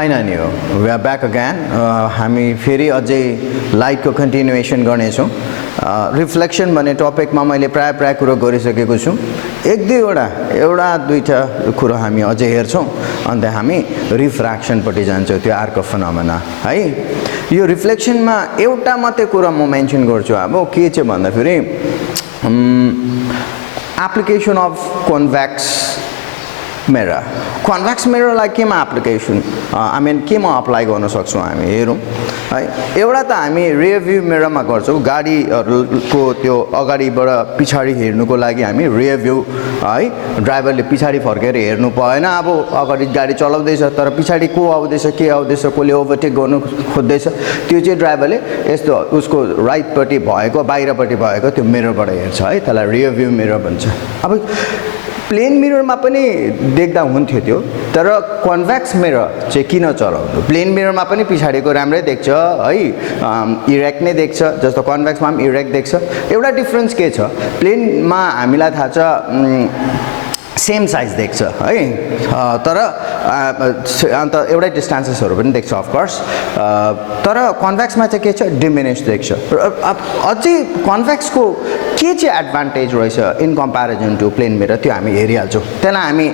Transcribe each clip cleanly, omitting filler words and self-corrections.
High नानी हो, we are back again. हामी फेरि अझै लाइटको कन्टिन्युएसन गर्नेछौँ। रिफ्लेक्सन भन्ने टपिकमा मैले प्राय कुरो गरिसकेको छु। एक दुईवटा एउटा दुईटा कुरो हामी अझै हेर्छौँ, अन्त हामी रिफ्र्याक्सनपट्टि जान्छौँ, त्यो आर्क अफ फेनोमेना है। यो रिफ्लेक्सनमा एउटा मात्रै कुरा म मेन्सन गर्छु। अब के चाहिँ भन्दाखेरि application of convex mirror. Convex मिररलाई केमा एप्लिकेसन केमा अप्लाई गर्न सक्छौँ हामी हेरौँ है। एउटा त हामी रियर भ्यू मिररमा गर्छौँ, गाडीहरूको त्यो अगाडिबाट पछाडि हेर्नुको लागि हामी रियर भ्यू है। ड्राइभरले पछाडि फर्केर हेर्नु पाएन, अब अगाडि गाडी चलाउँदैछ तर पछाडि को आउँदैछ के आउँदैछ, कसले ओभरटेक गर्नु खोज्दैछ, त्यो चाहिँ ड्राइभरले यस्तो उसको राइटपट्टि भएको बाहिरपट्टि भएको त्यो मिररबाट हेर्छ है। त्यसलाई रियर भ्यू मिरर भन्छ। अब प्लेन मिररमा पनि देख्दा हुन्थ्यो त्यो, तर कन्भेक्स मिरर चाहिँ किन चलाउनु? प्लेन मिररमा पनि पछाडिको राम्रै देख्छ है, इरेक्ट नै देख्छ, जस्तो कन्भेक्समा पनि इरेक्ट देख्छ। एउटा डिफ्रेन्स के छ, प्लेनमा हामीलाई थाहा छ सेम साइज देख्छ है, तर अन्त एउटै डिस्टेन्सेसहरू पनि देख्छ अफकोर्स, तर कन्भेक्समा चाहिँ के छ, डिमिनिस देख्छ। अझै कन्भेक्सको के चाहिँ एडभान्टेज रहेछ in comparison to plane mirror, त्यो हामी हेरिहाल्छौँ। त्यसलाई हामी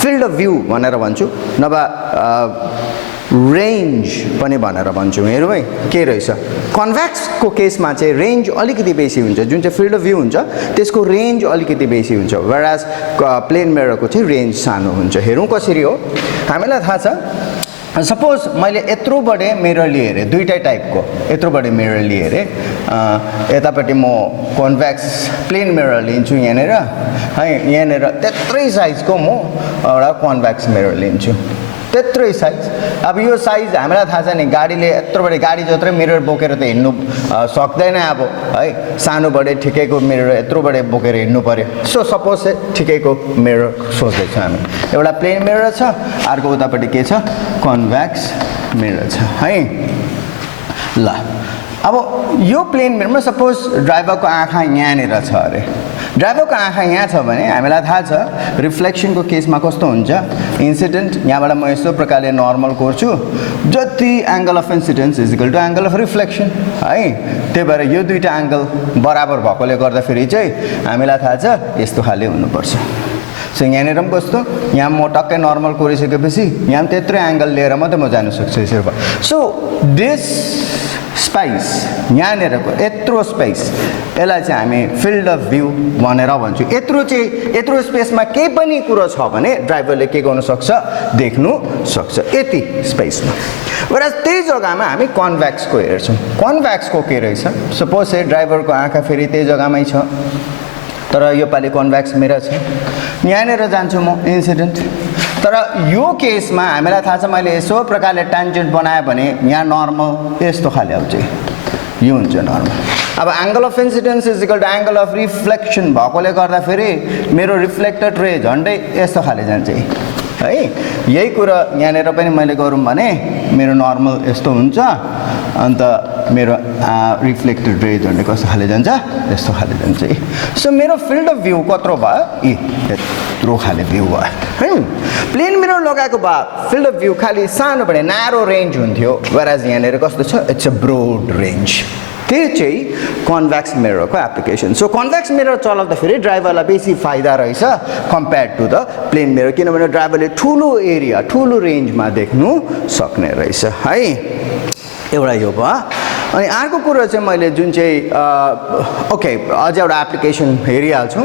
फिल्ड अफ भ्यू भनेर भन्छौँ, नभए रेन्ज पनि भनेर भन्छौँ। हेरौँ है के रहेछ। कन्भेक्सको केसमा चाहिँ रेन्ज अलिकति बेसी हुन्छ, जुन चाहिँ फिल्ड अफ भ्यू हुन्छ त्यसको रेन्ज अलिकति बेसी हुन्छ, वेयरएज प्लेन मिररको चाहिँ रेन्ज सानो हुन्छ। हेरौँ कसरी हो। हामीलाई थाहा छ, सपोज मैले यत्रो बडे मिरर लिएँ, दुईटै टाइपको यत्रो बडे मिरर लिएँ, यतापट्टि म कन्भेक्स प्लेन मिरर लिन्छु यहाँनिर है, यहाँनिर त्यत्रै साइजको म एउटा कन्भेक्स मिरर लिन्छु, त्यत्रै साइज। अब यो साइज हामीलाई थाहा छ नि, गाडीले यत्रो बडे गाडी जत्रै मिरर बोकेर त हिँड्नु सक्दैन अब है, सानो बडे ठिकैको मिरर यत्रो बडे बोकेर हिँड्नु पर्यो। सो सपोज ठिकैको मिरर सोच्दैछौँ हामी, एउटा प्लेन मिरर छ, अर्को उतापट्टि के छ, कन्भेक्स मिरर छ है। ल अब यो प्लेन मिररमा सपोज ड्राइभरको आँखा यहाँनिर छ अरे, ड्राइभरको आँखा यहाँ छ भने हामीलाई थाहा छ रिफ्लेक्सनको केसमा कस्तो हुन्छ, इन्सिडेन्ट यहाँबाट म यस्तो प्रकारले नर्मल कोर्छु, जति angle of incidence is equal to angle of reflection है। त्यही भएर यो दुईवटा एङ्गल बराबर भएकोले गर्दाखेरि चाहिँ हामीलाई थाहा छ यस्तो खाले हुनुपर्छ। सो यहाँनिर पनि कस्तो, यहाँ म टक्कै नर्मल कोरिसकेपछि यहाँ पनि त्यत्रो एङ्गल लिएर मात्रै म जानु सक्छु यसरी। सो दिस स्पेस यहाँनिरको यत्रो स्पेस, यसलाई चाहिँ हामी फिल्ड अफ भ्यू भनेर भन्छौँ। यत्रो स्पेसमा केही पनि कुरो छ भने ड्राइभरले के गर्नु सक्छ, देख्नु सक्छ यति स्पेसमा। वराज त्यही जग्गामा हामी कन्भेक्सको हेर्छौँ। कन्भेक्सको के रहेछ, सपोज ड्राइभरको आँखा फेरि त्यही जग्गामै छ, तर यो पालि कन्भेक्स मिरर छ, यहाँनिर जान्छु म इन्सिडेन्ट। तर यो केसमा हामीलाई थाहा छ, मैले यसो प्रकारले ट्यान्जेन्ट बनाएँ भने यहाँ नर्मल यस्तो खाले आउँछ, यो हुन्छ नर्मल। अब angle of incidence is equal to angle of reflection भएकोले गर्दाखेरि मेरो रिफ्लेक्टेड रे झन्डै यस्तो खाले जान्छ है। यही कुरा यहाँनिर पनि मैले गरौँ भने मेरो नर्मल यस्तो हुन्छ, अन्त मेरो रिफ्लेक्टेड रे झन्डै कस्तो खाले जान्छ, यस्तो खाले जान्छ है। सो मेरो फिल्ड अफ भ्यू कत्रो भयो, यत्रो खाले भ्यू भयो है। प्लेन मिरर लगाएको भए फिल्ड अफ भ्यू खालि सानो भने न्यारो रेन्ज हुन्थ्यो, वेयरएज यहाँनिर कस्तो छ, इट्स अ ब्रोड रेन्ज। त्यो चाहिँ कन्भेक्स मिररको एप्लिकेसन। सो कन्भेक्स मिरर चलाउँदाखेरि ड्राइभरलाई बेसी फाइदा रहेछ compared to the plane mirror, किनभने ड्राइभरले ठुलो एरिया ठुलो रेन्जमा देख्नु सक्ने रहेछ है। एउटा यो भयो। अनि अर्को कुरो चाहिँ मैले जुन चाहिँ ओके अझ एउटा एप्लिकेसन हेरिहाल्छौँ,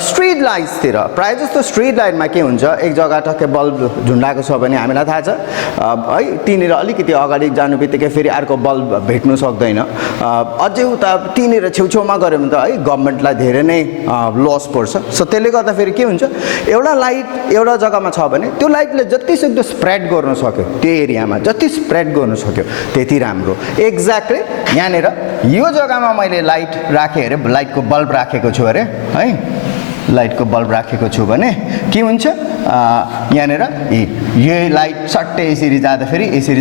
स्ट्रिट लाइट्सतिर। प्रायः जस्तो स्ट्रिट लाइटमा के हुन्छ, एक जग्गा टक्कै बल्ब झुन्डाएको छ भने हामीलाई थाहा छ है, त्यहीँनिर अलिकति अगाडि जानु बित्तिकै फेरि अर्को बल्ब भेट्नु सक्दैन। अझै उता त्यहीँनिर छेउछेउमा गऱ्यो भने त है गभर्मेन्टलाई धेरै नै लस पर्छ। सो त्यसले गर्दाखेरि के हुन्छ, एउटा लाइट एउटा जग्गामा छ भने त्यो लाइटले जतिसक्दो स्प्रेड गर्न सक्यो, त्यो एरियामा जति स्प्रेड गर्न सक्यो त्यति राम्रो। एक्ज्याक्टली यहाँनिर यो जग्गामा मैले लाइट राखेँ अरे, लाइटको बल्ब राखेको छु अरे है, लाइटको बल्ब राखेको छु भने के हुन्छ, यहाँनिर यो लाइट सट्टै यसरी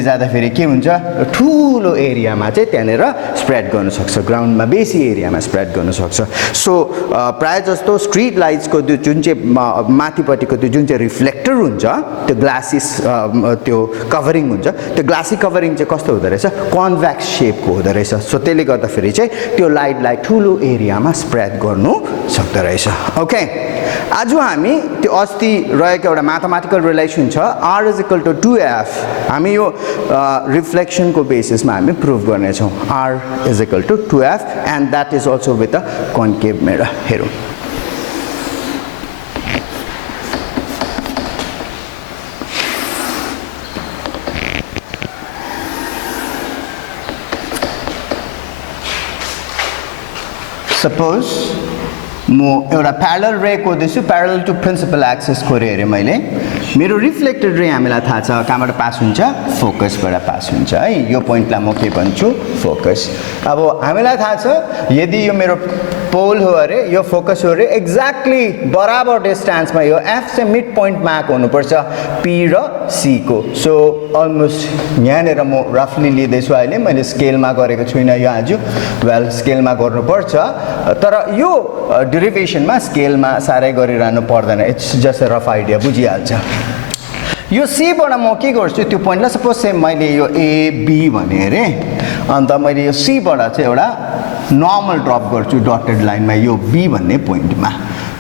जाँदाखेरि के हुन्छ ठुलो एरियामा चाहिँ त्यहाँनिर स्प्रेड गर्न सक्छ ग्राउन्डमा बेसी एरियामा स्प्रेड गर्न सक्छ सो प्राय जस्तो स्ट्रीट लाइट्सको त्यो जुन चाहिँ माथिपट्टिको त्यो जुन चाहिँ रिफ्लेक्टर हुन्छ त्यो ग्लासिस त्यो कभरिङ हुन्छ त्यो ग्लासी कभरिङ चाहिँ कस्तो हुँदो रहेछ कन्भेक्स शेपको हुँदो रहेछ सो त्यसले गर्दाखेरि चाहिँ त्यो लाइटलाई ठुलो एरियामा स्प्रेड गर्नु सक्दो रहेछ ओके आज हामी त्यो अस्ति रहेको एउटा म्याथमेटिकल रिलेसन छ r = 2f हामी यो रिफ्लेक्सनको बेसिसमा हामी प्रुभ गर्नेछौँ r = 2f and that is also with a concave mirror हेरौँ सपोज म एउटा प्यारलल रे खोज्दैछु प्यारलल टु प्रिन्सिपल एक्सिस खोजेँ अरे मैले मेरो रिफ्लेक्टेड रे हामीलाई थाहा छ कहाँबाट पास हुन्छ फोकसबाट पास हुन्छ है यो पोइन्टलाई म के भन्छु फोकस अब हामीलाई थाहा छ यदि यो मेरो पोल हो अरे यो फोकस हो अरे एक्ज्याक्टली बराबर डिस्टेन्समा यो एफ चाहिँ मिड पोइन्टमा आएको हुनुपर्छ पी र सी को सो अलमोस्ट यहाँनिर म रफली लिँदैछु अहिले मैले स्केलमा गरेको छुइनँ यो आज वेल स्केलमा गर्नुपर्छ तर यो डेरिभेसनमा स्केलमा साह्रै गरिरहनु पर्दैन it's just a rough idea बुझिहाल्छ यो सीबाट म के गर्छु त्यो पोइन्टलाई सपोज चाहिँ मैले यो एबी भने अरे अन्त मैले यो सीबाट चाहिँ एउटा नर्मल ड्रप गर्छु डटेड लाइनमा यो बी भन्ने पोइन्टमा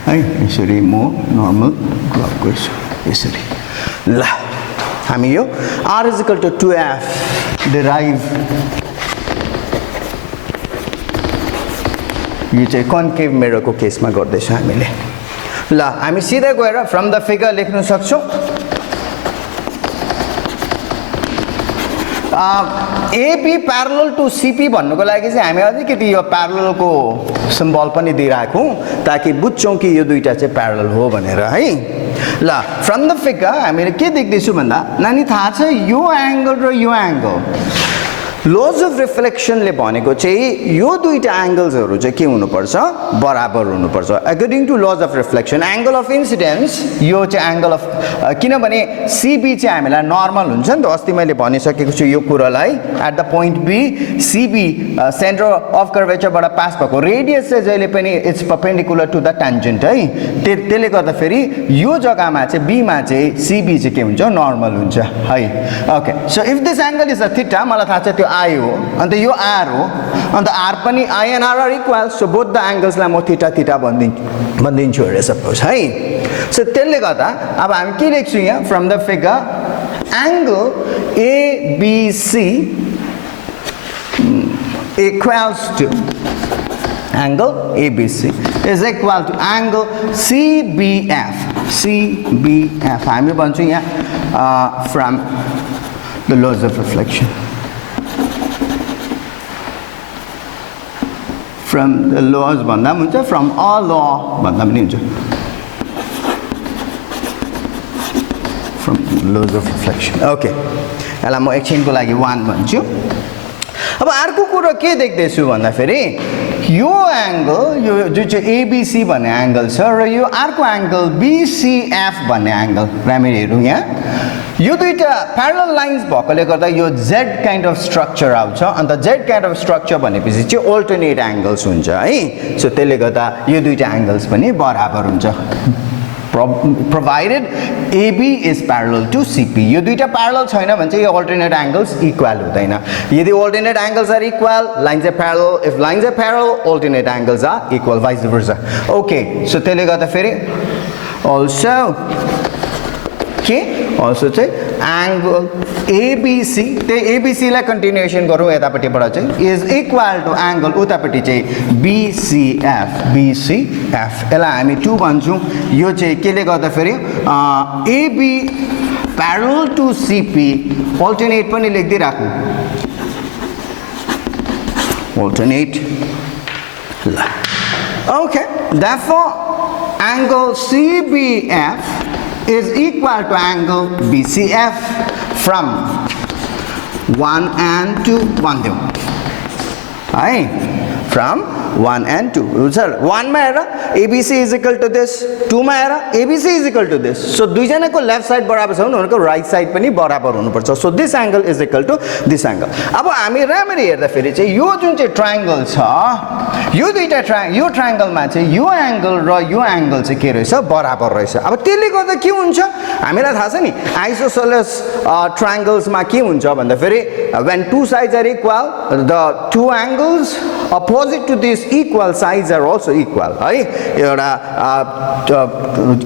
है यसरी म नर्मल ड्रप गर्छु यसरी ल हामी यो r = 2f डिराइभ यो चाहिँ कन्केभ मिररको केसमा गर्दैछौँ हामीले ल हामी सिधै गएर फ्रम द फिगर लेख्न सक्छौँ एबी प्यारलल टु सीपी भन्नुको लागि चाहिँ हामी अलिकति यो प्यारललको सिम्बल पनि दिइराखौँ ताकि बुझ्छौँ कि यो दुईटा चाहिँ प्यारलल हो भनेर है ल फ्रम द फिगर हामीले के देख्दैछौँ भन्दा नानी थाहा छ यो एङ्गल र यो एङ्गल लज अफ रिफ्लेक्सनले भनेको चाहिँ यो दुईटा एङ्गल्सहरू चाहिँ के हुनुपर्छ बराबर हुनुपर्छ according to laws of reflection angle of incidence यो चाहिँ एङ्गल अफ किनभने सिबी चाहिँ हामीलाई नर्मल हुन्छ नि त अस्ति मैले भनिसकेको छु यो कुरालाई at the point B CB centre of कर्वेचरबाट पास भएको रेडियस चाहिँ जहिले पनि it's perpendicular to the tangent है त्यसले गर्दाखेरि यो जग्गामा चाहिँ बीमा चाहिँ सिबी चाहिँ के हुन्छ नर्मल हुन्छ है okay so if this angle is a theta मलाई थाहा छ त्यो आई हो अन्त यो आर हो अन्त आर पनि I and R are equal so both the एङ्गल्सलाई म थीटा थीटा भनिदिन्छु अरे सपोज है सो त्यसले गर्दा अब हामी के लेख्छौँ यहाँ from the figure angle ABC equals to angle ABC is equal to angle CBF हामी भन्छौँ यहाँ from the laws of reflection from the laws भन्दा पनि हुन्छ from a law भन्दा पनि हुन्छ from laws of reflection okay यसलाई म एकछिनको लागि 1 भन्छु अब अर्को कुरो के देख्दैछु भन्दाखेरि यो एङ्गल यो जुन चाहिँ एबिसी भन्ने एङ्गल छ र यो अर्को एङ्गल बिसिएफ भन्ने एङ्गल राम्ररी हेरौँ यहाँ यो दुईटा प्यारलल लाइन्स भएकोले गर्दा यो जेड काइन्ड अफ स्ट्रक्चर आउँछ अन्त जेड काइन्ड अफ स्ट्रक्चर भनेपछि चाहिँ अल्टरनेट एङ्गल्स हुन्छ है सो त्यसले गर्दा यो दुईटा एङ्गल्स पनि बराबर हुन्छ provided AB is parallel to CP यो दुईटा प्यारलल छैन भने चाहिँ यो अल्टरनेट एङ्गल्स इक्वल हुँदैन यदि alternate angles are equal lines are parallel if lines are parallel alternate angles are equal vice versa okay so त्यसले गर्दा फेरि अल्सो के अल्सो चाहिँ एङ्गल एबिसी त्यही एबिसीलाई कन्टिन्युएसन गरौँ यतापट्टिबाट चाहिँ इज इक्वल टु एङ्गल उतापट्टि चाहिँ बिसिएफ यसलाई हामी 2 भन्छौँ यो चाहिँ केले गर्दाखेरि AB parallel to CP alternate पनि लेख्दै राखौँ अल्टरनेट ल okay therefore angle CBF is equal to angle BCF from 1 and to 1 देऊ है फ्रम 1 and 2 सर 1 मा हेर ABC is equal to this 2 मा हेर ABC is equal to this so दुईजनाको लेफ्ट साइड बराबर छ भने उनीहरुको राइट साइड पनि बराबर हुनुपर्छ so this angle is equal to this angle अब हामी राम्ररी हेर्दा फेरि चाहिँ यो जुन चाहिँ ट्रायंगल छ यो दुईटा यो ट्रायंगलमा चाहिँ यो एंगल र यो एंगल चाहिँ के रहेछ बराबर रहेछ अब त्यसले गर्दा के हुन्छ हामीलाई थाहा छ नि आइसोसेलेस ट्रायंगल्स मा के हुन्छ भन्दा फेरि when two sides are equal the two angles opposite to this equal sides are also equal है एउटा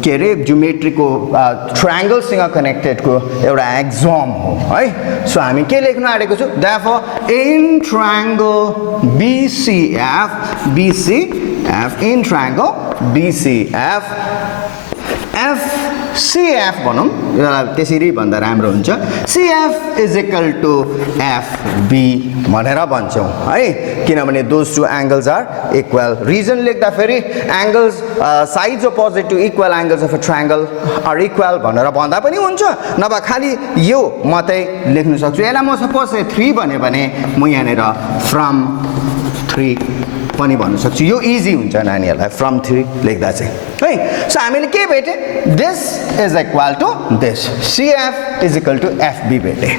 के रे ज्योमेट्रीको ट्रायंगल सँग कनेक्टेड को एउटा एक्जाम हो है सो हामी के लेख्न आडेको छु therefore in triangle BCF in triangle BCF FCF भनौं त्यसरी भन्दा राम्रो हुन्छ CF is equal to FB भनेर भन्छौं है किनभने those two angles are equal reason लेख्दा फेरि angles sides opposite to equal angles of a triangle are equal भनेर भन्दा पनि हुन्छ नभए खाली यो मात्रै लेख्न सक्छु यसलाई म सपोज 3 भने म यहाँनेर from 3 पनि भन्न सक्छु यो इजी हुन्छ नानीहरुलाई from 3 लेख्दा चाहिँ है सो हामीले के भेटे this is equal to this CF is equal to FB भेटे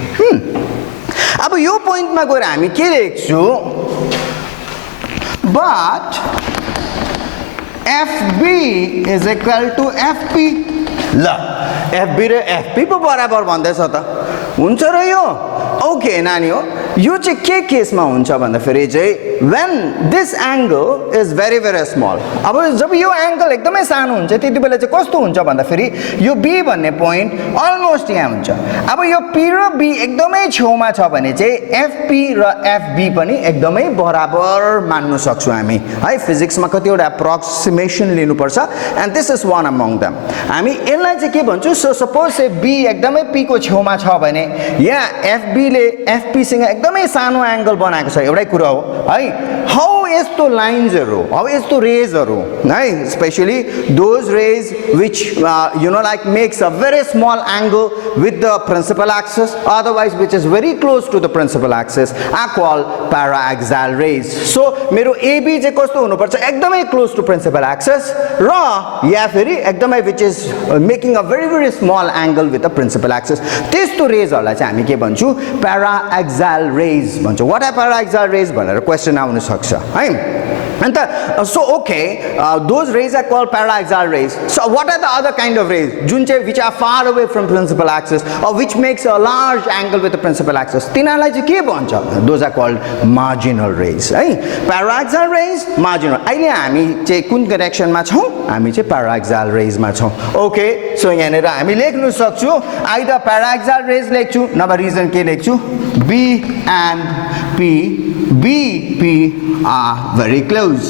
अब यो पोइन्टमा गएर हामी के लेख्छु but FB is equal to FP ल FB र FP पो बराबर भन्दैछ त हुन्छ र यो ओके नानी हो यो चाहिँ के केसमा हुन्छ भन्दा फेरि चाहिँ when this angle is very very small अब जब यो एंगल एकदमै सानो हुन्छ त्यतिबेला चाहिँ कस्तो हुन्छ भन्दा फेरि यो B भन्ने पोइन्ट अलमोस्ट यहाँ हुन्छ अब यो P र B एकदमै छेउमा छ भने चाहिँ FP र FB पनि एकदमै बराबर मान्न सक्छौं हामी है फिजिक्समा कतिवटा अप्रोक्सिमेसन लिनुपर्छ and this is one among them हामी यसलाई चाहिँ के भन्छौं सो सपोज से B एकदमै P को छेउमा छ भने यहाँ FB ले FP सँग एकदमै सानो एंगल बनाएको छ एउटै कुरा हो है how यस्तो लाइन्सहरु how यस्तो रेजहरु है specially those rays which like makes a very small angle with the principal axis otherwise which is very close to the principal axis are called paraxial rays so मेरो AB चाहिँ कस्तो हुनुपर्छ एकदमै close to principal axis र या फेरि एकदमै which is making a very very small angle with the principal axis त्यस्तो रेजहरुलाई चाहिँ हामी के भन्छौं paraxial rays भन्छौं what are paraxial rays भनेर क्वेशन आउन सक्छ है and so okay those rays are called paraxial rays so what are the other kind of rays जुन चाहिँ which are far away from principal axis or which makes a large angle with the principal axis तिनीहरुलाई चाहिँ के भन्छ those are called marginal rays है paraxial rays marginal अहिले हामी चाहिँ कुन डाइरेक्सनमा छौं हामी चाहिँ paraxial rays मा छौं ओके सो यहाँनेर हामी लेख्न सक्छौं either paraxial rays लेख्छु नभए रिजन के लेख्छु B and BP are very close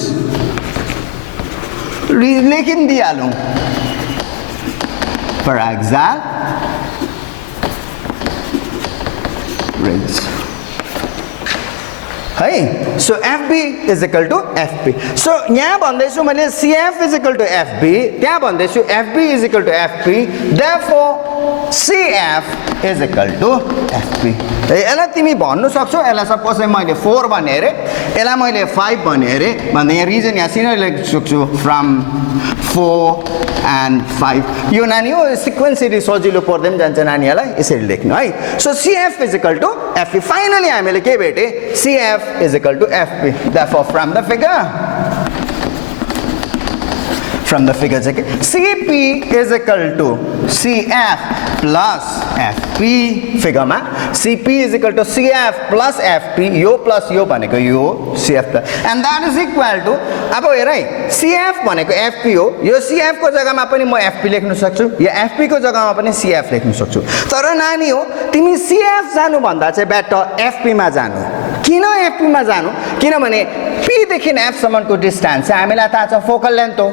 लेखिन दिहालौं paraxial rays है so FB is equal to FP so यहाँ भन्दैछु मैले CF is equal to FB त्यहाँ भन्दैछु FB is equal to FP therefore CF is equal to FP यसलाई तिमी भन्नु सक्छौ यसलाई सपोज मैले 4 भन्ने हेरे यसलाई मैले 5 भन्ने हेरे भन्दा यहाँ रिजन यहाँ सिधै लेख्न सक्छु from 4 and 5 यो नानी हो सिक्वेन्सली सजिलो पर्दैन जान्छ नानीहरुलाई यसरी लेख्नु है so CF is equal to FP finally हामीले के भेटे CF is equal to FP therefore from the figure check CP is equal to CF plus FP figure मा CP is equal to CF plus FP यो plus यो भनेको यो CF plus and that is equal to अब हेर है CF भनेको FP हो यो CF को जग्गामा पनि म FP लेख्न सक्छु या FP को जग्गामा पनि CF लेख्न सक्छु तर नानी हो तिमी CF जानु भन्दा चाहिँ बेटर FP मा जानु किन FP मा जानु किनभने P देखि F सम्मको डिस्टेन्स हामीलाई थाहा छ फोकल लेन्थ हो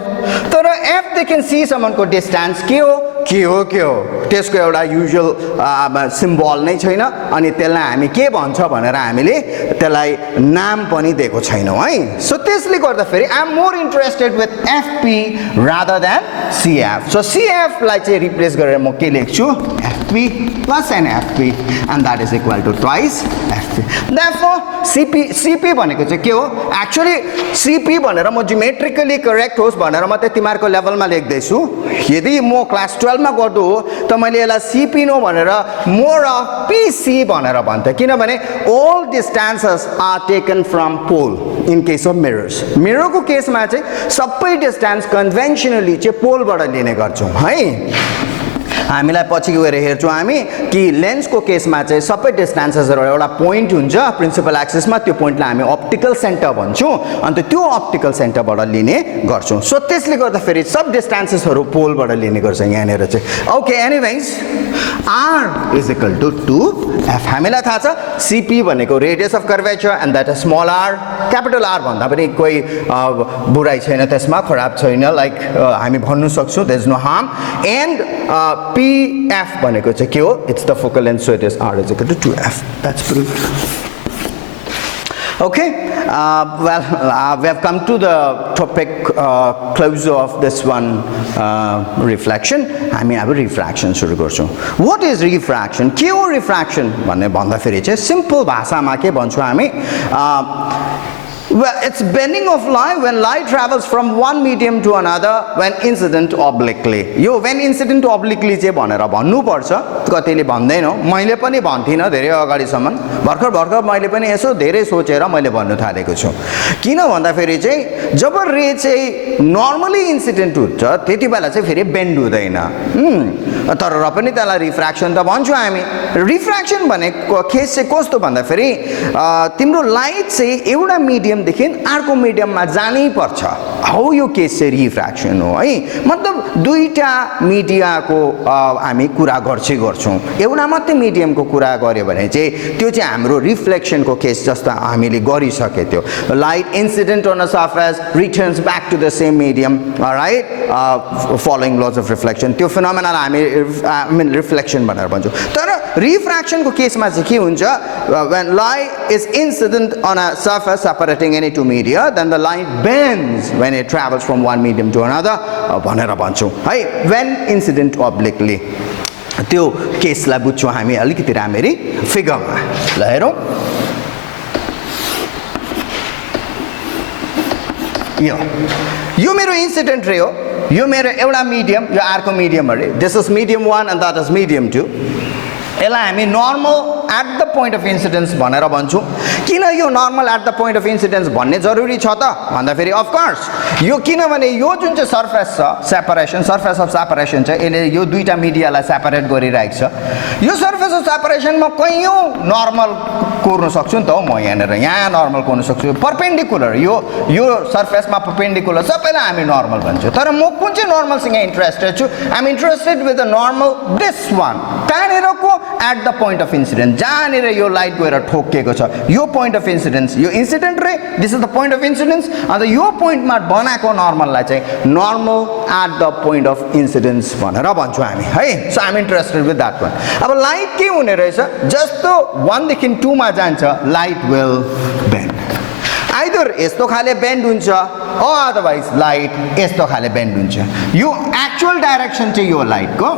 तर F देखि C सम्मको डिस्टेन्स के हो त्यसको एउटा युजुअल सिम्बल नै छैन अनि त्यसलाई हामी के भन्छ भनेर हामीले त्यसलाई नाम पनि दिएको छैनौ है सो त्यसले गर्दा फेरि I am more interested with FP rather than CF so CF लाई चाहिँ रिप्लेस गरेर म के लेख्छु FP FP plus an FP, and that is equal to twice FP. Therefore, CP भनेको चाहिँ के हो? Actually, CP भनेर म geometrically correct होस् भनेर म त तिमीहरूको लेभलमा लेख्दैछु. यदि म क्लास 12 मा गर्दो हो त मैले यसलाई CP नो भनेर more of PC भनेर भन्थे, किनभने all distances are taken from pole in case of mirrors. Mirror को केसमा चाहिँ सबै डिस्टेन्स कन्भेन्सनली चाहिँ पोलबाट लिने गर्छौं है. हामीलाई पछि गएर हेर्छौं हामी कि लेन्सको केसमा चाहिँ सबै डिस्टेन्सेसहरु एउटा पोइन्ट हुन्छ प्रिन्सिपल एक्सिसमा, त्यो पोइन्टलाई हामी अप्टिकल सेन्टर भन्छौं, अनि त्यो अप्टिकल सेन्टरबाट लिने गर्छौं. सो त्यसले गर्दा फेरि सब डिस्टेन्सेसहरु पोलबाट लिने गर्छ यहाँनेर चाहिँ. Okay, anyways r is equal to 2f. हामीलाई थाहा छ cp भनेको radius of curvature and that is small r. Capital r भन्दा पनि कोही बुराई छैन त्यसमा, खराब छैन, लाइक हामी भन्नु सक्छौं there is no harm. And pf भनेको चाहिँ के हो? It's the focal length, so it is r is equal to 2f. that's proved. Okay, well, we have come to the topic close of this one, reflection. हामी अब refraction सुरु गर्छौं. What is refraction? के हो refraction भन्ने भन्दाखेरि चाहिँ simple भाषामा के भन्छौं हामी? Well, it's bending of light when light travels from one medium to another when incident obliquely. यो when incident obliquely चाहिँ भनेर भन्नु पर्छ, कतिले भन्दैनौ. मैले पनि भन्थिन धेरै अगाडिसम्म, भर्खर मैले पनि यसो धेरै सोचेर मैले भन्नु थालेको छु. किन भन्दाखेरि चाहिँ जब रे चाहिँ नर्मली इन्सिडेन्ट हुन्छ त्यति बेला चाहिँ फेरि बेन्ड हुँदैन. तर र पनि त्यसलाई रिफ्र्याक्सन त भन्छौं हामी. रिफ्र्याक्सन भनेको केस चाहिँ कस्तो भन्दाखेरि तिम्रो लाइट चाहिँ एउटा मिडियम देखि अर्को मिडियममा जानै पर्छ. हौ यो केस चाहिँ रिफ्र्याक्सन हो है. मतलब दुईटा मिडियाको हामी कुरा गर्छौं, एउटा मात्रै मिडियमको कुरा गर्यो भने चाहिँ त्यो चाहिँ हाम्रो रिफ्लेक्सनको केस जस्तो हामीले गरिसके त्यो. Light incident on a surface returns back to the same medium, right, following laws of reflection. त्यो फिनोमेनालाई हामी रिफ्लेक्सन भनेर भन्छौं. तर रिफ्र्याक्सनको केसमा चाहिँ के हुन्छ? when light is incident on a surface separating any two media, then the light bends when it travels from one medium to another भनेर भन्छौं है. when incident obliquely, त्यो केसलाई बुझ्छौं हामी अलिकति राम्ररी फिगरमा. ल हेरौं, यो मेरो इन्सिडेन्ट रे हो, यो मेरो एउटा मिडियम, यो अर्को मिडियम अरे. This is medium 1 and that is medium 2. यसलाई हामी normal at the point of incidence भनेर भन्छौं. किन यो normal at the point of incidence भन्ने जरुरी छ त भन्दाखेरि अफ कोर्स यो, किनभने यो जुन चाहिँ सरफेस छ सेपरेसन, सर्फेस अफ सेपरेसन छ, यसले यो दुईटा मिडियालाई सेपरेट गरिरहेको छ. यो सर्फेस अफ सेपरेसनमा कयौं नर्मल कोर्न सक्छु नि त. म यहाँ नर्मल कोर्न सक्छु, परपेन्डिकुलर, यो सर्फेसमा परपेन्डिकुलर सबैलाई हामी नर्मल भन्छौं. तर म कुन चाहिँ नर्मलसँग इन्ट्रेस्टेड छु? I am interested with the normal this one. कहाँनिरको? At the point of incidence, जहाँनिर यो लाइट गएर ठोकिएको छ, यो पोइन्ट अफ इन्सिडेन्स, यो incident ray, this is the point of incidence. अन्त यो पोइन्टमा बनाएको नर्मललाई चाहिँ normal at the point of incidence भनेर भन्छौं हामी है. So I am interested with that one. अब लाइट के हुने रहेछ? जस्तो 1 देखि 2 मा जान्छ, लाइट विल बेन्ड. आइदर यस्तो खाले बेन्ड हुन्छ, अदरवाइज लाइट यस्तो खाले बेन्ड हुन्छ. यो एक्चुअल डाइरेक्सन चाहिँ यो लाइटको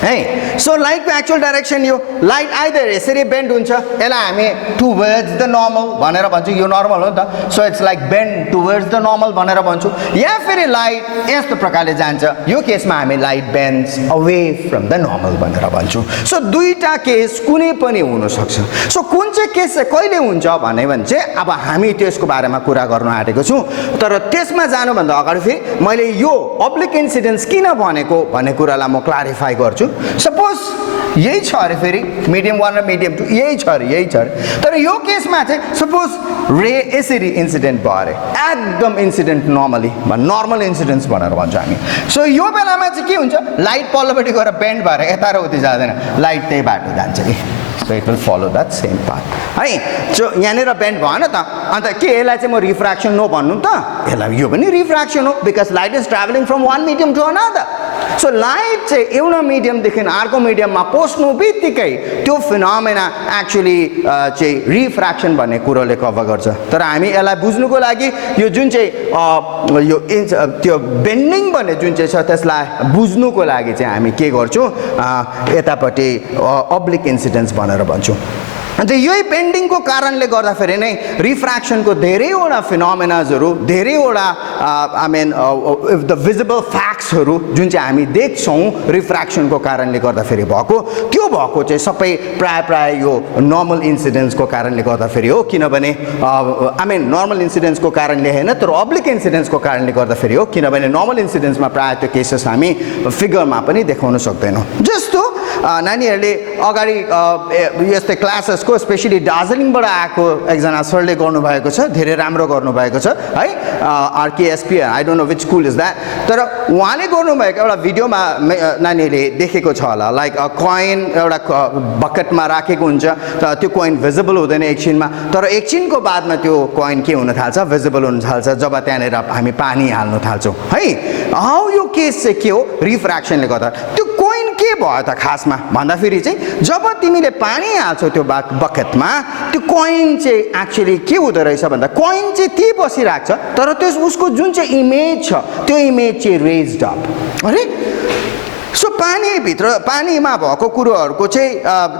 है. सो लाइटको एक्चुअल डाइरेक्सन यो लाइट आइदर यसरी बेन्ड हुन्छ, यसलाई हामी टुवर्ड्स द नर्मल भनेर भन्छौं. यो नर्मल हो नि त, so it's like bend towards the normal भनेर भन्छौं. या फेरि लाइट यस्तो प्रकारले जान्छ, यो केसमा हामी light bends away from the normal भनेर भन्छौं. सो दुईटा केस कुनै पनि हुन सक्छ. सो कुन चाहिँ केस चाहिँ कहिले हुन्छ भने चाहिँ अब हामी त्यसको बारेमा कुरा गर्न आँटेको छौं. तर त्यसमा जानुभन्दा अगाडि फेरि मैले यो अब्लिक इन्सिडेन्स किन भनेको भन्ने कुरालाई म क्ल्यारिफाई गर्छु. सपोज यही छ अरे, फेरि मिडियम 1 र मिडियम 2 यही छ अरे. तर यो केसमा चाहिँ सपोज रे यसरी इन्सिडेन्ट भयो अरे, एकदम इन्सिडेन्ट नर्मल इन्सिडेन्ट्स भनेर भन्छौँ हामी. सो यो बेलामा चाहिँ के हुन्छ? लाइट पल्लोपट्टि गएर बेन्ड भएर यता र उति जाँदैन, लाइट त्यही बाटो जान्छ कि. So it will follow that same path. है. सो यहाँनिर बेन्ड भएन त, अन्त के यसलाई चाहिँ म रिफ्र्याक्सन हो भन्नु त? यसलाई यो पनि रिफ्र्याक्सन हो, because light is travelling from one medium to another. So light चाहिँ एउटा मिडियमदेखि अर्को मिडियममा पस्नु बित्तिकै त्यो फिनोमेना एक्चुअली चाहिँ रिफ्र्याक्सन भन्ने कुरोले कभर गर्छ तर हामी यसलाई बुझ्नुको लागि यो जुन चाहिँ यो त्यो बेन्डिङ भन्ने जुन चाहिँ छ त्यसलाई बुझ्नुको लागि चाहिँ हामी के गर्छौँ यतापट्टि अब्लिक इन्सिडेन्स भनेर भन्छौँ अन्त यही बेन्डिङको कारणले गर्दाखेरि नै रिफ्र्याक्सनको धेरैवटा फिनोमेनाजहरू धेरैवटा आई मिन द भिजिबल फ्याक्ट्सहरू जुन चाहिँ हामी देख्छौँ रिफ्र्याक्सनको कारणले गर्दाखेरि भएको त्यो भएको चाहिँ सबै प्राय यो नर्मल इन्सिडेन्सको कारणले गर्दाखेरि हो किनभने आई मिन नर्मल इन्सिडेन्सको कारणले होइन तर अब्लिक इन्सिडेन्सको कारणले गर्दाखेरि हो किनभने नर्मल इन्सिडेन्समा प्राय त्यो केसेस हामी फिगरमा पनि देखाउन सक्दैनौँ जस्तो नानीहरूले अगाडि यस्तै क्लासेसको स्पेसली दार्जिलिङबाट आएको एकजना सरले गर्नुभएको छ धेरै राम्रो गर्नुभएको छ है RKSP I don't know which school is that तर उहाँले गर्नुभएको एउटा भिडियोमा नानीहरूले देखेको छ होला लाइक कोइन एउटा बकेटमा राखेको हुन्छ तर त्यो कोइन भिजिबल हुँदैन एकछिनमा तर एकछिनको बादमा त्यो कोइन के हुन थाल्छ भिजिबल हुन थाल्छ जब त्यहाँनिर हामी पानी हाल्न थाल्छौँ है हौ यो केस चाहिँ के हो रिफ्र्याक्सनले गर्दा त्यो कोइन के भयो त खासमा भन्दाखेरि चाहिँ जब तिमीले पानी हाल्छौ त्यो बकेटमा त्यो कोइन चाहिँ एक्चुअली के हुँदो रहेछ भन्दा कोइन चाहिँ त्यही बसिरहेको छ तर त्यस उसको जुन चाहिँ इमेज छ त्यो इमेज चाहिँ रेज्ड अप अरे सो पानीमा भएको कुरोहरूको चाहिँ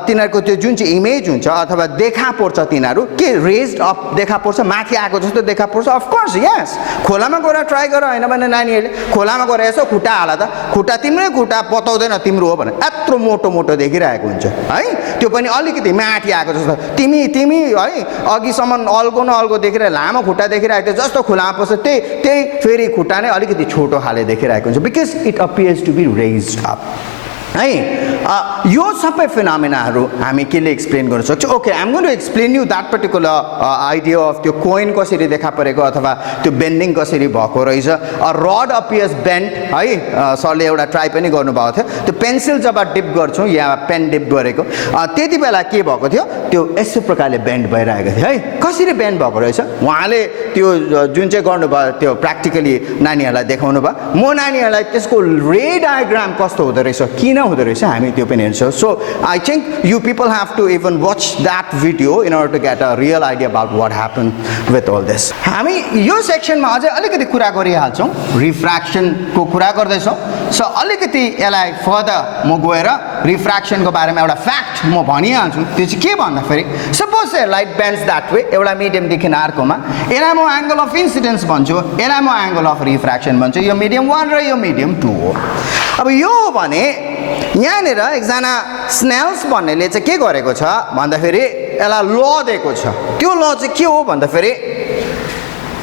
तिनीहरूको त्यो जुन चाहिँ इमेज हुन्छ अथवा देखा पर्छ तिनीहरू के रेज्ड अप देखा पर्छ माथि आएको जस्तो देखा पर्छ अफकोर्स यस खोलामा गएर ट्राई गर होइन भने नानीहरूले खोलामा गएर यसो खुट्टा हाल त खुट्टा तिम्रै खुट्टा बताउँदैन तिम्रो हो भने यत्रो मोटो देखिरहेको हुन्छ है त्यो पनि अलिकति माथि आएको जस्तो तिमी है अघिसम्म अल्गो न अल्गो देखिरहेको लामो खुट्टा देखिरहेको थियो जस्तो खोलामा पस्छ त्यही फेरि खुट्टा नै अलिकति छोटो खाले देखिरहेको हुन्छ because it appears to be raised है यो सबै फिनोमेनाहरू हामी केले एक्सप्लेन गर्न सक्छौँ okay I am going to explain you that particular idea of त्यो कोइन कसरी देखा परेको अथवा त्यो बेन्डिङ कसरी भएको रहेछ रड अपियर्स बेन्ड है सरले एउटा ट्राई पनि गर्नुभएको थियो त्यो पेन्सिल जब डिप गर्छौँ या पेन डिप गरेको त्यति बेला के भएको थियो त्यो यस्तो प्रकारले बेन्ड भइरहेको थियो है कसरी बेन्ड भएको रहेछ उहाँले त्यो जुन चाहिँ गर्नुभयो त्यो प्र्याक्टिकली नानीहरूलाई देखाउनु भयो म नानीहरूलाई त्यसको रे डायग्राम कस्तो हुँदो रहेछ किन हुँदो रहेछ हामी त्यो पनि हेर्छौँ so I think you people have to even watch that video in order to get a real idea about what happen with all this हामी यो सेक्सनमा अझै अलिकति कुरा गरिहाल्छौँ रिफ्र्याक्सनको कुरा गर्दैछौँ सो अलिकति यसलाई फर्दर म गएर रिफ्र्याक्सनको बारेमा एउटा फ्याक्ट म भनिहाल्छु त्यो चाहिँ के भन्दाखेरि सपोज लाइट बेन्ड्स द्याट वे एउटा मिडियमदेखि अर्कोमा यसलाई म एङ्गल अफ इन्सिडेन्स भन्छु यसलाई म एङ्गल अफ रिफ्र्याक्सन भन्छु यो मिडियम 1 र यो मिडियम 2 हो अब यो भने यहाँनिर एकजना स्नेल्स भन्नेले चाहिँ के गरेको छ भन्दाखेरि यसलाई ल दिएको छ त्यो ल चाहिँ के हो भन्दाखेरि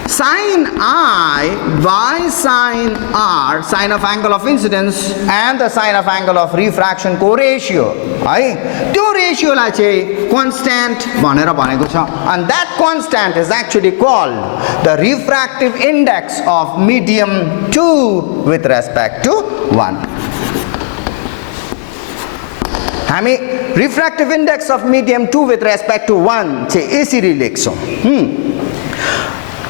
sin I by sin R sin of angle of incidence and the sin of angle of refraction को रेशियो है त्यो रेशियोलाई चाहिँ constant भनेर भनेको छ and that constant is actually called the refractive index of medium 2 with respect to 1 हामी refractive index of medium 2 with respect to 1 चाहिँ यसरी लेख्छौँ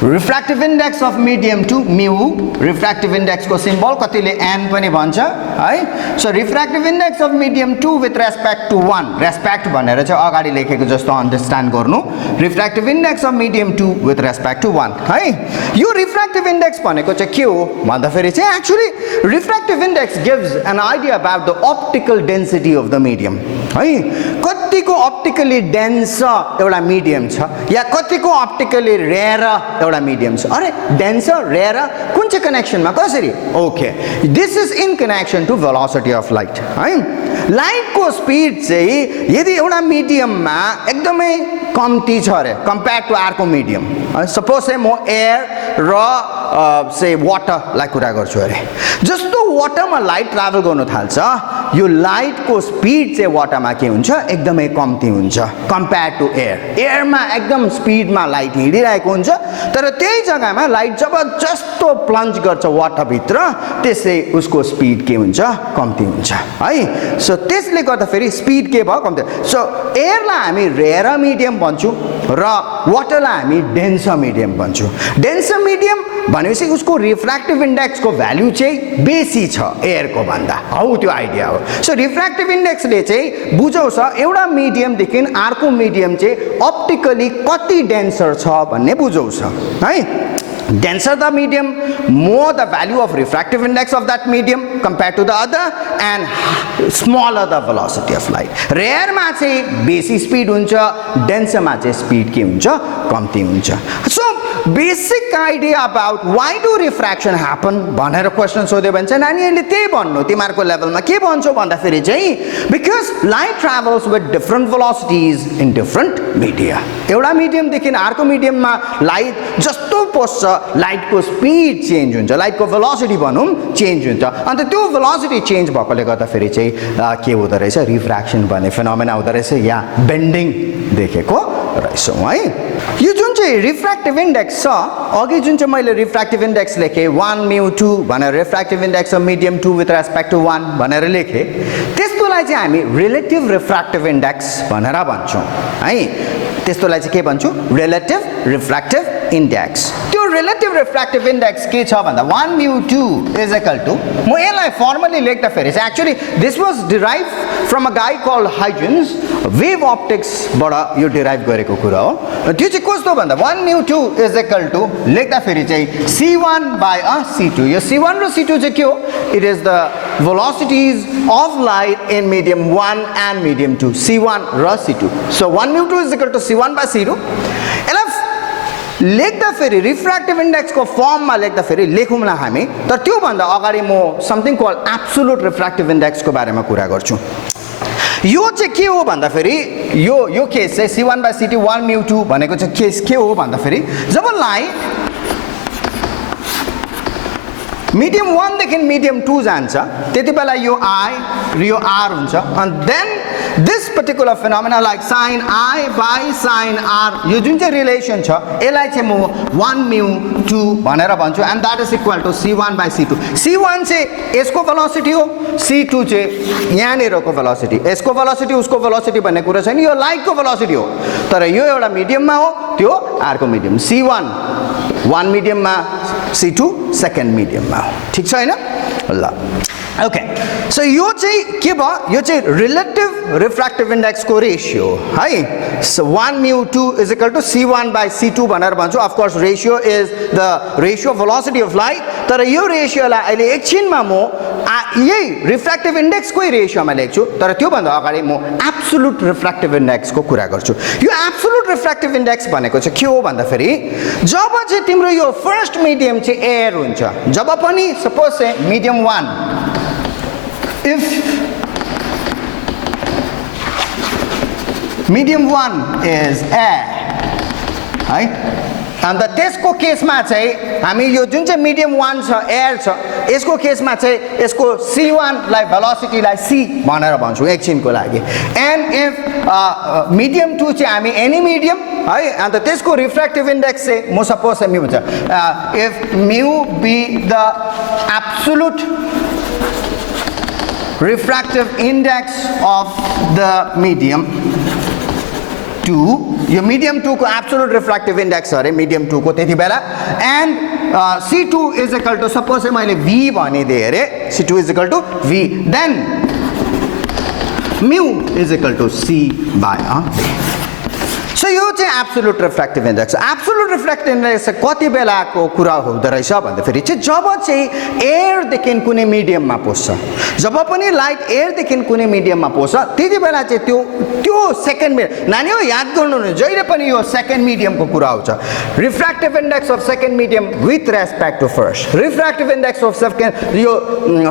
refractive index of medium 2 mu refractive index को सिम्बल कतिले n पनि भन्छ है so refractive index of medium 2 with respect to 1 respect भनेर चाहिँ अगाडि लेखेको जस्तो अन्डरस्ट्यान्ड गर्नु refractive index of medium 2 with respect to 1 है यो refractive index भनेको चाहिँ के हो भन्दाखेरि चाहिँ actually refractive index gives an idea about the optical density of the medium है कतिको ऑप्टिकली डेन्स एउटा मिडियम छ या कतिको ऑप्टिकली रेयर एउटा मिडियम छ अरे डेन्स रेयर कुन चाहिँ कनेक्सनमा कसरी okay this is in connection to velocity of light है लाइटको स्पिड चाहिँ यदि एउटा मिडियममा एकदमै कम्ती छ अरे कम्पेयर टु अर्को मिडियम सपोज चाहिँ म एयर र से वाटरलाई कुरा गर्छु अरे जस्तो वाटरमा लाइट ट्राभल गर्नु थाल्छ यो लाइटको स्पिड चाहिँ वाटरमा के हुन्छ एकदमै कम्ती हुन्छ कम्पेयर टु एयरमा एकदम स्पिडमा लाइट हिँडिरहेको हुन्छ तर त्यही जग्गामा लाइट जब जस्तो प्लन्ज गर्छ वाटरभित्र त्यसै उसको स्पिड के हुन्छ कम्ती हुन्छ है सो त्यसले गर्दाखेरि स्पिड के भयो कम्ती सो एयरलाई हामी रेयर मिडियम भन्छौँ र वाटरलाई हामी डेन्स मिडियम भन्छौँ डेन्स मिडियम भनेपछि उसको रिफ्र्याक्टिभ इन्डेक्सको भ्यालु चाहिँ बेसी छ एयरको भन्दा हौ त्यो आइडिया हो सो रिफ्र्याक्टिभ इन्डेक्सले चाहिँ बुझाउँछ एउटा मिडियमदेखि अर्को मिडियम चाहिँ अप्टिकली कति डेन्सर छ भन्ने बुझाउँछ है denser the medium more the value of refractive index of that medium compared to the other and smaller the velocity of light rare मा चाहिँ बेसी स्पिड हुन्छ denser मा चाहिँ स्पिड के हुन्छ कम्ती हुन्छ so basic idea about why do refraction happen भनेर क्वेशन सोध्यो भने चाहिँ नानीहरुले त्यही भन्नु तिमीहरुको लेभलमा के भन्छौ भन्दाखेरि चाहिँ because light travels with different velocities in different media एउटा मिडियम देखि अर्को मिडियममा लाइट जस्तो पस्छ लाइटको स्पिड चेन्ज हुन्छ लाइटको भेलोसिटी भनौं चेन्ज हुन्छ अनि त्यो भेलोसिटी चेन्ज भएकोले गर्दा फेरि चाहिँ के हुँदो रहेछ रिफ्र्याक्सन भन्ने फिनोमेना हुँदो रहेछ या बेन्डिङ देखेको रहेछौं है यो जुन चाहिँ रिफ्र्याक्टिभ इन्डेक्स छ अघि जुन चाहिँ मैले रिफ्र्याक्टिभ इन्डेक्स लेखे 1 म्यु 2 भनेर refractive index of medium 2 with respect to 1 भनेर लेखे त्यसलाई चाहिँ हामी रिलेटिभ रिफ्र्याक्टिभ इन्डेक्स भनेर भन्छौं है त्यसलाई चाहिँ के भन्छौं रिलेटिभ रिफ्र्याक्टिभ इन्डेक्स त्यो रिलेटिभ रिफ्र्याक्टिभ इन्डेक्स के छ भन्दा 1 म्यु 2 इज इक्वल टु म यसलाई फर्मली लेख्दा फेरि चाहिँ actually this was derive from a guy called Huygens wave optics बाट यो डिराइभ गरेको कुरा हो त्यो चाहिँ कस्तो भन्दा 1 म्यु 2 इज इक्वल टु लेख्दा फेरि चाहिँ c1 बाइ c2 यो c1 र c2 चाहिँ के हो it is the velocities of light in medium 1 and medium 2 c1 र c2 so 1 mu 2 is equal to c1 by c2 लेख्दा फेरि रिफ्र्याक्टिभ इन्डेक्स को फर्ममा लेख्दा फेरि लेखौँला हामी तर त्यो भन्दा अगाडि म something called absolute refractive index को बारेमा कुरा गर्छु यो चाहिँ के हो भन्दा फेरि यो केस चाहिँ c1 by c2 1 म्यु 2 भनेको चाहिँ केस के हो भन्दा फेरि जब लाइट मिडियम 1 देखि मिडियम 2 जान्छ त्यतिबेला यो I र यो R हुन्छ and then this particular phenomena like sin I by sin R यो जुन चाहिँ रिलेसन छ यसलाई चाहिँ म 1 म्यु 2 भनेर भन्छु and that is equal to c1 by c2 c1 चाहिँ यसको भेलोसिटी हो c2 चाहिँ यहाँनेरको भेलोसिटी यसको भेलोसिटी उसको भेलोसिटी भन्ने कुरा छैन यो लाइटको भेलोसिटी हो तर यो एउटा मिडियममा हो त्यो अर्को मिडियम c1 1 मिडियममा c2 सेकेन्ड मिडियममा हो ठीक छ हैन ल ओके सो यो चाहिँ के भयो यो चाहिँ रिलेटिभ रिफ्र्याक्टिभ इन्डेक्स को रेशियो है so 1 mu 2 is equal to c1 by c2 भनेर भन्छु of course ratio is the ratio of velocity of light तर यो रेशियोलाई अहिले एकछिनमा म यही रिफ्र्याक्टिभ इन्डेक्स को रेशियोमा लेख्छु तर त्यो भन्दा अगाडि म एब्सोल्युट रिफ्र्याक्टिभ इन्डेक्स को कुरा गर्छु यो एब्सोल्युट रिफ्र्याक्टिभ इन्डेक्स भनेको चाहिँ के हो भन्दा फेरि जब चाहिँ तिम्रो यो फर्स्ट मिडियम चाहिँ एयर हुन्छ जब पनि सपोज चाहिँ medium 1 if medium 1 is air है अन्त त्यसको केसमा चाहिँ हामी यो जुन चाहिँ मिडियम 1 छ एयर छ यसको केसमा चाहिँ यसको c1 लाई भेलोसिटी लाई c भनेर भन्छु एकछिनको लागि एन्ड इफ मिडियम 2 चाहिँ हामी एनी मिडियम है अन्त त्यसको रिफ्र्याक्टिभ इन्डेक्स चाहिँ म सपोज म्यु हुन्छ if mu be the absolute refractive index of the medium 2 यो medium 2 को absolute refractive index अरे medium 2 को त्यति बेला and c2 is equal to suppose मैले v भनिदिए अरे c2 is equal to v then mu is equal to c by so यो चाहिँ absolute refractive index absolute refractive index कति बेलाको कुरा हुँदो रहेछ भन्दाखेरि चाहिँ जब चाहिँ एयरदेखि कुनै मिडियममा पस्छ जब पनि लाइट एयरदेखि कुनै मिडियममा पस्छ त्यति बेला चाहिँ त्यो सेकेन्ड नानी हो याद गर्नु न जहिले पनि यो सेकेन्ड मिडियमको कुरा आउँछ refractive index of second medium with respect to first refractive index of second यो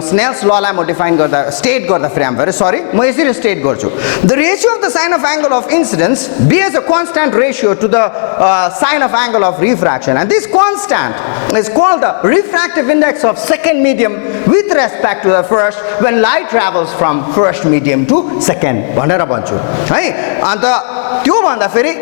स्नेल्स ललाई म डिफाइन गर्दा स्टेट गर्दा फेरि आम भेरी सरी म यसरी स्टेट गर्छु the ratio of the sine of angle of incidence be as a constant ratio to the sine of angle of refraction and this constant is called the refractive index of second medium with respect to the first when light travels from first medium to second भनेर भन्छु है अन्त त्यो भन्दा फेरि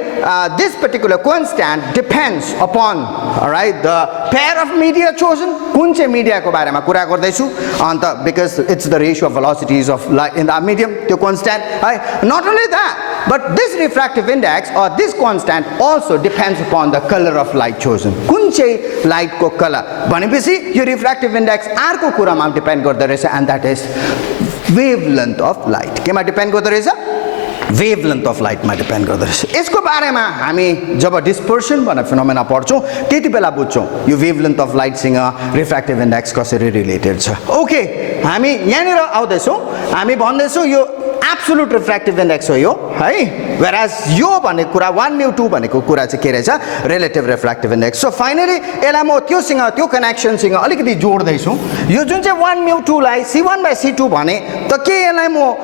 this particular constant depends upon alright the pair of media chosen कुन चाहिँ मिडियाको बारेमा कुरा गर्दैछु अन्त because it's the ratio of velocities of light in the medium त्यो constant है not only that but this refractive index or this constant also depends upon the color of light chosen. कुन चाहिँ light को color भनेपछि यो refractive index R को कुरामा depend गर्दो रहेछ, and that is wavelength of light. केमा डिपेन्ड गर्दो रहेछ? वेभलेन्थ अफ लाइटमा डिपेन्ड गर्दो रहेछ. यसको बारेमा हामी जब डिस्पर्सन भन्ने फिनोमेना पढ्छौँ त्यति बेला बुझ्छौँ यो वेभलेन्थ अफ लाइटसँग रिफ्र्याक्टिभ इन्डेक्स कसरी रिलेटेड छ. ओके, हामी यहाँनिर आउँदैछौँ, हामी भन्दैछौँ यो एब्सोल्युट रिफ्र्याक्टिभ इन्डेक्स हो यो है, वेयरएज यो भन्ने कुरा 1μ2 भनेको कुरा चाहिँ के रहेछ? Relative refractive index. So finally यसलाई म त्योसँग त्यो कनेक्सनसँग अलिकति जोड्दैछु. यो जुन चाहिँ 1μ2 लाई C1/C2 भने त के यसलाई म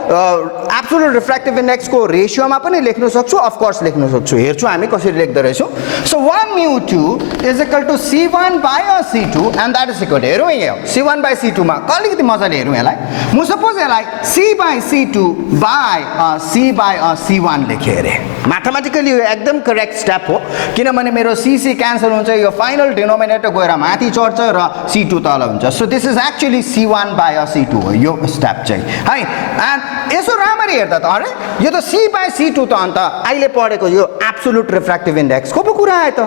एब्सोल्युट रिफ्र्याक्टिभ इन्डेक्सको रेसियोमा पनि लेख्न सक्छु? अफकोर्स लेख्न सक्छु. हेर्छु हामी कसरी लेख्दो रहेछौँ. So 1μ2 is equal to C1/C2 and that is equal to, हेरौँ यहाँ C1/C2 मा अलिकति मजाले हेरौँ यसलाई. म सपोज यसलाई C/C2 by C/C1 लेखेँ अरे. म्याथमेटिकली यो एकदम करेक्ट स्टेप हो, किनभने मेरो C क्यान्सल हुन्छ, यो फाइनल डिनोमिनेटर गएर माथि चढ्छ र C2 तल हुन्छ. So this is actually C1/C2 हो यो स्टेप चाहिँ है. एन्ड यसो राम्ररी हेर्दा त अरे यो त C/C2 त अन्त अहिले पढेको यो एब्सोल्युट रिफ्र्याक्टिभ इन्डेक्सको पो कुरा आयो त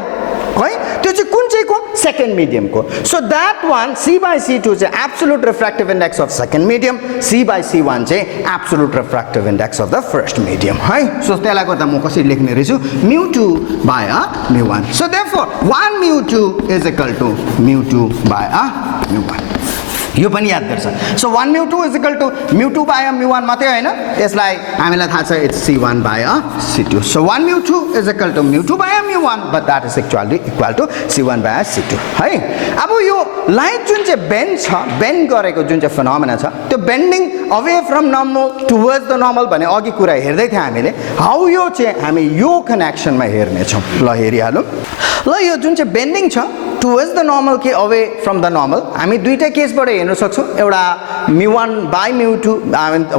है. त्यो चाहिँ कुन चाहिँ को? सेकेन्ड मिडियमको. सो द्याट वान C/C2 चाहिँ absolute refractive index of second medium, C/C1 चाहिँ absolute refractive index of the first medium है. सो त्यसलाई गर्दा म कसरी लेख्ने रहेछु? μ2/μ1. So therefore 1μ2 is equal to μ2/μ1. यो पनि याद गर्छ. सो 1μ2 इज इक्वल टु μ2/μ1 मात्रै होइन, यसलाई हामीलाई थाहा छ it's C1/C2. So 1μ2 is equal to μ2/μ1 but that is actually equal to C1/C2 है. अब यो लाइट जुन चाहिँ बेन्ड छ, बेन्ड गरेको जुन चाहिँ फिनोमेना छ, त्यो bending away from normal towards the normal भन्ने अघि कुरा हेर्दै थियौँ हामीले. हाउ यो चाहिँ हामी यो कनेक्सनमा हेर्नेछौँ. ल हेरिहालौँ. ल यो जुन चाहिँ बेन्डिङ छ टुवर्ड्स द नर्मल कि अवे फ्रम द नर्मल, हामी दुईटा केसबाट हेर्न सक्छौँ. एउटा μ1/μ2,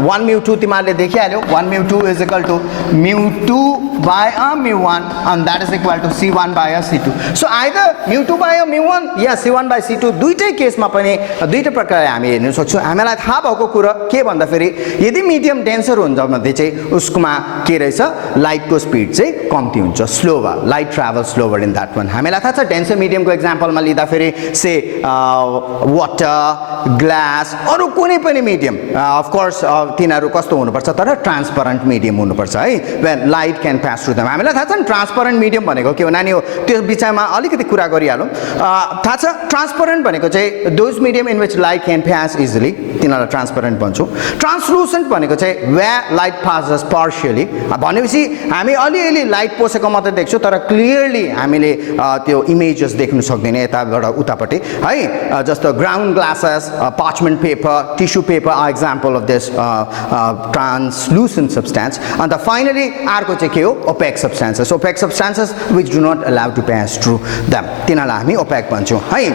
1μ2 तिमीहरूले देखिहाल्यौ. 1μ2 is equal to μ2/μ1 and that is equal to C1/C2. So either μ2/μ1 या C1/C2 दुईटै केसमा पनि दुईटै प्रकारले हामी हेर्न सक्छौँ. हामीलाई थाहा भएको कुरा के भन्दाखेरि यदि मिडियम डेन्सर हुन्छ भने चाहिँ उसकोमा के रहेछ? लाइटको स्पिड चाहिँ कम्ती हुन्छ, slower, light travel slower in that one. हामीलाई थाहा छ डेन्सर मिडियमको एक्जाम्पलमा लिँदाखेरि से वाटर, ग्लास, अरू कुनै पनि मिडियम अफकोर्स तिनीहरू कस्तो हुनुपर्छ तर ट्रान्सपरेन्ट मिडियम हुनुपर्छ है, when light can pass through them. हामीलाई थाहा छ नि ट्रान्सपरेन्ट मिडियम भनेको के हो नानी हो, त्यो विषयमा अलिकति कुरा गरिहालौँ. थाहा छ ट्रान्सपरेन्ट भनेको चाहिँ those medium in which light can pass easily, तिनीहरूलाई ट्रान्सपरेन्ट भन्छौँ. ट्रान्सलुसेन्ट भनेको चाहिँ वे लाइट पासेस पार्सियली, भनेपछि हामी अलिअलि लाइट पसेको मात्रै देख्छौँ तर क्लियरली हामीले त्यो इमेजेस देख्न सक्दैन यताबाट उतापट्टि है. जस्तो ground glasses, parchment paper, tissue paper are example of this translucent substance. And the finally अर्को चाहिँ के हो? opaque substances. Opaque substances which do not allow to pass through them. तिनीहरूलाई हामी opaque भन्छौँ है.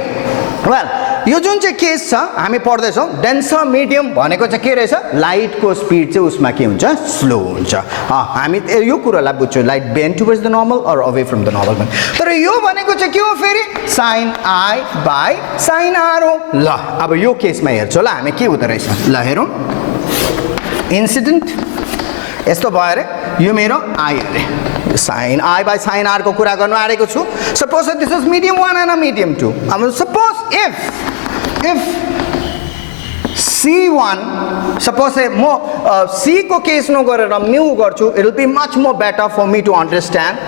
वेल यो जुन चाहिँ केस छ हामी पढ्दैछौँ, डेन्सर मिडियम भनेको चाहिँ के रहेछ? लाइटको स्पिड चाहिँ उसमा के हुन्छ? स्लो हुन्छ. हामी यो कुरालाई बुझ्छौँ light bend towards the normal or away from the normal. तर यो भनेको चाहिँ के हो फेरि? sin I/sin R हो. ल अब यो केसमा हेर्छौँ ल हामी के हुँदो रहेछ. ल हेरौँ. इन्सिडेन्ट यस्तो भयो अरे, यो मेरो I अरे, sin I/sin R को कुरा गर्नु आएको छु. Suppose this is medium 1 and medium 2. अब सपोज इफ C1, suppose म C को केस नगरेर म्यू गर्छु, it will be much more better for me to understand.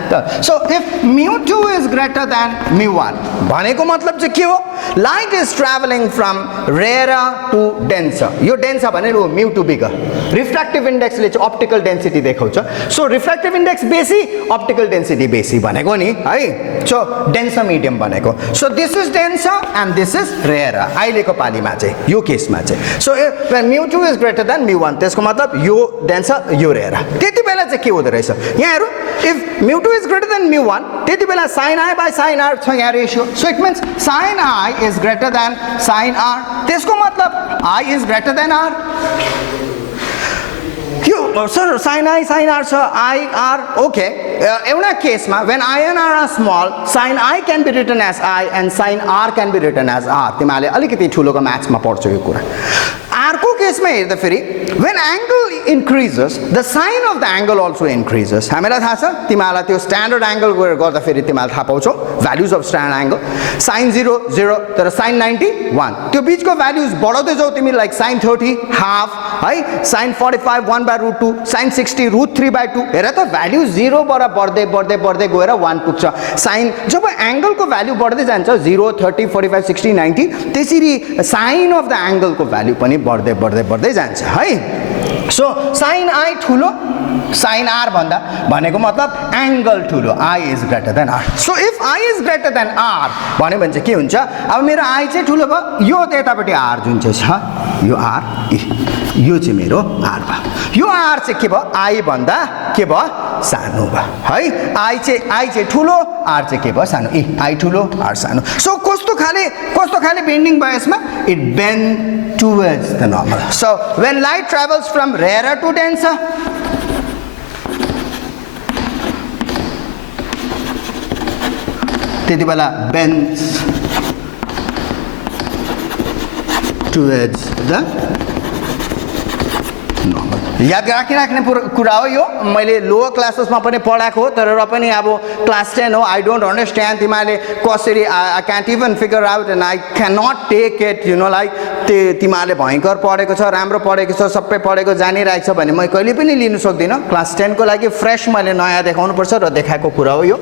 So if μ2 is greater than μ1 भनेको मतलब चाहिँ के हो? Light is traveling from rarer to denser. यो denser भनेको μ2 bigger. Refractive index ले चाहिँ optical density देखाउँछ. So refractive index बेसी, optical density बेसी भनेको नि है. So denser medium भनेको. So this is denser and this is rarer. अहिलेको पालीमा चाहिँ यो केसमा चाहिँ. So when μ2 is greater than μ1 त्यसको मतलब यो डेन्सर यो rarer. त्यति बेला चाहिँ के हुँदो रहेछ? यहाँ हेरौँ. If μ2 is greater than μ1 त्यति बेला sin I/sin R छ यहाँ ratio. So it means sin I is greater than sin R. त्यसको मतलब I is greater than R. Sir, sin I/sin R छ, I R. Okay. एउटा केसमा when I and R are small, sin I can be written as I and sin R can be written as R. तिमीहरूले अलिकति ठुलोको म्याथ्समा पढ्छौ यो कुरा. अर्को case यसमा हेर्दा फेरि when angle increases the sign of the angle also increases. हामीलाई थाहा छ तिमीलाई त्यो स्ट्यान्डर्ड एंगल गर्दा फेरि तिमीलाई थाहा पाउँछौ values of standard angle sin 0 0 तर sin 90 1 त्यो बीचको भ्यालुज बढाउँदै जाऊ तिमी लाइक sin 30 हाफ है sin 45 1/√2 sin 60 √3/2 हेर त भ्यालु 0 बाट बढ्दै बढ्दै बढ्दै गएर 1 पुग्छ sin जब एंगलको भ्यालु बढ्दै जान्छ 0 30 45 60 90 त्यसरी साइन अफ द एंगलको भ्यालु पनि बढ्दै बढ्दै बढ्दै जान्छ है सो sin I ठुलो sin R भन्दा भनेको मतलब एंगल ठुलो I is greater than R. So if I is greater than R भन्यो भने चाहिँ के हुन्छ अब मेरो I चाहिँ ठुलो भयो यो त्यतापटि R जुन चाहिँ छ यो R यो चाहिँ मेरो R भयो यो R चाहिँ के भयो I भन्दा के भयो सानो भयो है I चाहिँ ठुलो R चाहिँ के भयो सानो I ठुलो R सानो सो कस्तो खाले बेन्डिङ भयो यसमा it bend towards the normal. So when light travels from rarer to denser त्यति बेला bends towards the normal. याद राखिराख्ने कुरा हो यो मैले लोअर क्लासेसमा पनि पढाएको हो तर र पनि अब क्लास 10 हो आई डोन्ट अन्डरस्ट्यान्ड तिमीले कसरी I can't even figure out and I can not take it you know like तिमीले भयंकर पढेको छ राम्रो पढेको छ सबै पढेको जानिरहेको छ भने म कहिले पनि लिन सक्दिन क्लास 10 को लागि फ्रेश मैले नयाँ देखाउनु पर्छ र देखाएको कुरा हो यो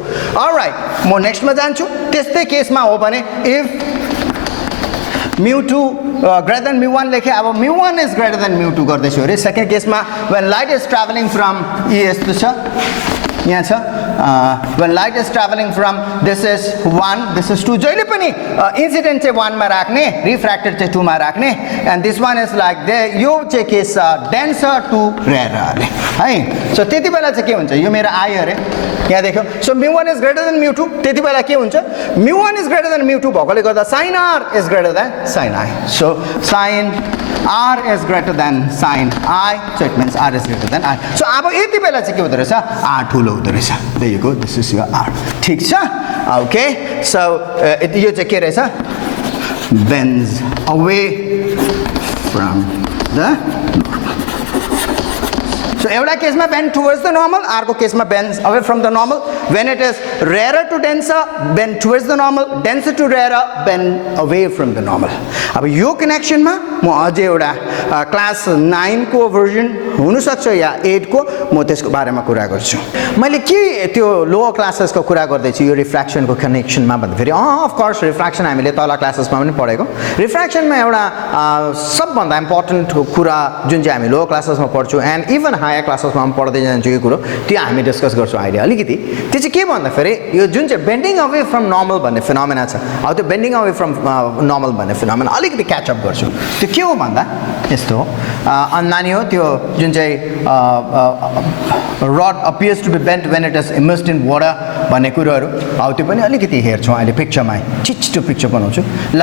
अलराइट म नेक्स्टमा जान्छु त्यस्तै केसमा हो भने if mu2 greater than mu1 लेखे अब mu1 is greater than mu2 गर्दैछु अरे सेकेन्ड केसमा when light is traveling from यस्तो छ यहाँ छ when light is traveling from this is 1 this is 2 जहिले पनि इन्सिडेन्ट चाहिँ 1 मा राख्ने रिफ्र्याक्टेड चाहिँ 2 मा राख्ने and this one is like यो चाहिँ केस denser to rarer अरे है सो त्यति बेला चाहिँ के हुन्छ यो मेरो I अरे यहाँ देख्यो so mu1 is greater than mu2 त्यति बेला के हुन्छ mu1 is greater than mu2 भएकोले गर्दा sin R is greater than sin I so sin R is greater than sin I so it means R is greater than I so अब यति बेला चाहिँ के हुँदो रहेछ R ठुलो हुँदो रहेछ there you go this is your R ठीक छ okay so यो चाहिँ के रहेछ bends away from the so एउटा केसमा bend towards the normal अर्को केसमा bends away from the normal when it is rarer to denser bend towards the normal denser to rarer bend away from the normal अब यो कनेक्सनमा म अझै एउटा class 9 को भर्जन हुन सक्छ या 8 को म त्यसको बारेमा कुरा गर्छु मैले के त्यो लोअर क्लासेसको कुरा गर्दै छु यो रिफ्र्याक्सनको कनेक्सनमा भन्दाखेरि अफ कोर्स रिफ्र्याक्सन हामीले तल क्लासेसमा पनि पढेको रिफ्र्याक्सनमा एउटा सबभन्दा इम्पोर्टेन्ट कुरा जुन चाहिँ हामी लोअर क्लासेसमा पढ्छौं एन्ड इभन हायर क्लासेसमा पनि पढ्दै जान्छु यो कुरो त्यो हामी डिस्कस गर्छौं अहिले अलिकति त्यो चाहिँ के भन्दाखेरि यो जुन चाहिँ बेन्डिङ अवे फ्रम नर्मल भन्ने फिनोमेना छ अब त्यो बेन्डिङ अवे फ्रम नर्मल भन्ने फिनोमेना अलिकति क्याच अप गर्छु त्यो के हो भन्दा यस्तो हो अन्नानी हो त्यो जुन चाहिँ rod appears to be bent when it is immersed in water भन्ने कुराहरु अब त्यो पनि अलिकति हेर्छौं अहिले पिक्चरमा छिटो पिक्चर बनाउँछु ल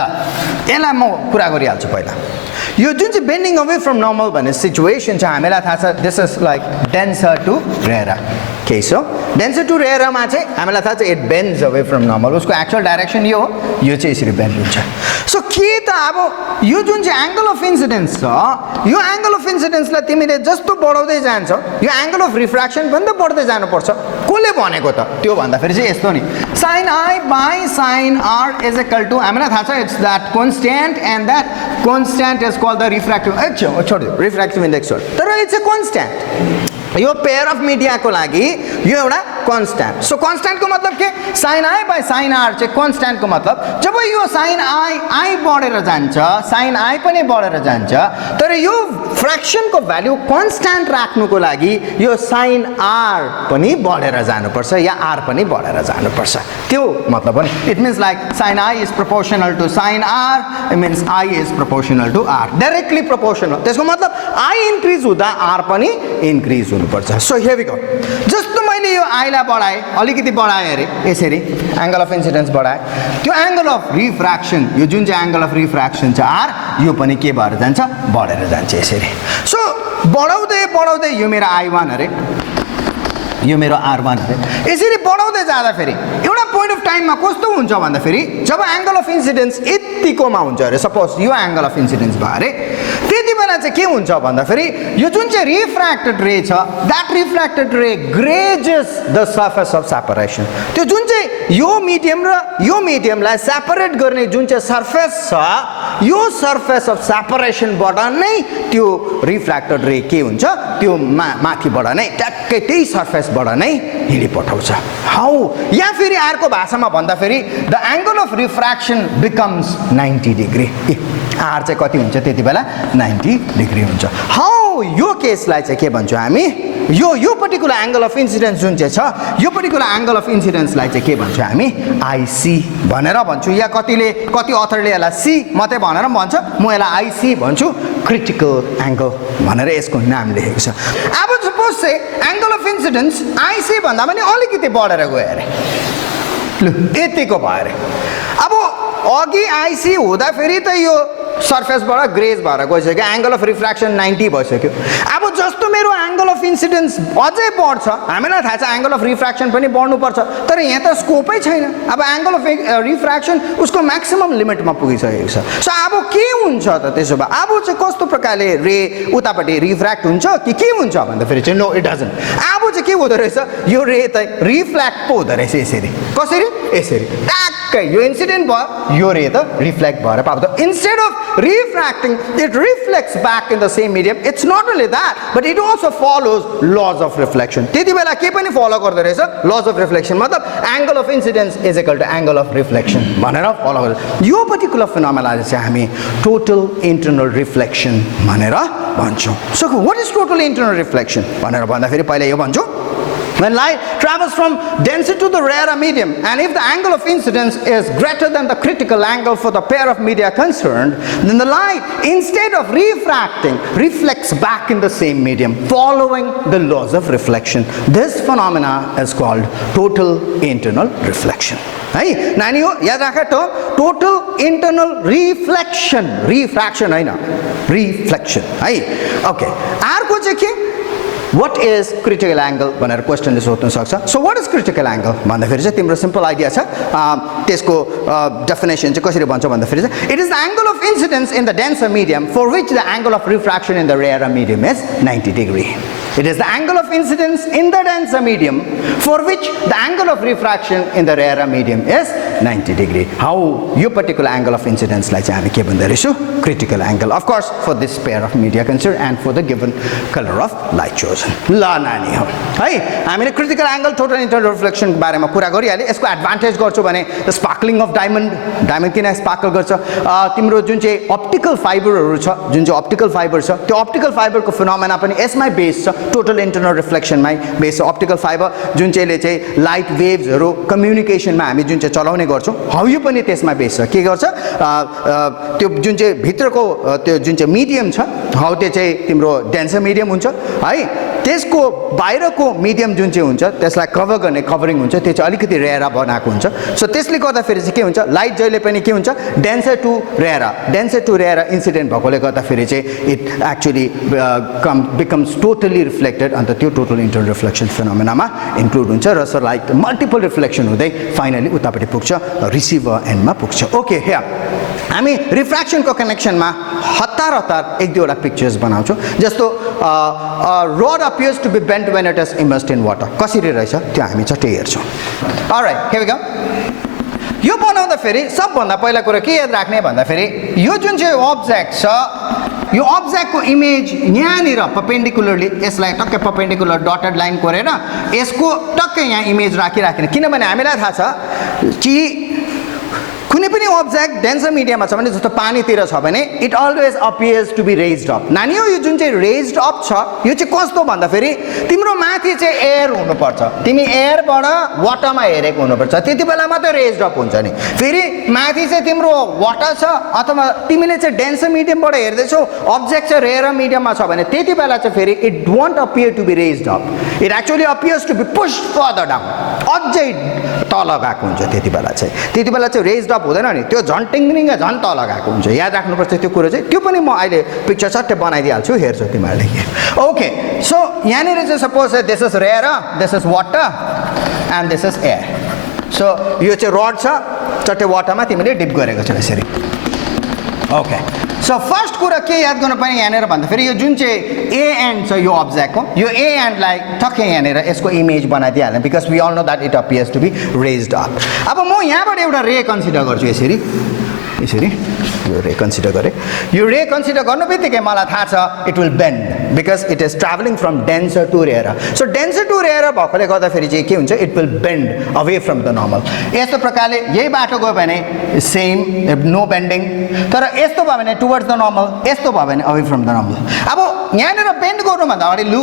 यसलाई म कुरा गरिहाल्छु पहिला यो जुन चाहिँ बेन्डिङ अवे फ्रम नर्मल भन्ने सिचुएसन छ हामीलाई थाहा छ this is like denser to rare case हो डेन्सर टु रेयर मा चाहिँ हामीलाई थाहा छ it bends away from normal उसको एक्चुअल डाइरेक्सन यो हो यो चाहिँ यसरी बेन्ड हुन्छ सो के त अब यो जुन चाहिँ एंगल अफ इन्सिडेन्स छ यो एंगल अफ इन्सिडेन्सलाई तिमीले जस्तो बढाउँदै जान्छौ यो एंगल अफ रिफ्र्याक्सन पनि त बढ्दै जानुपर्छ कोले भनेको त त्यो भन्दा फेरि चाहिँ यस्तो नि sin I by sin R is equal to हामीलाई थाहा छ it's that constant and that constant is called the refractive छोड दियो रिफ्र्याक्टिभ इन्डेक्स तर इट्स अ कांस्टेंट यो पेयर अफ मीडिया को लागि यो एउटा कांस्टेंट सो कांस्टेंट को मतलब के sin I by sin R चाहिँ कांस्टेंट को मतलब जब यो sin I बढेर जान्छ sin I पनि बढेर जान्छ तर यो फ्र्याक्सन को भ्यालु कांस्टेंट राख्नुको लागि यो sin R पनि बढेर जानुपर्छ या R पनि बढेर जानुपर्छ त्यो मतलब हो it means like sin I is proportional to sin R it means I is proportional to R directly proportional त्यसको मतलब I इन्क्रिज हुँदा R पनि इन्क्रिज हुनुपर्छ सो हियर वी गो जस्तो मैले यो I लाई बढाए अलिकति बढाए अरे यसरी एंगल अफ इन्सिडेन्स बढाए त्यो एंगल अफ रिफ्र्याक्सन यो जुन चाहिँ एंगल अफ रिफ्र्याक्सन छ R यो पनि के भएर जान्छ बढेर जान्छ यसरी सो बढाउँदै बढाउँदै यो मेरो I1 अरे यो मेरो R1 अरे यसरी बढाउँदै जाँदा फेरि एउटा पोइन्ट अफ टाइममा कस्तो हुन्छ भन्दा फेरि जब एंगल अफ इन्सिडेन्स यतिकोमा हुन्छ अरे सपोज यो एंगल अफ इन्सिडेन्स भयो अरे त्यति बेला चाहिँ के हुन्छ भन्दाखेरि यो जुन चाहिँ रिफ्र्याक्टेड रे छ द्याट रिफ्र्याक्टेड रे ग्रेजेस द सर्फेस अफ सेपरेसन त्यो जुन चाहिँ यो मिडियम र यो मिडियमलाई सेपरेट गर्ने जुन चाहिँ सर्फेस छ यो सर्फेस अफ सेपरेसनबाट नै त्यो रिफ्र्याक्टेड रे के हुन्छ त्यो माथिबाट नै ट्याक्कै त्यही सर्फेसबाट नै हिँडी पठाउँछ हाउ या फेरि अर्को भाषामा भन्दाखेरि the angle of refraction becomes 90 degree R चाहिँ कति हुन्छ त्यति बेला 90 डिग्री हुन्छ हाउ यो केसलाई चाहिँ के भन्छौँ हामी यो पर्टिकुलर एंगल अफ इन्सिडेन्स जुन चाहिँ छ यो पर्टिकुलर एंगल अफ इन्सिडेन्सलाई चाहिँ के भन्छौँ हामी आइसी भनेर भन्छौँ या कति अथरले यसलाई सी मात्रै भनेर भन्छ म यसलाई आइसी भन्छु क्रिटिकल एंगल भनेर यसको नाम लेखेको छ अब सपोज चाहिँ एंगल अफ इन्सिडेन्स आइसी भन्दा पनि अलिकति बढेर गयो अरे ल यतिको भयो अरे अब अघि आइसी हुँदाखेरि त यो सर्फेसबाट ग्रेज भएर गइसक्यो एंगल अफ रिफ्र्याक्सन 90 भइसक्यो अब जस्तो मेरो एंगल अफ इन्सिडेन्स अझै बढ्छ हामीलाई थाहा छ एंगल अफ रिफ्र्याक्सन पनि बढ्नुपर्छ तर यहाँ त स्कोपै छैन अब एंगल अफ रिफ्र्याक्सन उसको म्याक्सिमम लिमिटमा पुगिसकेको छ सो अब के हुन्छ त त्यसो भए अब चाहिँ कस्तो प्रकारले रे उतापट्टि रिफ्र्याक्ट हुन्छ के हुन्छ भन्दाखेरि चाहिँ नो इट डजन्ट अब चाहिँ के हुँदो रहेछ यो रे त रिफ्ल्याक्ट पो हुँदो रहेछ यसरी कसरी यसरी ट्याक्कै यो इन्सिडेन्ट भयो यो रे त रिफ्लेक्ट भएर पाउँछ instead of refracting it reflects back in the same medium it's not only that but it also follows laws of reflection त्यति बेला के पनि फलो गर्दै रहेछ laws of reflection मतलब angle of incidence is equal to angle of reflection भनेर follow गर्छ यो पर्टिकुलर फिनोमेना चाहिँ हामी total internal reflection भनेर भन्छौँ so what is total internal reflection भनेर भन्दाखेरि पहिला यो भन्छौँ when light travels from denser to the rarer medium and if the angle of incidence is greater than the critical angle for the pair of media concerned then the light instead of refracting reflects back in the same medium following the laws of reflection this phenomena is called total internal reflection है नानी हो याद राख त total internal reflection refraction हैन reflection है okay अर्को चाहिँ के what is critical angle भनेर क्वेशनले सोध्न सक्छ so what is critical angle भन्दाखेरि चाहिँ तिम्रो सिम्पल आइडिया छ त्यसको डेफिनेसन चाहिँ कसरी भन्छ भन्दाखेरि चाहिँ it is the angle of incidence in the denser medium for which the angle of refraction in the rarer medium is 90 degree it is the angle of incidence in the denser medium for which the angle of refraction in the rarer medium is 90 degree how यो particular angle of incidence लाई चाहिँ हामी के भन्दै रहेछौँ critical angle of course for this pair of media concerned and for the given color of light chosen ल नानी हो है हामीले critical angle total internal reflection बारेमा कुरा गरिहाले यसको एडभान्टेज गर्छौ भने स्पार्कलिङ अफ डायमन्ड किन स्पार्कल गर्छ तिम्रो जुन चाहिँ अप्टिकल फाइबरहरु छ जुन चाहिँ अप्टिकल फाइबर छ त्यो अप्टिकल फाइबरको फिनोमेना पनि यसमै बेस छ टोटल इन्टरनल रिफ्लेक्सनमै बेस छ अप्टिकल फाइबर जुन चाहिँले चाहिँ लाइट वेभ्सहरु कम्युनिकेसनमा हामी जुन चाहिँ चलाउने गर्छौं हौ यो पनि त्यसमा बेस छ के गर्छ त्यो जुन चाहिँ भित्रको त्यो जुन चाहिँ मिडियम छ हौ त्यो चाहिँ तिम्रो डेन्सर मिडियम हुन्छ है त्यसको बाहिरको मिडियम जुन चाहिँ हुन्छ त्यसलाई कभर गर्ने कभरिङ हुन्छ त्यो चाहिँ अलिकति रेयर बनाएको हुन्छ सो त्यसले गर्दाखेरि चाहिँ के हुन्छ लाइट जहिले पनि के हुन्छ डेन्सर टु रेयर इन्सिडेन्ट भएकोले गर्दाखेरि चाहिँ it actually becomes totally reflected अन्त त्यो टोटल इन्टरनल रिफ्लेक्सन फिनोमेनामा इन्क्लुड हुन्छ र सो लाइट मल्टिपल रिफ्लेक्सन हुँदै फाइनली उतापट्टि पुग्छ रिसिभर एन्डमा पुग्छ ओके हियर हामी रिफ्र्याक्सनको कनेक्सनमा हतार एक दुईवटा पिक्चर्स बनाउँछौँ जस्तो rod appears to be bent when it is immersed in water कसरी रहेछ त्यो हामी चट्टै हेर्छौँ अलराइट हियर वी गो यो बनाउँदा फेरि सबभन्दा पहिला कुरा के याद राख्ने भन्दा फेरि यो जुन चाहिँ अब्जेक्ट छ यो अब्जेक्टको इमेज यहाँनिर परपेन्डिकुलरली यसलाई टक्कै परपेन्डिकुलर डटेड लाइन कोरेर यसको टक्कै यहाँ इमेज राखिराख्ने किनभने हामीलाई थाहा छ कि कुनै पनि अब्जेक्ट डेन्सर मिडियममा छ भने जस्तो पानीतिर छ भने it always appears to be raised up नानी हो यो जुन चाहिँ रेज्ड अप छ यो चाहिँ कस्तो भन्दाखेरि तिम्रो माथि चाहिँ एयर हुनुपर्छ तिमी एयरबाट वाटरमा हेरेको हुनुपर्छ त्यति बेला मात्रै रेज्ड अप हुन्छ नि फेरि माथि चाहिँ तिम्रो वाटर छ अथवा तिमीले चाहिँ डेन्सर मिडियमबाट हेर्दैछौ अब्जेक्ट चाहिँ रेयर मिडियममा छ भने त्यति बेला चाहिँ फेरि it don't appear to be raised up it actually appears to be pushed further down अझै तल गएको हुन्छ त्यति बेला चाहिँ रेज्ड अप हुँदैन नि त्यो झन् टिङ्गिङ झन् तल गएको हुन्छ याद राख्नुपर्छ त्यो कुरो चाहिँ त्यो पनि म अहिले पिक्चर सट्टै बनाइदिइहाल्छु हेर्छु तिमीहरूले ओके सो यहाँनिर चाहिँ suppose this is rare this is water and this is air so यो चाहिँ रड छ चट्टै वाटरमा तिमीले डिप गरेको छौ यसरी ओके सो फर्स्ट कुरा के याद गर्नुपर्ने यहाँनिर भन्दाखेरि यो जुन चाहिँ ए एन्ड छ यो अब्जेक्टको यो ए एन्डलाई टक्कै यहाँनिर यसको इमेज बनाइदिइहाल्ने because we all know that it appears to be raised up अब म यहाँबाट एउटा रे कन्सिडर गर्छु यसरी यो रे कन्सिडर गरेँ यो रे कन्सिडर गर्नु बित्तिकै मलाई थाहा छ it will bend because it is travelling from denser to rare so denser to rare भएकोले गर्दाखेरि चाहिँ के हुन्छ it will bend away from the normal यस्तो प्रकारले यही बाटो गयो भने सेम नो बेन्डिङ तर यस्तो भयो भने टुवर्ड्स द नर्मल यस्तो भयो भने अवे फ्रम द नर्मल अब यहाँनिर बेन्ड गर्नुभन्दा अगाडि लु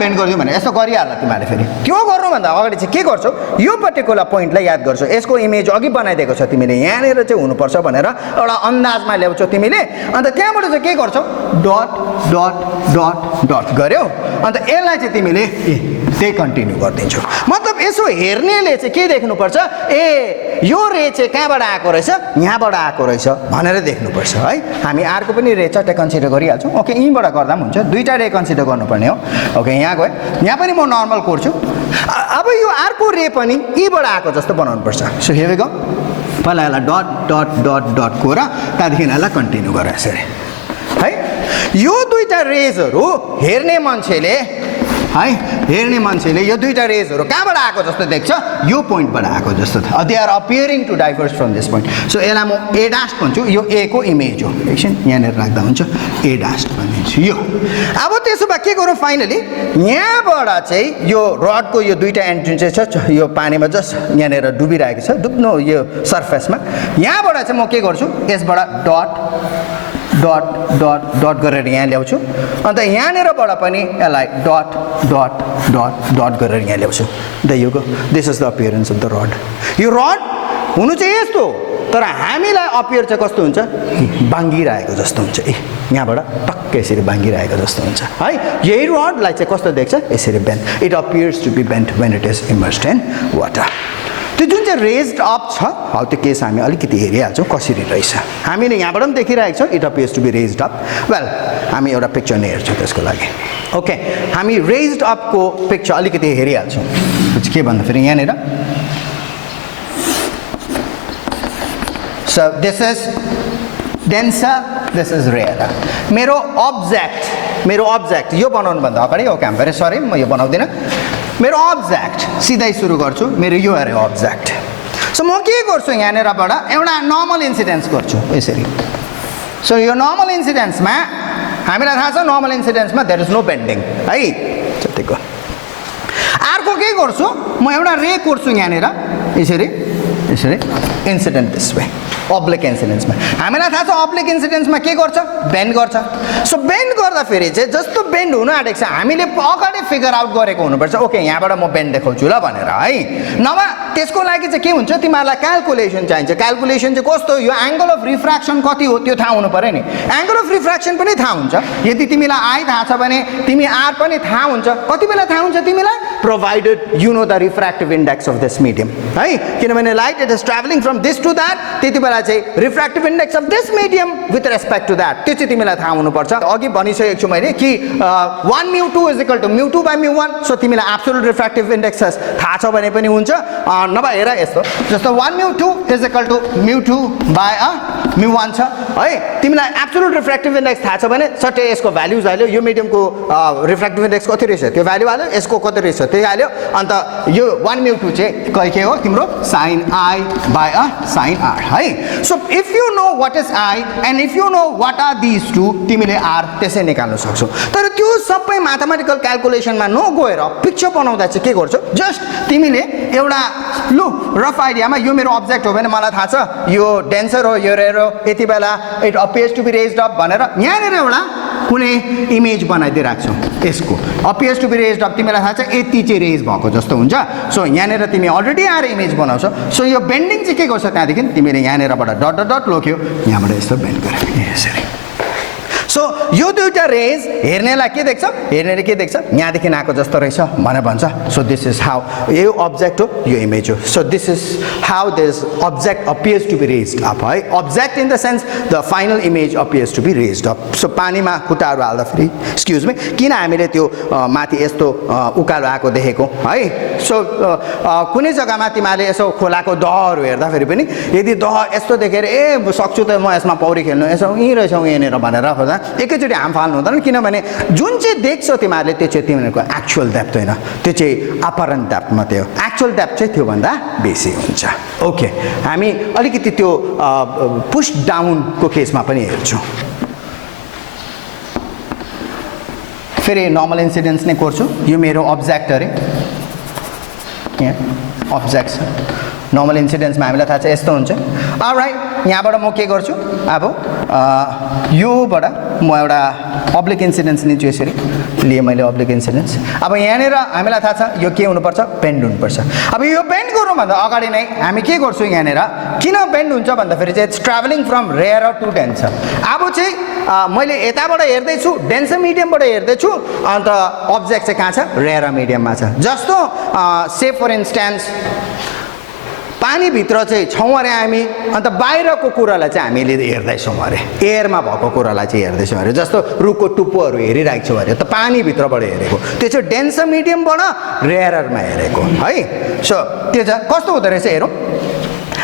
बेन्ड गरिदिउँ भने यस्तो गरिहाल्ला तिमीहरूले फेरि त्यो गर्नुभन्दा अगाडि चाहिँ के गर्छौ यो पर्टिकुलर पोइन्टलाई याद गर्छौ यसको इमेज अघि बनाइदिएको छ तिमीले यहाँनिर चाहिँ हुनुपर्छ भनेर एउटा अन्दाजमा ल्याउँछौ तिमीले अन्त त्यहाँबाट चाहिँ के गर्छौ डट डट डट डट गर्यौ अन्त यसलाई चाहिँ तिमीले त्यही कन्टिन्यू गरिदिन्छौ मतलब यसो हेर्नेले चाहिँ के देख्नुपर्छ ए यो रे चाहिँ कहाँबाट आएको रहेछ यहाँबाट आएको रहेछ भनेर देख्नुपर्छ है हामी अर्को पनि रे चट्टै कन्सिडर गरिहाल्छौँ ओके यहीँबाट गर्दा पनि हुन्छ दुईवटा रे कन्सिडर गर्नुपर्ने हो ओके यहाँ गयो यहाँ पनि म नर्मल कोर्छु अब यो अर्को रे पनि यहीँबाट आएको जस्तो बनाउनुपर्छ सो हियर वी गो पहिला यसलाई dot dot dot dot core त्यहाँदेखि यसलाई कन्टिन्यू गर यसरी है यो दुईवटा रेजहरू हेर्ने मान्छेले यो दुईवटा रेजहरू कहाँबाट आएको जस्तो देख्छ यो पोइन्टबाट आएको जस्तो they are appearing to diverse from this point so यसलाई म ए डास्ट भन्छु यो ए को इमेज हो एकछिन यहाँनिर राख्दा हुन्छ ए डास्ट भनिदिन्छु यो अब त्यसो भए के गरौँ फाइनली यहाँबाट चाहिँ यो रडको यो दुईवटा एन्ड जुन चाहिँ छ यो पानीमा जस्ट यहाँनिर डुबिरहेको छ डुब्नु यो सर्फेसमा यहाँबाट चाहिँ म के गर्छु यसबाट डट डट डट डट गरेर यहाँ ल्याउँछु अन्त यहाँनिरबाट पनि यसलाई डट डट डट डट गरेर यहाँ ल्याउँछु यो this is the appearance of the rod यो रड हुनु चाहिँ यस्तो तर हामीलाई अपियर चाहिँ कस्तो हुन्छ बाङ्गिरहेको जस्तो हुन्छ यहाँबाट टक्कै यसरी बाङ्गिरहेको जस्तो हुन्छ है यही रडलाई चाहिँ कस्तो देख्छ यसरी bend it appears to be bend when it is immersed in water त्यो जुन चाहिँ रेज्ड अप छ हौ त्यो केस हामी अलिकति हेरिहाल्छौँ कसरी रहेछ हामीले यहाँबाट पनि देखिरहेको छौँ it appears to be raised up well हामी एउटा पिक्चर नै हेर्छौँ त्यसको लागि ओके हामी रेज्ड अपको पिक्चर अलिकति हेरिहाल्छौँ के भन्दाखेरि यहाँनिर so this is denser this is rare मेरो अब्जेक्ट यो बनाउनुभन्दा अगाडि ओके हामी भेरी सरी म यो बनाउँदिनँ मेरो अब्जेक्ट सिधै सुरु गर्छु मेरो यो अरे अब्जेक्ट सो म के गर्छु यहाँनिरबाट एउटा नर्मल इन्सिडेन्स गर्छु यसरी सो यो नर्मल इन्सिडेन्समा हामीलाई थाहा छ नर्मल इन्सिडेन्समा देयर इज नो बेन्डिङ है जतिको अर्को के गर्छु म एउटा रे कोर्छु यहाँनिर यसरी इन्सिडेन्ट दिस वे अब्लिक इन्सिडेन्समा हामीलाई थाहा छ अब्लिक इन्सिडेन्समा के गर्छ बेन्ड गर्छ सो बेन्ड गर्दाखेरि चाहिँ जस्तो बेन्ड हुनु आँटेको छ हामीले अगाडि फिगर आउट गरेको हुनुपर्छ ओके यहाँबाट म बेन्ड देखाउँछु ल भनेर है नभए त्यसको लागि चाहिँ के हुन्छ तिमीहरूलाई क्यालकुलेसन चाहिन्छ क्यालकुलेसन चाहिँ कस्तो यो एङ्गल अफ रिफ्र्याक्सन कति हो त्यो थाहा हुनु पऱ्यो नि एङ्गल अफ रिफ्र्याक्सन पनि थाहा हुन्छ यदि तिमीलाई आई थाहा छ भने तिमी आर पनि थाहा हुन्छ कति बेला थाहा हुन्छ तिमीलाई provided you know the refractive index of this medium है किनभने light it is travelling from this to that त्यति बेला चाहिँ refractive index of this medium with respect to that त्यो चाहिँ तिमीलाई थाहा हुनुपर्छ अघि भनिसकेको छु मैले कि 1μ2 = μ2/μ1 सो तिमीलाई एब्सोल्युट रिफ्र्याक्टिभ इन्डेक्स थाहा छ भने पनि हुन्छ नभए हेर यस्तो जस्तो 1μ2 = μ2/μ1 छ है तिमीलाई एब्सोल्युट रिफ्र्याक्टिभ इन्डेक्स थाहा छ भने सट्टै यसको भ्याल्युज हाल्यो यो मिडियमको रिफ्र्याक्टिभ इन्डेक्स कति रहेछ त्यो भ्याल्यु हाल्यो यसको कति रहेछ त्यही हाल्यो अन्त यो 1μ2 चाहिँ के हो तिम्रो sin I/sin R है so if you know what is I and if you know what are this two तिमीले आर त्यसै निकाल्न सक्छौ तर त्यो सबै म्याथमेटिकल क्यालकुलेसनमा नगएर पिक्चर बनाउँदा चाहिँ के गर्छौ जस्ट तिमीले एउटा लु रफ आइडियामा यो मेरो अब्जेक्ट हो भने मलाई थाहा छ यो डेन्सर हो यो रेयर हो यति बेला it appears to be raised up भनेर यहाँनिर एउटा कुनै इमेज बनाइदिइरहेको छु यसको appears to be raised up तिमीलाई थाहा छ यति चाहिँ रेज भएको जस्तो हुन्छ सो यहाँनिर तिमी अलरेडी आएर इमेज बनाउँछौ सो यो बेन्डिङ चाहिँ के गर्छ त्यहाँदेखि तिमीले यहाँनिरबाट डट डट डट लोक्यो यहाँबाट यस्तो बेन्ड गरे यसरी सो यो दुईटा रेज हेर्नेलाई के देख्छ, हेर्नेले के देख्छ, यहाँदेखि आएको जस्तो रहेछ भनेर भन्छ. सो दिस इज हाउ, यो अब्जेक्ट हो, यो इमेज हो. So this is how this object appears to be raised up है. Object in the sense the final image appears to be raised up. So पानीमा खुट्टाहरू हाल्दाखेरि एक्सक्युज मी किन हामीले त्यो माथि यस्तो उकालो आएको देखेको है. सो कुनै जग्गामा तिमीहरूले यसो खोलाको दहहरू हेर्दाखेरि पनि यदि दह यस्तो देखेर ए सक्छु त म यसमा पौडी खेल्नु, यसो यहीँ रहेछौ यहाँनिर भनेर खोज्दा एकैचोटि हाम फाल्नु हुँदैन. किनभने जुन चाहिँ देख्छौ तिमीहरूले त्यो चाहिँ तिमीहरूको एक्चुअल डेप्थ होइन, त्यो चाहिँ अपरेन्ट डेप्थ मात्रै हो. एक्चुअल डेप्थ चाहिँ त्योभन्दा बेसी हुन्छ. ओके, हामी अलिकति त्यो पुश डाउनको केसमा पनि हेर्छौँ. फेरि नर्मल इन्सिडेन्स नै कोर्छु. यो मेरो अब्जेक्ट अरे, यहाँ अब्जेक्ट छ. नर्मल इन्सिडेन्समा हामीलाई थाहा छ यस्तो हुन्छ. अलराइट, यहाँबाट म के गर्छु, अब योबाट म एउटा अब्लिक इन्सिडेन्स लिन्छु. यसरी लिएँ मैले अब्लिक इन्सिडेन्स. अब यहाँनिर हामीलाई थाहा छ यो के हुनुपर्छ, बेन्ड हुनुपर्छ. अब यो बेन्ड गर्नुभन्दा अगाडि नै हामी के गर्छौँ, यहाँनिर किन बेन्ड हुन्छ भन्दाखेरि चाहिँ it's travelling from rare to denser. अब चाहिँ मैले यताबाट हेर्दैछु, डेन्सर मिडियमबाट हेर्दैछु, अन्त अब्जेक्ट चाहिँ कहाँ छ, रेयर मिडियममा छ. जस्तो से फर इन्स्ट्यान्स पानीभित्र चाहिँ छौँ अरे हामी, अन्त बाहिरको कुरालाई चाहिँ हामीले हेर्दैछौँ अरे, एयरमा भएको कुरालाई चाहिँ हेर्दैछौँ अरे. जस्तो रुखको टुप्पोहरू हेरिरहेको छौँ अरे, त पानीभित्रबाट हेरेको, त्यो चाहिँ डेन्सर मिडियमबाट रेयरमा हेरेको है. सो त्यो चाहिँ कस्तो हुँदो रहेछ हेरौँ.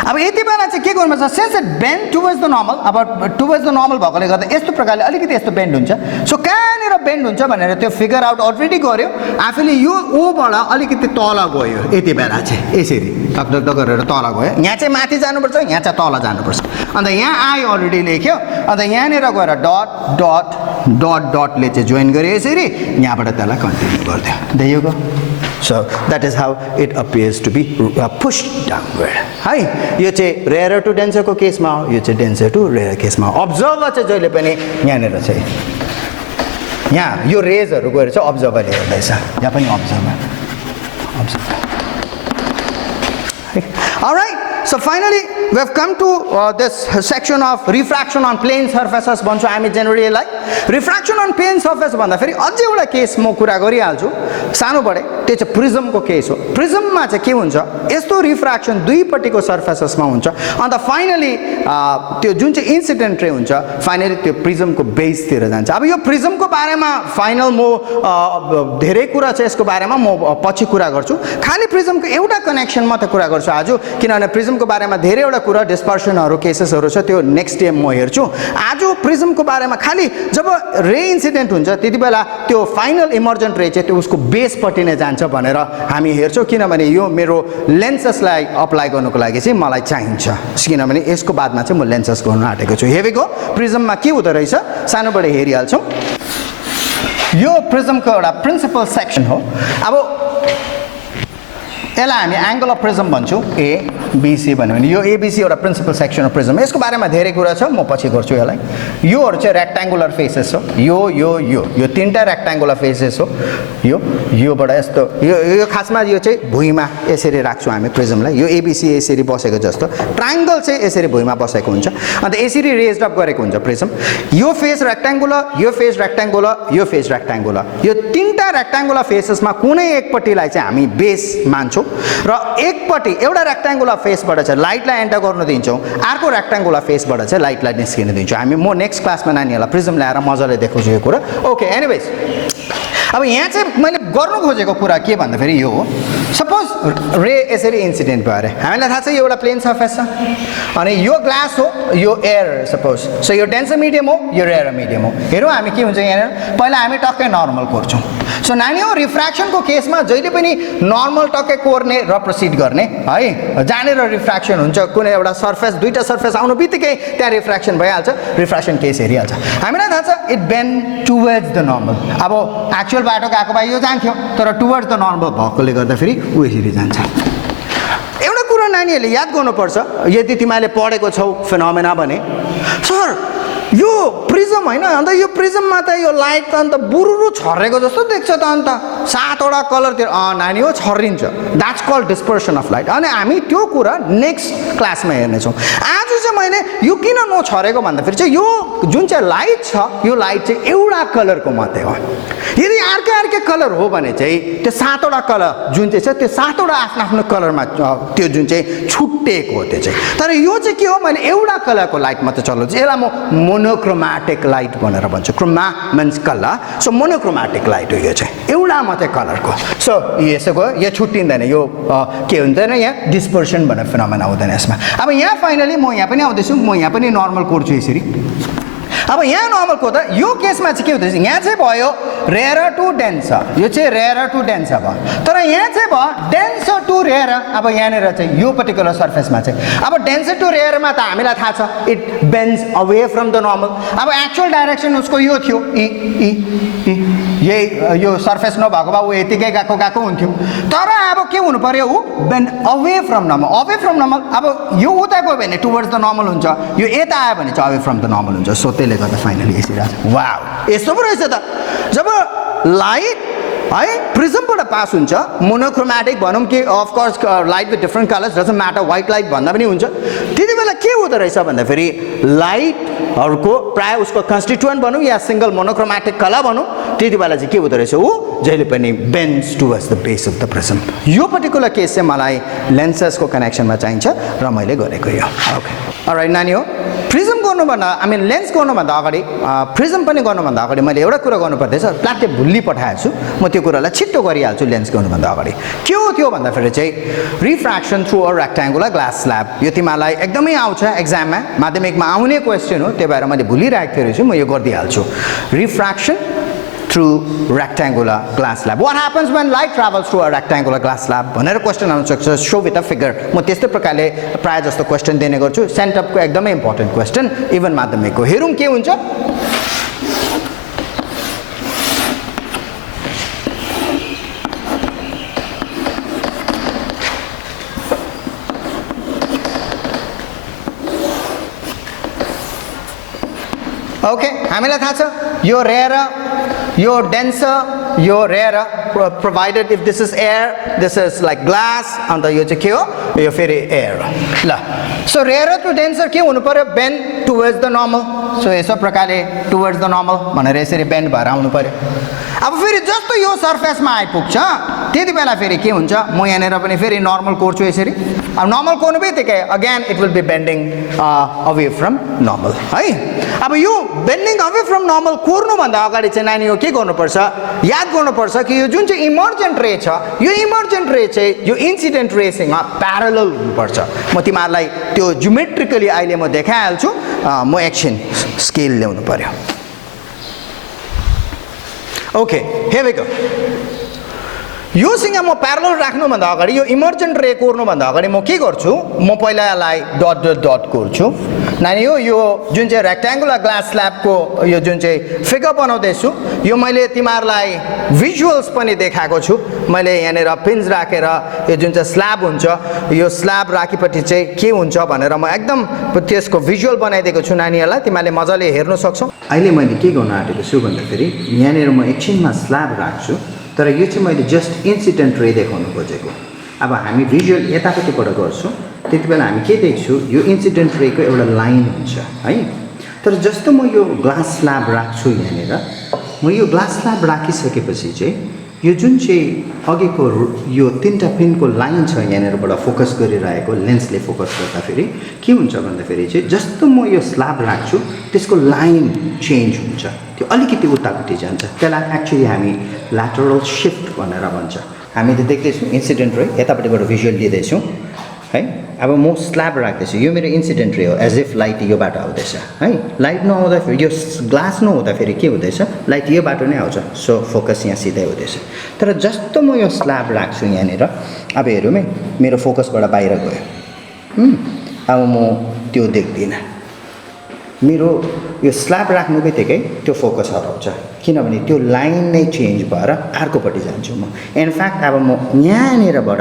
अब यति बेला चाहिँ के गर्नुपर्छ, since it bend towards the normal. अब टुवर्ड्स द नर्मल भएकोले गर्दा यस्तो प्रकारले अलिकति यस्तो बेन्ड हुन्छ. सो कहाँनिर बेन्ड हुन्छ भनेर त्यो फिगर आउट अलरेडी गर्यो आफूले. यो ओबाट अलिकति तल गयो यति बेला चाहिँ यसरी टक गरेर तल गयो. यहाँ चाहिँ माथि जानुपर्छ, यहाँ चाहिँ तल जानुपर्छ. अन्त यहाँ आयो अलरेडी लेख्यो, अन्त यहाँनिर गएर डट डट डट डटले चाहिँ जोइन गर्यो यसरी, यहाँबाट त्यसलाई कन्टिन्यू गरिदियो. There you go. So that is how it appears to be pushed downward. है, यो चाहिँ रेयर टु डेन्सरको केसमा हो, यो चाहिँ डेन्सर टु रेयर केसमा हो. अब्जर्भर चाहिँ जहिले पनि यहाँनिर चाहिँ यहाँ यो रेजहरू गएर चाहिँ अब्जर्भरले हेर्दैछ. यहाँ पनि observer. Alright, so finally we have come to this section of refraction on plane surfaces. भन्छौँ हामी जेनरली यसलाई. रिफ्र्याक्सन अन प्लेन सर्फेस भन्दाखेरि अझै एउटा केस म कुरा गरिहाल्छु सानोबडे, त्यो चाहिँ प्रिजमको केस हो. प्रिजममा चाहिँ के हुन्छ, यस्तो रिफ्र्याक्सन दुईपट्टिको सर्फेसेसमा हुन्छ, अन्त फाइनली त्यो जुन चाहिँ इन्सिडेन्ट रे हुन्छ फाइनली त्यो प्रिजमको बेसतिर जान्छ. अब यो प्रिजमको बारेमा फाइनल म धेरै कुरा चाहिँ यसको बारेमा म पछि कुरा गर्छु. खालि प्रिजमको एउटा कनेक्सन मात्रै कुरा गर्छु आज, किनभने प्रिजमको बारेमा धेरैवटा कुरा डिस्पर्सनहरू केसेसहरू छ, त्यो नेक्स्ट डे म हेर्छु. आज प्रिजमको बारेमा खालि जब रे इन्सिडेन्ट हुन्छ त्यति बेला त्यो फाइनल इमर्जेन्ट रे चाहिँ त्यो उसको बेसपट्टि नै जान्छ भनेर हामी हेर्छौँ. किनभने यो मेरो लेन्सेसलाई अप्लाई गर्नुको लागि चाहिँ मलाई चाहिन्छ, किनभने यसको बादमा चाहिँ म लेन्सेस गर्नु आँटेको छु. हेरेको प्रिजममा के हुँदो रहेछ सानोबाट हेरिहाल्छौँ. यो प्रिजमको एउटा प्रिन्सिपल सेक्सन हो. अब यसलाई हामी एङ्गल अफ प्रिजम भन्छौँ, एबिसी भन्यो भने. यो एबिसी एउटा प्रिन्सिपल सेक्सन अफ प्रिजम. यसको बारेमा धेरै कुरा छ, म पछि गर्छु यसलाई. योहरू चाहिँ रेक्ट्याङ्गुलर फेसेस हो. यो तीनटा रेक्ट्याङ्गुलर फेसेस हो. योबाट यस्तो यो खासमा यो चाहिँ भुइँमा यसरी राख्छौँ हामी प्रिजमलाई. यो एबिसी यसरी बसेको जस्तो, ट्रायङ्गल चाहिँ यसरी भुइँमा बसेको हुन्छ, अन्त यसरी रेज्ड अप गरेको हुन्छ प्रिजम. यो फेस रेक्ट्याङ्गुलर, यो फेस रेक्ट्याङ्गुलर, यो फेस रेक्ट्याङ्गुलर. यो तीनटा रेक्ट्याङ्गुलर फेसेसमा कुनै एकपट्टिलाई चाहिँ हामी बेस मान्छौँ र एकपट्टि एउटा रेक्ट्याङ्गुलर फेसबाट चाहिँ लाइटलाई एन्टर गर्नु दिन्छौँ, अर्को रेक्ट्याङ्गुलर फेसबाट चाहिँ लाइटलाई निस्किन दिन्छौँ हामी. म नेक्स्ट क्लासमा नानीहरूलाई प्रिजम ल्याएर मजाले देखाउँछु यो कुरा. ओके, एनिवेज अब यहाँ चाहिँ मैले गर्नु खोजेको कुरा के भन्दाखेरि यो हो. सपोज रे यसरी इन्सिडेन्ट भयो अरे, हामीलाई थाहा छ यो एउटा प्लेन सर्फेस छ अनि यो ग्लास हो, यो एयर सपोज. सो यो डेन्सर मिडियम हो, यो रेयर मिडियम हो. हेरौँ हामी के हुन्छ यहाँनिर. पहिला हामी टक्कै नर्मल कोर्छौँ. सो नानी हो, रिफ्र्याक्सनको केसमा जहिले पनि नर्मल टक्कै कोर्ने र प्रोसिड गर्ने है. जहाँनिर रिफ्र्याक्सन हुन्छ कुनै एउटा सर्फेस, दुईवटा सर्फेस आउनु बित्तिकै त्यहाँ रिफ्र्याक्सन भइहाल्छ, रिफ्र्याक्सन केस हेरिहाल्छ. हामीलाई थाहा छ it bend towards the normal. अब एक्चुअल बाटो गएको भए यो जान्थ्यो, तर टुवर्ड्स द नर्मल भएकोले गर्दाखेरि ऊ यसरी जान्छ. एउटा कुरो नानीहरूले याद गर्नुपर्छ, यदि तिमीले पढेको छौ फिनोमेना भने, सर यो प्रिजम होइन, अन्त यो प्रिजममा त यो लाइट त अन्त बुरुरु छरेको जस्तो देख्छ त, अन्त 7वटा कलरतिर नानी हो छरिन्छ. That's called dispersion of light. अनि हामी त्यो कुरा नेक्स्ट क्लासमा हेर्नेछौँ. आज चाहिँ मैले यो किन नछरेको भन्दाखेरि चाहिँ यो जुन चाहिँ लाइट छ यो लाइट चाहिँ एउटा कलरको मात्रै हो यदि अर्कै कलर हो भने चाहिँ त्यो सातवटा कलर जुन चाहिँ छ त्यो सातवटा आफ्नो कलरमा त्यो जुन चाहिँ छुट्टिएको हो त्यो चाहिँ तर यो चाहिँ के हो मैले एउटा कलरको लाइट मात्रै चलाउँछु यसलाई म मोनोक्रोमेटिक लाइट भनेर भन्छु chroma means colour so monochromatic light हो यो चाहिँ एउटा मात्रै कलरको सो यसको यो छुट्टिँदैन यो के हुँदैन यहाँ डिस्पर्सन भन्ने फिनोमेना हुँदैन यसमा अब यहाँ फाइनली म यहाँ पनि आउँदैछु म यहाँ पनि नर्मल कोर्छु यसरी अब यहाँ नर्मल कोर्दा यो केसमा चाहिँ के हुँदैछ यहाँ चाहिँ भयो रेयर टु डेन्स यो चाहिँ रेयर टु डेन्स भयो तर यहाँ चाहिँ भयो डेन्स टु रेयर अब यहाँनिर चाहिँ यो पर्टिकुलर सर्फेसमा चाहिँ अब डेन्स टु रेयरमा त हामीलाई थाहा छ it bends away from the normal अब एक्चुअल डाइरेक्सन उसको यो थियो यही यो सर्फेस नभएको भए ऊ यतिकै गएको हुन्थ्यो तर अब के हुनु पर्यो ऊ बेन्ड अवे फ्रम नर्मल अब यो उता गयो भने टुवर्ड्स द नर्मल हुन्छ यो यता आयो भने चाहिँ अवे फ्रम द नर्मल हुन्छ सो त्यसले गर्दा फाइनली यसरी आएको वाउ यस्तो पो रहेछ त जब लाइट है प्रिजमबाट पास हुन्छ मोनोक्रोमेटिक भनौँ कि of course light with different colours doesn't matter white light भन्दा पनि हुन्छ त्यति बेला के हुँदो रहेछ भन्दाखेरि लाइटहरूको प्रायः उसको कन्स्टिट्युएन्ट भनौँ या सिङ्गल मोनोक्रोमेटिक कलर भनौँ त्यति बेला चाहिँ के हुँदो रहेछ ऊ जहिले पनि bends towards the base of the prism यो पर्टिकुलर केस चाहिँ मलाई लेन्सेसको कनेक्सनमा चाहिन्छ र मैले गरेको यो ओके अलराइट नानी हो प्रिजम गर्नुभन्दा लेन्स गर्नुभन्दा अगाडि प्रिजम पनि गर्नुभन्दा अगाडि मैले एउटा कुरा गर्नुपर्दैछ प्लाट्टे भुल्ली पठाएको छु म त्यो कुरालाई छिट्टो गरिहाल्छु लेन्स गर्नुभन्दा अगाडि के हो त्यो भन्दाखेरि चाहिँ refraction through a rectangular glass slab यो तिमीलाई एकदमै आउँछ एक्जाममा माध्यमिकमा आउने क्वेसन हो त्यही भएर मैले भुलिरहेको थिएँ रहेछु म यो गरिदिइहाल्छु refraction through rectangular glass slab. What happens when light travels through a rectangular glass slab? भनेर क्वेसन आउन सक्छ show with a figure. म त्यस्तै प्रकारले प्राय जस्तो क्वेसन दिने गर्छु सेन्टअपको एकदमै इम्पोर्टेन्ट क्वेसन इभन माध्यमिकको हेरौँ के हुन्छ ओके हामीलाई थाहा छ यो रेयर यो डेन्सर यो rare provided if this is air this is like glass अन्त यो चाहिँ के हो यो फेरि एयर ल सो रेयर टु डेन्सर के हुनु पर्यो bend towards the normal so यसो प्रकारले टुवर्ड्स द नर्मल भनेर यसरी बेन्ड भएर आउनु पर्यो अब फेरि जस्तो यो सर्फेसमा आइपुग्छ त्यति बेला फेरि के हुन्छ म यहाँनिर पनि फेरि नर्मल कोर्छु यसरी अब नर्मल कोर्नु बित्तिकै again it will be bending away from normal है अब यो बेन्डिङ अवे फ्रम नर्मल कोर्नुभन्दा अगाडि चाहिँ नानी हो के गर्नुपर्छ याद गर्नुपर्छ कि यो जुन चाहिँ इमर्जेन्ट रे छ यो इमर्जेन्ट रे चाहिँ यो इन्सिडेन्ट रेसँग प्यारलल हुनुपर्छ म तिमीहरूलाई त्यो ज्योमेट्रिकली अहिले म देखाइहाल्छु म एकछिन स्केल ल्याउनु पर्यो ओके here we go योसँग म प्यारलल राख्नुभन्दा अगाडि यो इमर्जेन्ट रे कोर्नुभन्दा अगाडि म के गर्छु म पहिला यसलाई डट डट डट कोर्छु नानी हो यो जुन चाहिँ रेक्ट्याङ्गुलर ग्लास स्ल्याबको यो जुन चाहिँ फिगर बनाउँदैछु यो मैले तिमीहरूलाई भिजुअल्स पनि देखाएको छु मैले यहाँनिर पिन्स राखेर यो जुन चाहिँ स्ल्याब हुन्छ यो स्ल्याब राखेपछि चाहिँ के हुन्छ भनेर म एकदम त्यसको भिजुअल बनाइदिएको छु नानीहरूलाई तिमीहरूले मजाले हेर्न सक्छौ अहिले मैले के गर्न आँटेको छु भन्दाखेरि यहाँनिर म एकछिनमा स्ल्याब राख्छु तर यो चाहिँ मैले जस्ट इन्सिडेन्ट रे देखाउनु खोजेको अब हामी भिजुअल यतापट्टिबाट गर्छौँ त्यति बेला हामी के देख्छौँ यो इन्सिडेन्ट रेको एउटा लाइन हुन्छ है तर जस्तो म यो ग्लास स्ल्याब राख्छु यहाँनिर म यो ग्लास स्ल्याब राखिसकेपछि चाहिँ यो जुन चाहिँ अघिको यो तीनटा पिनको लाइन छ यहाँनिरबाट फोकस गरिरहेको लेन्सले फोकस गर्दाखेरि के हुन्छ भन्दाखेरि चाहिँ जस्तो म यो स्ल्याब राख्छु त्यसको लाइन चेन्ज हुन्छ त्यो अलिकति उतापट्टि जान्छ त्यसलाई एक्चुअली हामी ल्याटरल शिफ्ट भनेर भन्छ हामीले देख्दैछौँ इन्सिडेन्ट रे यतापट्टिबाट भिजुअल लिँदैछौँ है अब म स्ल्याब राख्दैछु यो मेरो इन्सिडेन्ट रे हो एज इफ लाइट यो बाटो आउँदैछ है लाइट नआउँदाखेरि यो ग्लास नहुँदाखेरि के हुँदैछ लाइट यो बाटो नै आउँछ सो फोकस यहाँ सिधै हुँदैछ तर जस्तो म यो स्ल्याब राख्छु यहाँनिर अब हेरौँ है मेरो फोकसबाट बाहिर गयो अब म त्यो देख्दिनँ मेरो यो स्ल्याब राख्नु बित्तिकै त्यो फोकस हराउँछ किनभने त्यो लाइन नै चेन्ज भएर अर्कोपट्टि जान्छु म इनफ्याक्ट अब म यहाँनिरबाट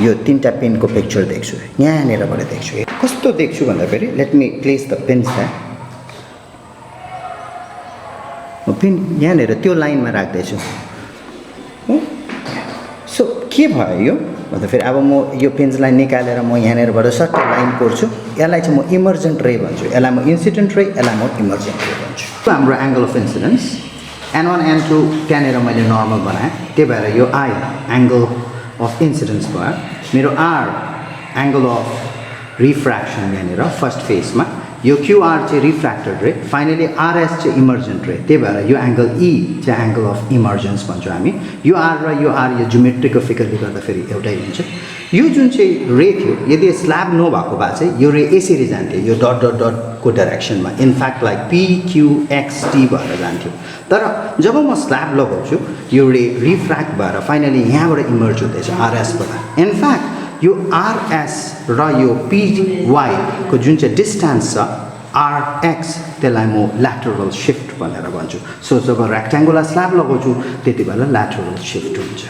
यो तीनटा पिनको पिक्चर देख्छु यहाँनिरबाट देख्छु कस्तो देख्छु भन्दाखेरि let me place the pins that म पिन यहाँनिर त्यो लाइनमा राख्दैछु सो के भयो भन्दा फेरि अब म यो पेन्सलाई निकालेर म यहाँनिरबाट सट्ट लाइन कोर्छु, यसलाई चाहिँ म इमर्जेन्ट रे भन्छु, यसलाई म इन्सिडेन्ट रे, यसलाई म इमर्जेन्ट रे भन्छु। हाम्रो angle of incidence N1 N2 त्यहाँनिर मैले नर्मल बनाएँ, त्यही भएर यो I एङ्गल अफ इन्सिडेन्स भयो, मेरो R एङ्गल अफ रिफ्र्याक्सन यहाँनिर फर्स्ट फेजमा, यो QR चाहिँ रिफ्र्याक्टेड रे, फाइनली RS चाहिँ इमर्जेन्ट रे, त्यही भएर यो एङ्गल E चाहिँ एङ्गल अफ इमर्जेन्स भन्छौँ हामी। यो R र यो R यो ज्योमेट्रिकल फिगरले गर्दाखेरि एउटै हुन्छ। यो जुन चाहिँ रे थियो, यदि स्ल्याब नभएको भए चाहिँ यो रे यसरी जान्थ्यो, यो डट डट डटको डाइरेक्सनमा, इनफ्याक्ट लाइक PQXT भएर जान्थ्यो। तर जब म स्ल्याब लगाउँछु यो रे रिफ्र्याक्ट भएर फाइनली यहाँबाट इमर्ज हुँदैछ RSबाट। इनफ्याक्ट यो RS र यो PY को जुन चाहिँ डिस्टेन्स छ RX त्यसलाई म ल्याटरल सिफ्ट भनेर भन्छु। सो जब रेक्ट्याङ्गुलर स्ल्याब लगाउँछु त्यति बेला ल्याटरल सिफ्ट हुन्छ।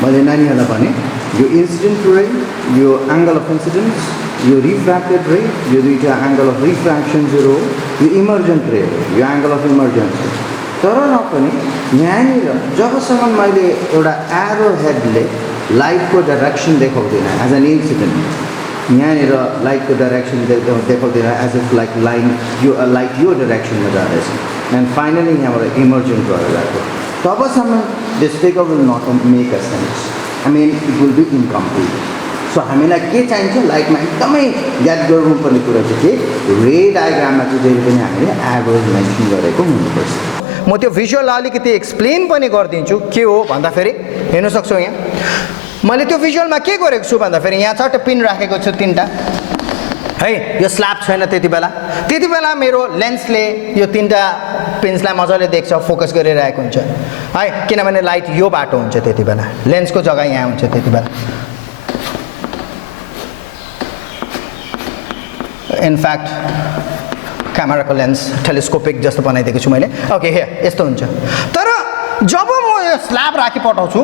मैले नानीहरूलाई भने यो इन्सिडेन्ट रे, यो एङ्गल अफ इन्सिडेन्स, यो रिफ्र्याक्टेड रे, यो दुईटा एङ्गल अफ रिफ्र्याक्सन 0, यो इमर्जेन्ट रे, यो एङ्गल अफ इमर्जेन्स। तर पनि यहाँनिर जबसम्म मैले एउटा एरो हेडले लाइटको डाइरेक्सन देखाउँदैन एज एन इन्सिडेन्ट, यहाँनिर लाइटको डाइरेक्सन देखाउँदैन एज इफ लाइक यो लाइट यो डाइरेक्सनमा जाँदैछ एन्ड फाइनली यहाँबाट इमर्जेन्ट भएर गएको, तबसम्म this figure will not make a sense, I mean it will be incomplete. So हामीलाई के चाहिन्छ, लाइटमा एकदमै याद गर्नुपर्ने कुरा चाहिँ के, रे डायग्राममा चाहिँ जहिले पनि हामीले एरोज मेन्सन गरेको हुनुपर्छ। म त्यो भिजुअल अलिकति एक्सप्लेन पनि गरिदिन्छु के हो भन्दाखेरि, हेर्न सक्छौ यहाँ मैले त्यो भिजुअलमा के गरेको छु भन्दाखेरि यहाँ चट्ट पिन राखेको छु 3टा है, यो स्ल्याब छैन त्यति बेला मेरो लेन्सले यो 3टा पिन्सलाई मजाले देख्छ, फोकस गरिरहेको हुन्छ है, किनभने लाइट यो बाटो हुन्छ त्यति बेला, लेन्सको जग्गा यहाँ हुन्छ त्यति बेला। इनफ्याक्ट क्यामेराको लेन्स टेलिस्कोपिक जस्तो बनाइदिएको छु मैले। ओके यस्तो हुन्छ। तर जब म यो स्ल्याब राखी पठाउँछु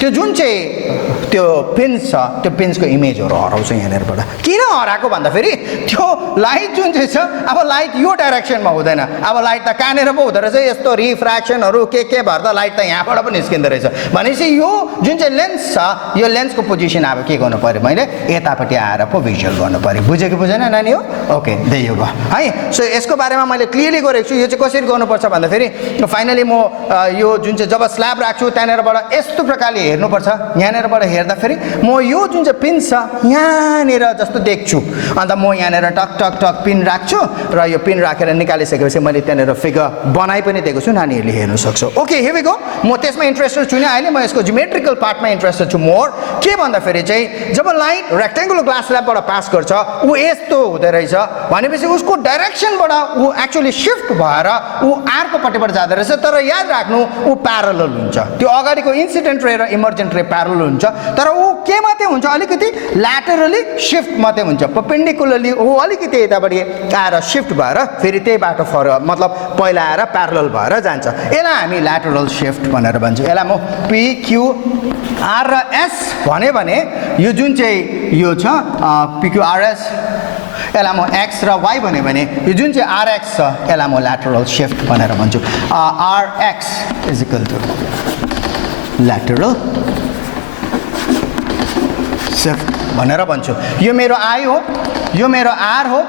त्यो जुन चाहिँ त्यो पिन्स छ त्यो पिन्सको इमेजहरू हराउँछ यहाँनिरबाट। किन हराएको भन्दाखेरि त्यो लाइट जुन चाहिँ छ, अब लाइट यो डाइरेक्सनमा हुँदैन, अब लाइट त कहाँनिर पो हुँदो रहेछ, यस्तो रिफ्र्याक्सनहरू के भएर त लाइट त यहाँबाट पनि निस्किँदो रहेछ। भनेपछि यो जुन चाहिँ लेन्स छ यो लेन्सको पोजिसन अब के गर्नु पऱ्यो, मैले यतापट्टि आएर पो भिजुअल गर्नु पऱ्यो। बुझेको बुझेन नानी हो? ओके त्यही हो है। सो यसको बारेमा मैले क्लियरली गरेको छु। यो चाहिँ कसरी गर्नुपर्छ भन्दाखेरि फाइनली म यो जुन चाहिँ जब स्ल्याब राख्छु त्यहाँनिरबाट यस्तो प्रकारले हेर्नुपर्छ। यहाँनिरबाट हेर्दाखेरि म यो जुन चाहिँ पिन छ यहाँनिर जस्तो देख्छु, अन्त म यहाँनिर टक टक टक पिन राख्छु र यो पिन राखेर निकालिसकेपछि मैले त्यहाँनिर फिगर बनाइ पनि दिएको छु, नानीहरूले हेर्न सक्छ। Okay here we go. म त्यसमा इन्ट्रेस्टेड छुइनँ अहिले, म यसको जियोमेट्रिकल पार्टमा इन्ट्रेस्टेड छु मोर। के भन्दाखेरि चाहिँ जब लाइट रेक्ट्याङ्गुलर ग्लास स्ल्याबबाट पास गर्छ ऊ यस्तो हुँदो रहेछ भनेपछि उसको डाइरेक्सनबाट ऊ एक्चुअली शिफ्ट भएर ऊ आर्को पट्टिबाट जाँदो रहेछ। तर याद राख्नु ऊ प्यारलल हुन्छ, त्यो अगाडिको इन्सिडेन्ट रे र इमर्जेन्ट रे प्यारलल हुन्छ, तर ऊ के मात्रै हुन्छ, अलिकति ल्याटरली शिफ्ट मात्रै हुन्छ। परपेन्डिकुलरली ऊ अलिकति यतापट्टि आएर शिफ्ट भएर फेरि त्यही बाटो मतलब पहिला आएर प्यारलल भएर जान्छ। यसलाई हामी ल्याटरल शिफ्ट भनेर भन्छौँ। यसलाई म PQR र S भने यो जुन चाहिँ यो छ PQRS, यसलाई म X र Y भने यो जुन चाहिँ RX छ यसलाई म ल्याटरल शिफ्ट भनेर भन्छु। RX is equal to lateral shift भनेर भन्छु। यो मेरो I हो, यो मेरो R हो,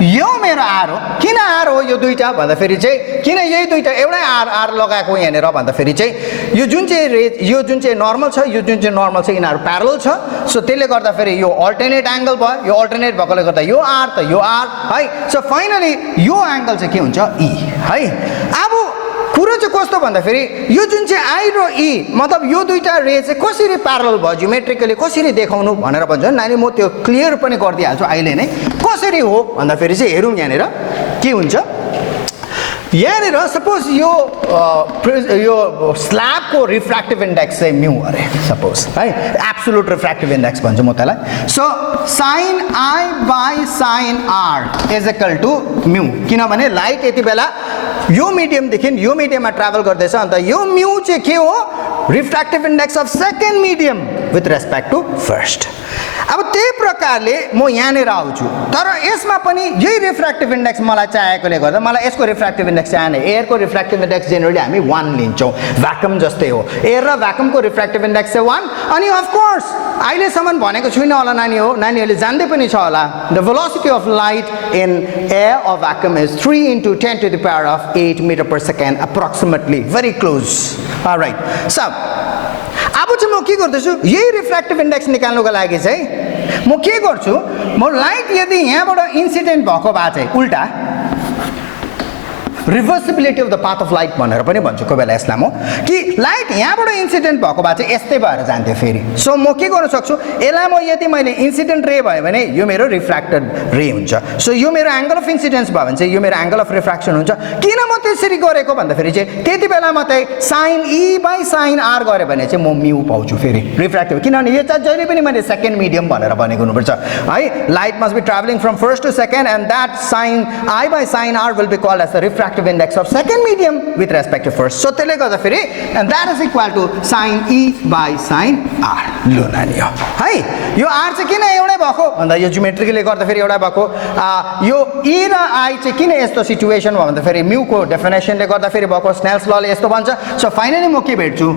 यो मेरो R हो। किन R हो यो दुईटा भन्दाखेरि चाहिँ, किन यही दुईटा एउटै R लगाएको यहाँनिर भन्दाखेरि चाहिँ यो जुन चाहिँ नर्मल छ, यो जुन चाहिँ नर्मल छ यिनीहरू प्यारलल छ। सो त्यसले गर्दाखेरि यो अल्टरनेट एङ्गल भयो, यो अल्टरनेट भएकोले गर्दा यो R त यो R है। सो फाइनली यो एङ्गल चाहिँ के हुन्छ E है। अब कुरो चाहिँ कस्तो भन्दाखेरि यो जुन चाहिँ I र E मतलब यो दुईटा रे चाहिँ कसरी प्यारलल भयो, जियोमेट्रिकली कसरी देखाउनु भनेर भन्छ नानी। म त्यो क्लियर पनि गरिदिइहाल्छु अहिले नै। कसरी हो भन्दाखेरि चाहिँ हेरौँ यहाँनिर के हुन्छ। यहाँनिर सपोज यो स्ल्याबको रिफ्र्याक्टिभ इन्डेक्स चाहिँ म्यू अरे सपोज है, एब्सोल्युट रिफ्र्याक्टिभ इन्डेक्स भन्छु म त्यसलाई। So sine I by sine R is equal to mu, किनभने लाइट यति बेला यो मिडियमदेखि यो मिडियममा ट्राभल गर्दैछ, अन्त यो म्यू चाहिँ के हो, refractive index of second medium with respect to first. अब त्यही प्रकारले म यहाँनिर आउँछु तर यसमा पनि यही रिफ्र्याक्टिभ इन्डेक्स मलाई चाहेकोले गर्दा मलाई यसको रिफ्र्याक्टिभ इन्डेक्स चाहिएन एयरको रिफ्र्याक्टिभ इन्डेक्स जेनरली हामी 1 लिन्छौँ भ्याकुम जस्तै हो एयर र भ्याकुमको रिफ्र्याक्टिभ इन्डेक्स चाहिँ 1 अनि अफ कोर्स अहिलेसम्म भनेको छुइनँ होला नानीहरूले जान्दै पनि छ होला the velocity of light in air of vacuum is 3 into 10 to the power of 8 meter per second approximately very close alright so अब चाहिँ म के गर्दैछु यही रिफ्र्याक्टिभ इन्डेक्स निकाल्नुको लागि चाहिँ म के गर्छु म लाइट यदि यहाँबाट इन्सिडेन्ट भएको भए चाहिँ उल्टा reversibility of the path of light भनेर पनि भन्छु कोही बेला यसलाई म कि लाइट यहाँबाट इन्सिडेन्ट भएको भए चाहिँ यस्तै भएर जान्थ्यो फेरि सो म के गर्न सक्छु यसलाई म यदि मैले इन्सिडेन्ट रे भयो भने यो मेरो रिफ्र्याक्टेड रे हुन्छ सो यो मेरो एङ्गल अफ इन्सिडेन्स भयो भने चाहिँ यो मेरो एङ्गल अफ रिफ्र्याक्सन हुन्छ किन म त्यसरी गरेको भन्दाखेरि चाहिँ त्यति बेला मात्रै sine E by sine R गरेँ भने चाहिँ म म्यू पाउँछु फेरि रिफ्र्याक्टिभ किनभने यो चाहिँ जहिले पनि मैले सेकेन्ड मिडियम भनेर भनेको हुनुपर्छ है light must be travelling from first to second and that sine I by sine R will be called as the refractive index of second medium with respect to first so त्यसले गर्दा फेरि and that is equal to sin e by sin r लो नानी हो है यो r चाहिँ किन एउटै भएको भन्दा यो ज्योमेट्रिकली गर्दा फेरि एउटै भएको यो e र i चाहिँ किन यस्तो सिचुएसन भयो भन्दा फेरि म्यू को डेफिनेसनले गर्दा फेरि भएको स्नेल्स लले यस्तो भन्छ सो फाइनली म के भेट्छु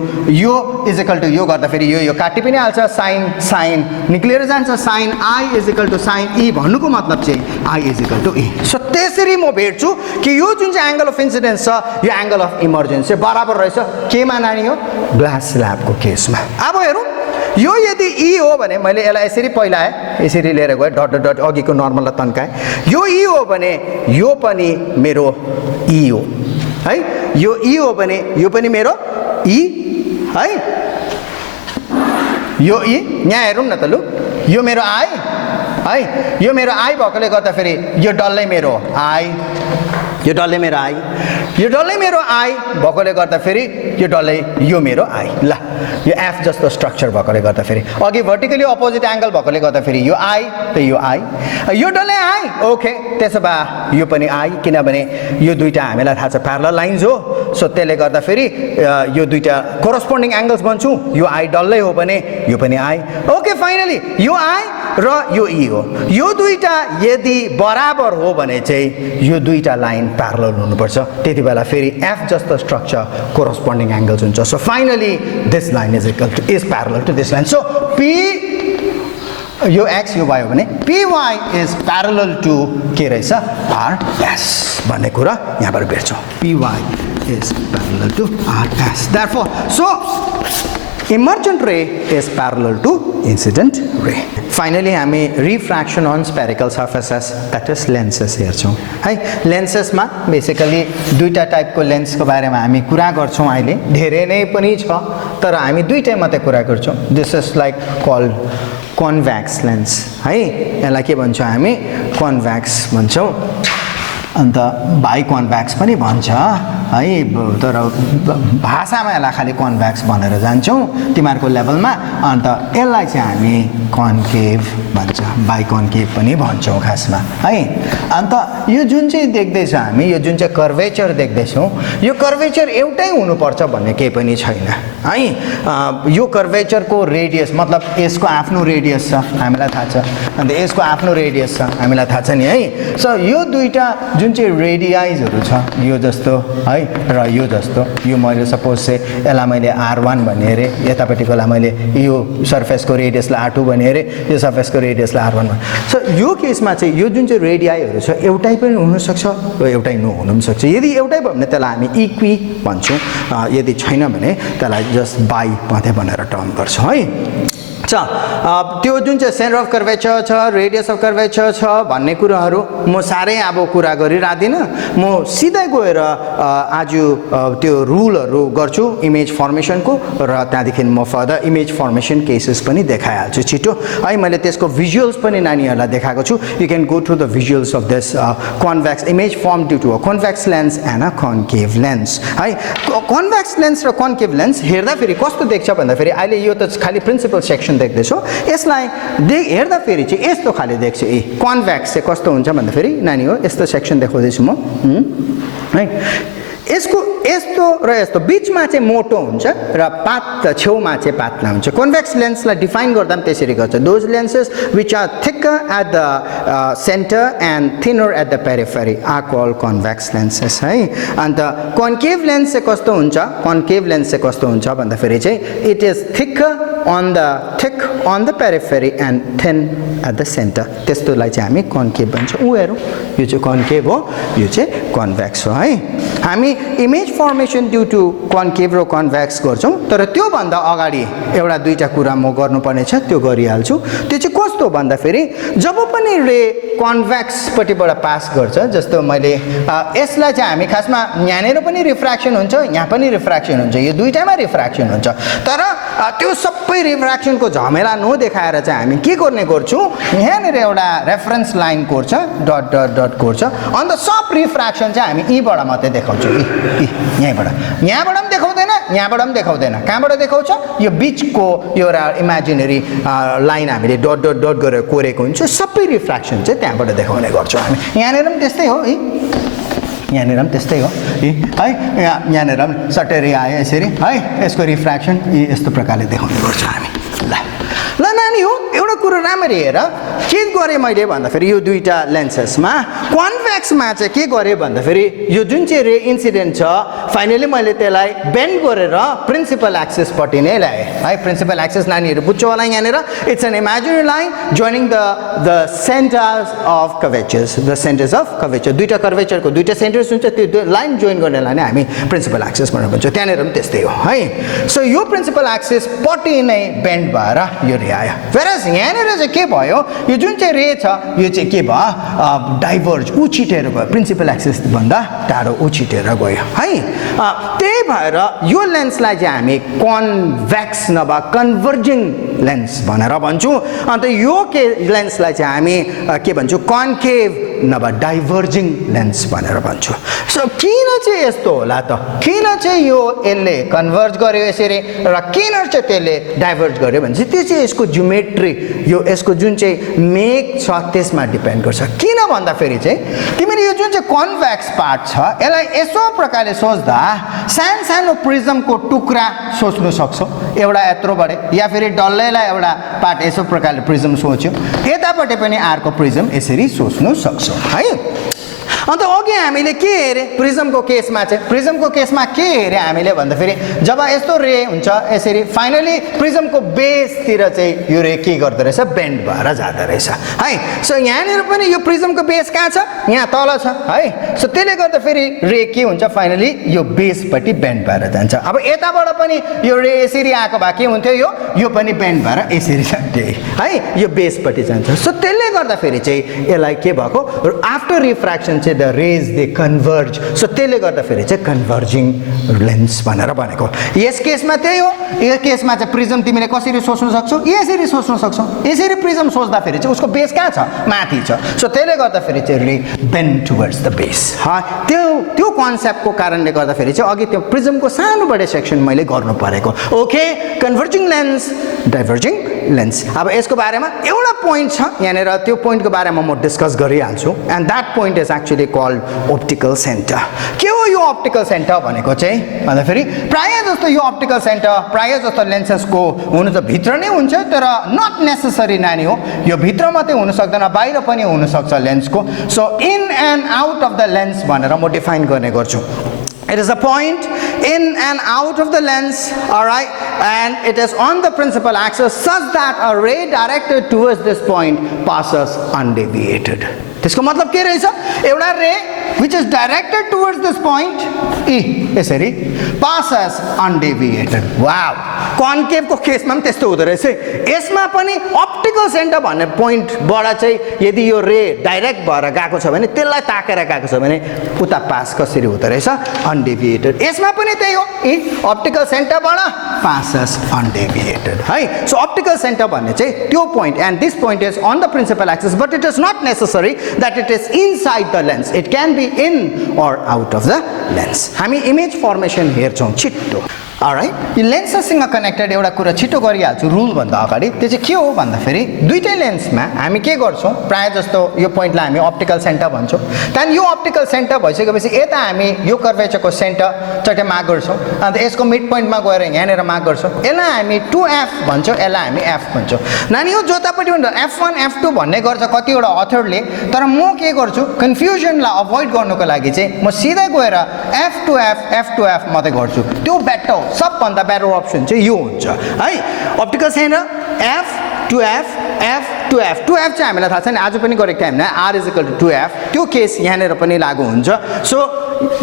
यो इज इक्वल टु यो गर्दा फेरि यो काटि पनि हाल्छ साइन साइन निक्लेर जान्छ sine i is equal to sine e भन्नुको मतलब चाहिँ i is equal to e so त्यसरी म भेट्छु कि यो जुन चाहिँ एङ्गल अफ इन्सिडेन्स छ यो एङ्गल अफ इमर्जेन्सी बराबर रहेछ केमा नानी हो ग्लास स्ल्याबको केसमा अब हेरौँ यो यदि ई हो भने मैले यसलाई यसरी पहिलाएँ यसरी लिएर गएँ डट डट डट अघिको नर्मललाई तन्काएँ यो ई हो भने यो पनि मेरो ई हो है यो ई हो भने यो पनि मेरो ई है यो ई यहाँ हेरौँ न त लु यो मेरो आई है यो मेरो आई भएकोले गर्दाखेरि यो डल्लै मेरो आई यो डल्लै मेरो आई यो डल्लै मेरो आई भएकोले गर्दाखेरि यो डल्लै यो मेरो आई ल यो एफ जस्तो स्ट्रक्चर भएकोले गर्दाखेरि अघि भर्टिकली अपोजिट एङ्गल भएकोले गर्दाखेरि यो आई त यो आई यो डल्लै आई ओके त्यसो भए यो पनि आई किनभने यो दुईटा हामीलाई थाहा छ प्यारलल लाइन्स हो सो त्यसले गर्दाखेरि यो दुईटा कोरस्पोन्डिङ एङ्गल्स भन्छौँ यो आई डल्लै हो भने यो पनि आई ओके फाइनली यो आई र यो ई हो यो दुईटा यदि बराबर हो भने चाहिँ यो दुईटा लाइन प्यारलल हुनुपर्छ त्यति बेला फेरि एफ जस्तो स्ट्रक्चर कोरस्पोन्डिङ एङ्गल्स हुन्छ so finally this line is equal to is parallel to this line so P यो एक्स यो वाइ हो भने पिवाई इज प्यारलल टु के रहेछ आर एस भन्ने कुरा यहाँबाट भेट्छौँ PY is parallel to R S therefore so emergent ray is parallel to incident ray finally हामी refraction on spherical surfaces that is lenses हेर्छौँ है लेन्सेसमा बेसिकली दुईटा टाइपको लेन्सको बारेमा हामी कुरा गर्छौँ अहिले धेरै नै पनि छ तर हामी दुईटै मात्रै कुरा गर्छौँ this is like called convex lens है यसलाई के भन्छौँ हामी कन्भ्याक्स भन्छौँ अन्त बाइकन्भ्याक्स पनि भन्छ है तर भाषामा यसलाई खालि कन्भ्याक्स भनेर जान्छौँ तिमीहरूको लेभलमा अन्त यसलाई चाहिँ हामी कन्केभ भन्छ बाइकन्केभ पनि भन्छौँ खासमा है अन्त यो जुन चाहिँ देख्दैछ हामी यो जुन चाहिँ कर्वेचर देख्दैछौँ यो कर्वेचर एउटै हुनुपर्छ भन्ने केही पनि छैन है यो कर्वेचरको रेडियस मतलब यसको आफ्नो रेडियस छ हामीलाई थाहा छ अन्त यसको आफ्नो रेडियस छ हामीलाई थाहा छ नि है सो यो दुईटा जुन चाहिँ रेडियाइजहरू छ यो जस्तो है र यो जस्तो यो मैले सपोज चाहिँ यसलाई मैले R1 भन्ने अरे यतापट्टिकोलाई मैले यो सर्फेसको रेडियसलाई R2 भन्ने अरे यो सर्फेसको रेडियसलाई R1 भन्ने सो यो केसमा चाहिँ यो जुन चाहिँ रेडियाइहरू छ एउटै पनि हुनसक्छ र एउटै नहुन पनि सक्छ यदि एउटै भयो भने त्यसलाई हामी इक्वी भन्छौँ यदि छैन भने त्यसलाई जस्ट बाई मात्रै भनेर टर्म गर्छौँ है त्यो जुन चाहिँ सेन्टर अफ कर्वेचर छ रेडियस अफ कर्वेचर छ भन्ने कुराहरू म साह्रै अब कुरा गरिरहदिनँ म सिधै गएर आज त्यो रुलहरू गर्छु इमेज फर्मेसनको र त्यहाँदेखि म फर्दर इमेज फर्मेसन केसेस पनि देखाइहाल्छु छिटो है मैले त्यसको भिजुअल्स पनि नानीहरूलाई देखाएको छु you can go through the visuals of this convex image form due to a convex lens and a concave lens है कन्भ्याक्स लेन्स र कन्केभ लेन्स हेर्दाखेरि कस्तो देख्छ भन्दाखेरि अहिले यो त खालि प्रिन्सिपल सेक्सन देख्दैछौ यसलाई हेर्दाखेरि चाहिँ यस्तो खाले देख्छु ए कन्भ्याक्स चाहिँ कस्तो हुन्छ भन्दाखेरि नानी हो यस्तो सेक्सन देखाउँदैछु म है यसको यस्तो र यस्तो बिचमा चाहिँ मोटो हुन्छ र छेउमा चाहिँ पातला हुन्छ कन्भेक्स लेन्सलाई डिफाइन गर्दा पनि त्यसरी गर्छ those lenses which are thicker at the centre and thinner at the periphery are called convex lenses है अन्त कन्केभ लेन्स चाहिँ कस्तो हुन्छ भन्दाखेरि चाहिँ it is thick on the periphery and thin at the centre त्यस्तोलाई चाहिँ हामी कन्केभ भन्छौँ ऊ हेरौँ यो चाहिँ कन्केभ हो यो चाहिँ कन्भेक्स हो है हामी image formation due to concave र कन्भेक्स गर्छौँ तर त्योभन्दा अगाडि एउटा दुईवटा कुरा म गर्नुपर्ने छ त्यो गरिहाल्छु त्यो चाहिँ कस्तो भन्दाखेरि जब पनि रे कन्भेक्सपट्टिबाट पास गर्छ जस्तो मैले यसलाई चाहिँ हामी खासमा यहाँनिर पनि रिफ्र्याक्सन हुन्छ यहाँ पनि रिफ्र्याक्सन हुन्छ यो दुईटामा रिफ्र्याक्सन हुन्छ तर त्यो सबै रिफ्र्याक्सनको झमेला नदेखाएर चाहिँ हामी के गर्ने गर्छौँ यहाँनिर एउटा रेफरेन्स लाइन कोर्छ डट डट डट कोर्छ अन्त सब रिफ्र्याक्सन चाहिँ हामी यहीँबाट मात्रै देखाउँछौँ यहाँबाट पनि देखाउँदैन यहाँबाट पनि देखाउँदैन कहाँबाट देखाउँछ यो बिचको यो एउटा इमेजिनेरी लाइन हामीले डट डट डट गरेर कोरेको हुन्छ सबै रिफ्र्याक्सन चाहिँ त्यहाँबाट देखाउने गर्छौँ हामी यहाँनिर पनि त्यस्तै हो है यहाँनिर पनि त्यस्तै हो है यहाँनिर पनि सटेरी आयो यसरी है यसको रिफ्र्याक्सन यस्तो प्रकारले देखाउने गर्छौँ हामी ल नानी हो एउटा कुरो राम्ररी हेर के गरेँ मैले भन्दाखेरि यो दुईटा लेन्सेसमा कन्भेक्समा चाहिँ के गरेँ भन्दाखेरि यो जुन चाहिँ रे इन्सिडेन्ट छ फाइनली मैले त्यसलाई बेन्ड गरेर प्रिन्सिपल एक्सिसपट्टि नै ल्याएँ है प्रिन्सिपल एक्सिस नानीहरू बुझ्छ होला यहाँनिर it's an imaginary line joining the centres of curvatures दुईटा कर्वेचरको दुईटा सेन्टर्स हुन्छ त्यो लाइन जोइन गर्नेलाई नै हामी प्रिन्सिपल एक्सिस भनेर भन्छौँ त्यहाँनिर पनि त्यस्तै हो है सो यो प्रिन्सिपल एक्सिसपट्टि नै बेन्ड भएर यो रे आयो वेरएज यहाँनिर चाहिँ के भयो यो जुन चाहिँ रे छ यो चाहिँ के भयो डाइभर्ज उछिटेर गयो प्रिन्सिपल एक्सिस भन्दा टाढो उछिटेर गयो है त्यही भएर यो लेन्सलाई चाहिँ हामी कन्भेक्स नभए कन्भर्जिङ लेन्स भनेर भन्छौँ अन्त यो लेन्सलाई चाहिँ हामी के भन्छौँ कन्केभ नभए डाइभर्जिङ लेन्स भनेर भन्छौँ सो किन चाहिँ यस्तो होला त किन चाहिँ यो यसले कन्भर्ज गर्यो यसरी र किन चाहिँ त्यसले डाइभर्ज गर्यो भने चाहिँ त्यो चाहिँ यसको ज्योमेट्री यो यसको जुन चाहिँ मेक छ त्यसमा डिपेन्ड गर्छ किन भन्दाखेरि चाहिँ तिमीले यो जुन चाहिँ कन्भेक्स पार्ट छ यसलाई यसो प्रकारले सोच्दा सानो प्रिजमको टुक्रा सोच्नु सक्छौ एउटा यत्रोबाट या फेरि डल्लैलाई एउटा पार्ट यसो प्रकारले प्रिजम सोच्यो यतापट्टि पनि अर्को प्रिजम यसरी सोच्नु सक्छौ है अन्त अघि हामीले के हेरे प्रिजमको केसमा के हेरे हामीले भन्दाखेरि जब यस्तो रे हुन्छ यसरी फाइनली प्रिजमको बेसतिर चाहिँ यो रे के गर्दो रहेछ बेन्ड भएर जाँदो रहेछ है सो यहाँनिर पनि यो प्रिजमको बेस कहाँ छ यहाँ तल छ है सो त्यसले गर्दा फेरि रे के हुन्छ फाइनली यो बेसपट्टि बेन्ड भएर जान्छ अब यताबाट पनि यो रे यसरी आएको भए के हुन्थ्यो यो पनि बेन्ड भएर यसरी जान्थ्यो है यो बेसपट्टि जान्छ सो त्यसले गर्दा फेरि चाहिँ यसलाई के भएको आफ्टर रिफ्र्याक्सन चाहिँ the raise they converge so त्यसले गर्दा फेरि चाहिँ कन्भर्जिङ लेन्स भनेर भनेको यस केसमा त्यही हो यो केसमा चाहिँ प्रिजम तिमीले कसरी सोच्न सक्छौ यसरी सोच्न सक्छौ यसरी प्रिजम सोच्दा फेरि चाहिँ उसको बेस कहाँ छ माथि छ सो त्यसले गर्दा फेरि चाहिँ रे बेन्ड टुवर्ड्स द बेस त्यो कन्सेप्टको कारणले गर्दा फेरि चाहिँ अघि त्यो प्रिजमको सानोबडे सेक्सन मैले गर्नु परेको okay converging lens diverging lens अब यसको बारेमा एउटा पोइन्ट छ यहाँनिर त्यो पोइन्टको बारेमा म डिस्कस गरिहाल्छु and that point is actually called optical centre के हो यो ऑप्टिकल सेन्टर भनेको चाहिँ भन्दाखेरि प्रायः जस्तो यो ऑप्टिकल सेन्टर प्रायः जस्तो लेन्सेसको हुनु त भित्र नै हुन्छ तर नट नेसेसरी नानी हो यो भित्र मात्रै हुन सक्दैन बाहिर पनि हुन सक्छ लेन्सको so in and out of the lens भनेर म डिफाइन गर्ने गर्छु It is a point in and out of the lens, alright, and it is on the principal axis such that a ray directed towards this point passes undeviated. त्यसको मतलब के रहेछ एउटा रे which is directed towards this point यसरी passes undeviated. Wow कन्केभको केसमा पनि त्यस्तो हुँदो रहेछ यसमा पनि अप्टिकल सेन्टर भन्ने पोइन्टबाट चाहिँ यदि यो रे डाइरेक्ट भएर गएको छ भने त्यसलाई ताकेर गएको छ भने उता पास कसरी हुँदो रहेछ अनडेभिएटेड यसमा पनि त्यही हो अप्टिकल सेन्टरबाट passes undeviated है सो अप्टिकल सेन्टर भन्ने चाहिँ त्यो point and this point is on the principal axis but it is not necessary that it is inside the lens. It can be in or out of the lens. हामी image formation हेर्छौँ छिट्टो all right यो लेन्ससँग connected एउटा कुरा छिटो गरिहाल्छु rule भन्दा अगाडि त्यो चाहिँ के हो भन्दाखेरि दुईटै लेन्समा हामी के गर्छौँ प्रायः जस्तो यो पोइन्टलाई हामी अप्टिकल सेन्टर भन्छौँ त्यहाँदेखि यो अप्टिकल सेन्टर भइसकेपछि यता हामी यो कर्भेचरको सेन्टर चट्टै मार्क गर्छौँ अन्त यसको मिड पोइन्टमा गएर यहाँनिर मार्क गर्छौँ यसलाई हामी 2F भन्छौँ यसलाई हामी F भन्छौँ नानी यो जतापट्टि हुन्छ F1 F2 भन्ने गर्छ कतिवटा अथरले तर म के गर्छु कन्फ्युजनलाई अभोइड गर्नुको लागि चाहिँ म सिधै गएर F2F F2F मात्रै गर्छु त्यो बेटर हो सबभन्दा बेटर अप्सन चाहिँ यो हुन्छ है optical centre F2F F2F 2F चाहिँ हामीलाई थाहा छ नि आज पनि गरेको थियौँ हामीले R = 2F त्यो केस यहाँनिर पनि लागु हुन्छ सो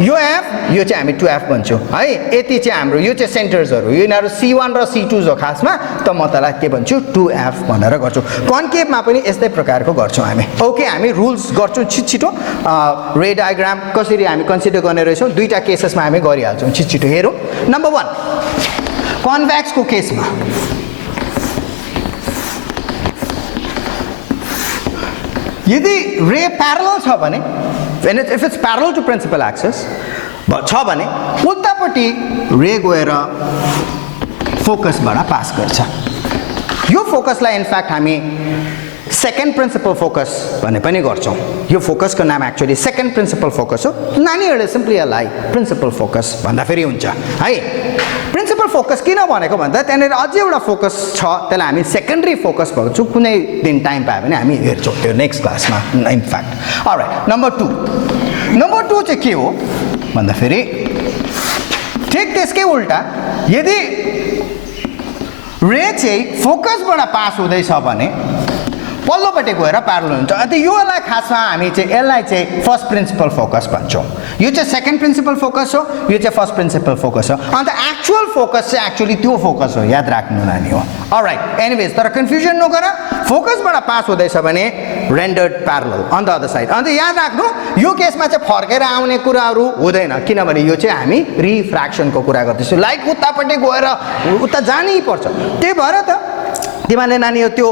यो F यो चाहिँ हामी 2F भन्छौँ है यति चाहिँ हाम्रो यो चाहिँ सेन्टर्सहरू यिनीहरू C1 र C2 हो खासमा त म तँलाई के भन्छु 2F भनेर गर्छु कन्केभमा पनि यस्तै प्रकारको गर्छौँ हामी ओके हामी रुल्स गर्छौँ छिटो रे डायग्राम कसरी हामी कन्सिडर गर्ने रहेछौँ दुईटा केसेसमा हामी गरिहाल्छौँ छिटो हेरौँ नम्बर 1 कन्भेक्सको केसमा यदि रे प्यारलल छ भने if it's parallel to principal axis छ भने उतापट्टि रे गएर फोकसबाट पास गर्छ यो फोकसलाई इनफ्याक्ट हामी सेकेन्ड प्रिन्सिपल फोकस भन्ने पनि गर्छौँ यो फोकसको नाम एक्चुअली सेकेन्ड प्रिन्सिपल फोकस हो नानीहरूले सिम्पली यसलाई प्रिन्सिपल फोकस भन्दा फेरि हुन्छ है प्रिन्सिपल फोकस किन भनेको भन्दा त्यहाँनिर अझै एउटा फोकस छ त्यसलाई हामी सेकेन्डरी फोकस भन्छौँ कुनै दिन टाइम पायो भने हामी हेर्छौँ त्यो नेक्स्ट क्लासमा इनफ्याक्ट अलराइट नम्बर 2 चाहिँ के हो भन्दाखेरि ठिक त्यसकै उल्टा यदि रे चाहिँ फोकसबाट पास हुँदैछ भने पल्लोपट्टि गएर प्यारलल हुन्छ अन्त योलाई खासमा हामी चाहिँ यसलाई चाहिँ फर्स्ट प्रिन्सिपल फोकस भन्छौँ यो चाहिँ सेकेन्ड प्रिन्सिपल फोकस हो यो चाहिँ फर्स्ट प्रिन्सिपल फोकस हो अन्त एक्चुअल फोकस चाहिँ एक्चुअली त्यो फोकस हो याद राख्नु नानी हो अलराइट एनिवेज तर कन्फ्युजन नगर फोकसबाट पास हुँदैछ भने rendered parallel on the other side अन्त याद राख्नु यो केसमा चाहिँ फर्केर आउने कुराहरू हुँदैन किनभने यो चाहिँ हामी रिफ्र्याक्सनको कुरा गर्दैछौँ लाइट उतापट्टि गएर उता जानै पर्छ त्यही भएर त तिमीले नानी त्यो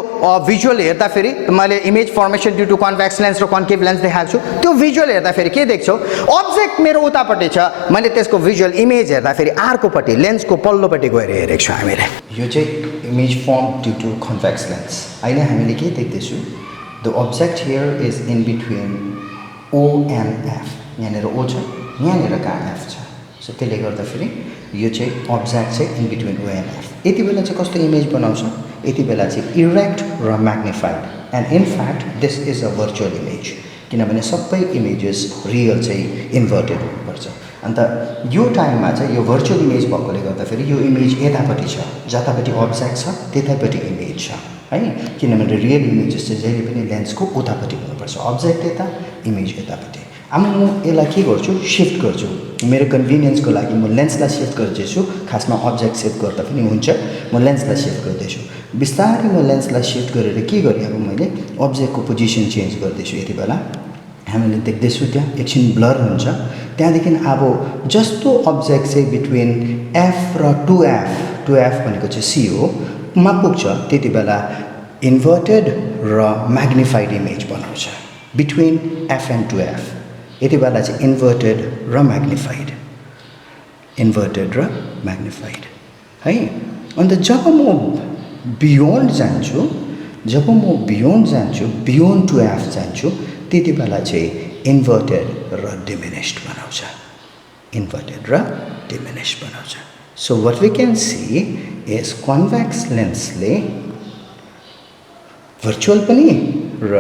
भिजुअल हेर्दाखेरि मैले image formation due to convex lens र कन्केभ लेन्स देखाएको छु त्यो भिजुअल हेर्दाखेरि के देख्छौ अब्जेक्ट मेरो उतापट्टि छ मैले त्यसको भिजुअल इमेज हेर्दाखेरि अर्कोपट्टि लेन्सको पल्लोपट्टि गएर हेरेको छु हामीले यो चाहिँ image form due to convex lens अहिले हामीले के देख्दैछौँ the object here is in between O and F यहाँनिर O छ यहाँनिर कहाँ F छ सो त्यसले गर्दाखेरि यो चाहिँ अब्जेक्ट चाहिँ in between O and F यति बेला चाहिँ कस्तो इमेज बनाउँछ यति बेला चाहिँ इरेक्ट र magnified and in fact this is a virtual image किनभने सबै इमेजेस रियल चाहिँ इन्भर्टेड हुनुपर्छ अन्त यो टाइममा चाहिँ यो भर्चुअल इमेज भएकोले गर्दाखेरि यो इमेज यतापट्टि छ जतापट्टि अब्जेक्ट छ त्यतापट्टि इमेज छ है किनभने रियल इमेजेस चाहिँ जहिले पनि लेन्सको उतापट्टि हुनुपर्छ अब्जेक्ट यता इमेज यतापट्टि अब म यसलाई के गर्छु शिफ्ट गर्छु मेरो कन्भिनियन्सको लागि म लेन्सलाई शिफ्ट गर्दैछु खासमा अब्जेक्ट शिफ्ट गर्दा पनि हुन्छ म लेन्सलाई शिफ्ट गर्दैछु बिस्तारै म लेन्सलाई शिफ्ट गरेर के गरेँ अब मैले अब्जेक्टको पोजिसन चेन्ज गर्दैछु यति बेला हामीले देख्दैछु त्यहाँ एकछिन ब्लर हुन्छ त्यहाँदेखि अब जस्तो अब्जेक्ट चाहिँ बिट्विन F र 2F भनेको चाहिँ C हो मा पुग्छ त्यति बेला इन्भर्टेड र म्याग्निफाइड इमेज बनाउँछ बिट्विन F एन्ड 2F यति बेला चाहिँ इन्भर्टेड र म्याग्निफाइड है अन्त जब म बियोन्ड जान्छु बियोन्ड 2F जान्छु त्यति बेला चाहिँ इन्भर्टेड र डिमिनिस्ड बनाउँछ so what we can see is convex लेन्सले भर्चुअल पनि र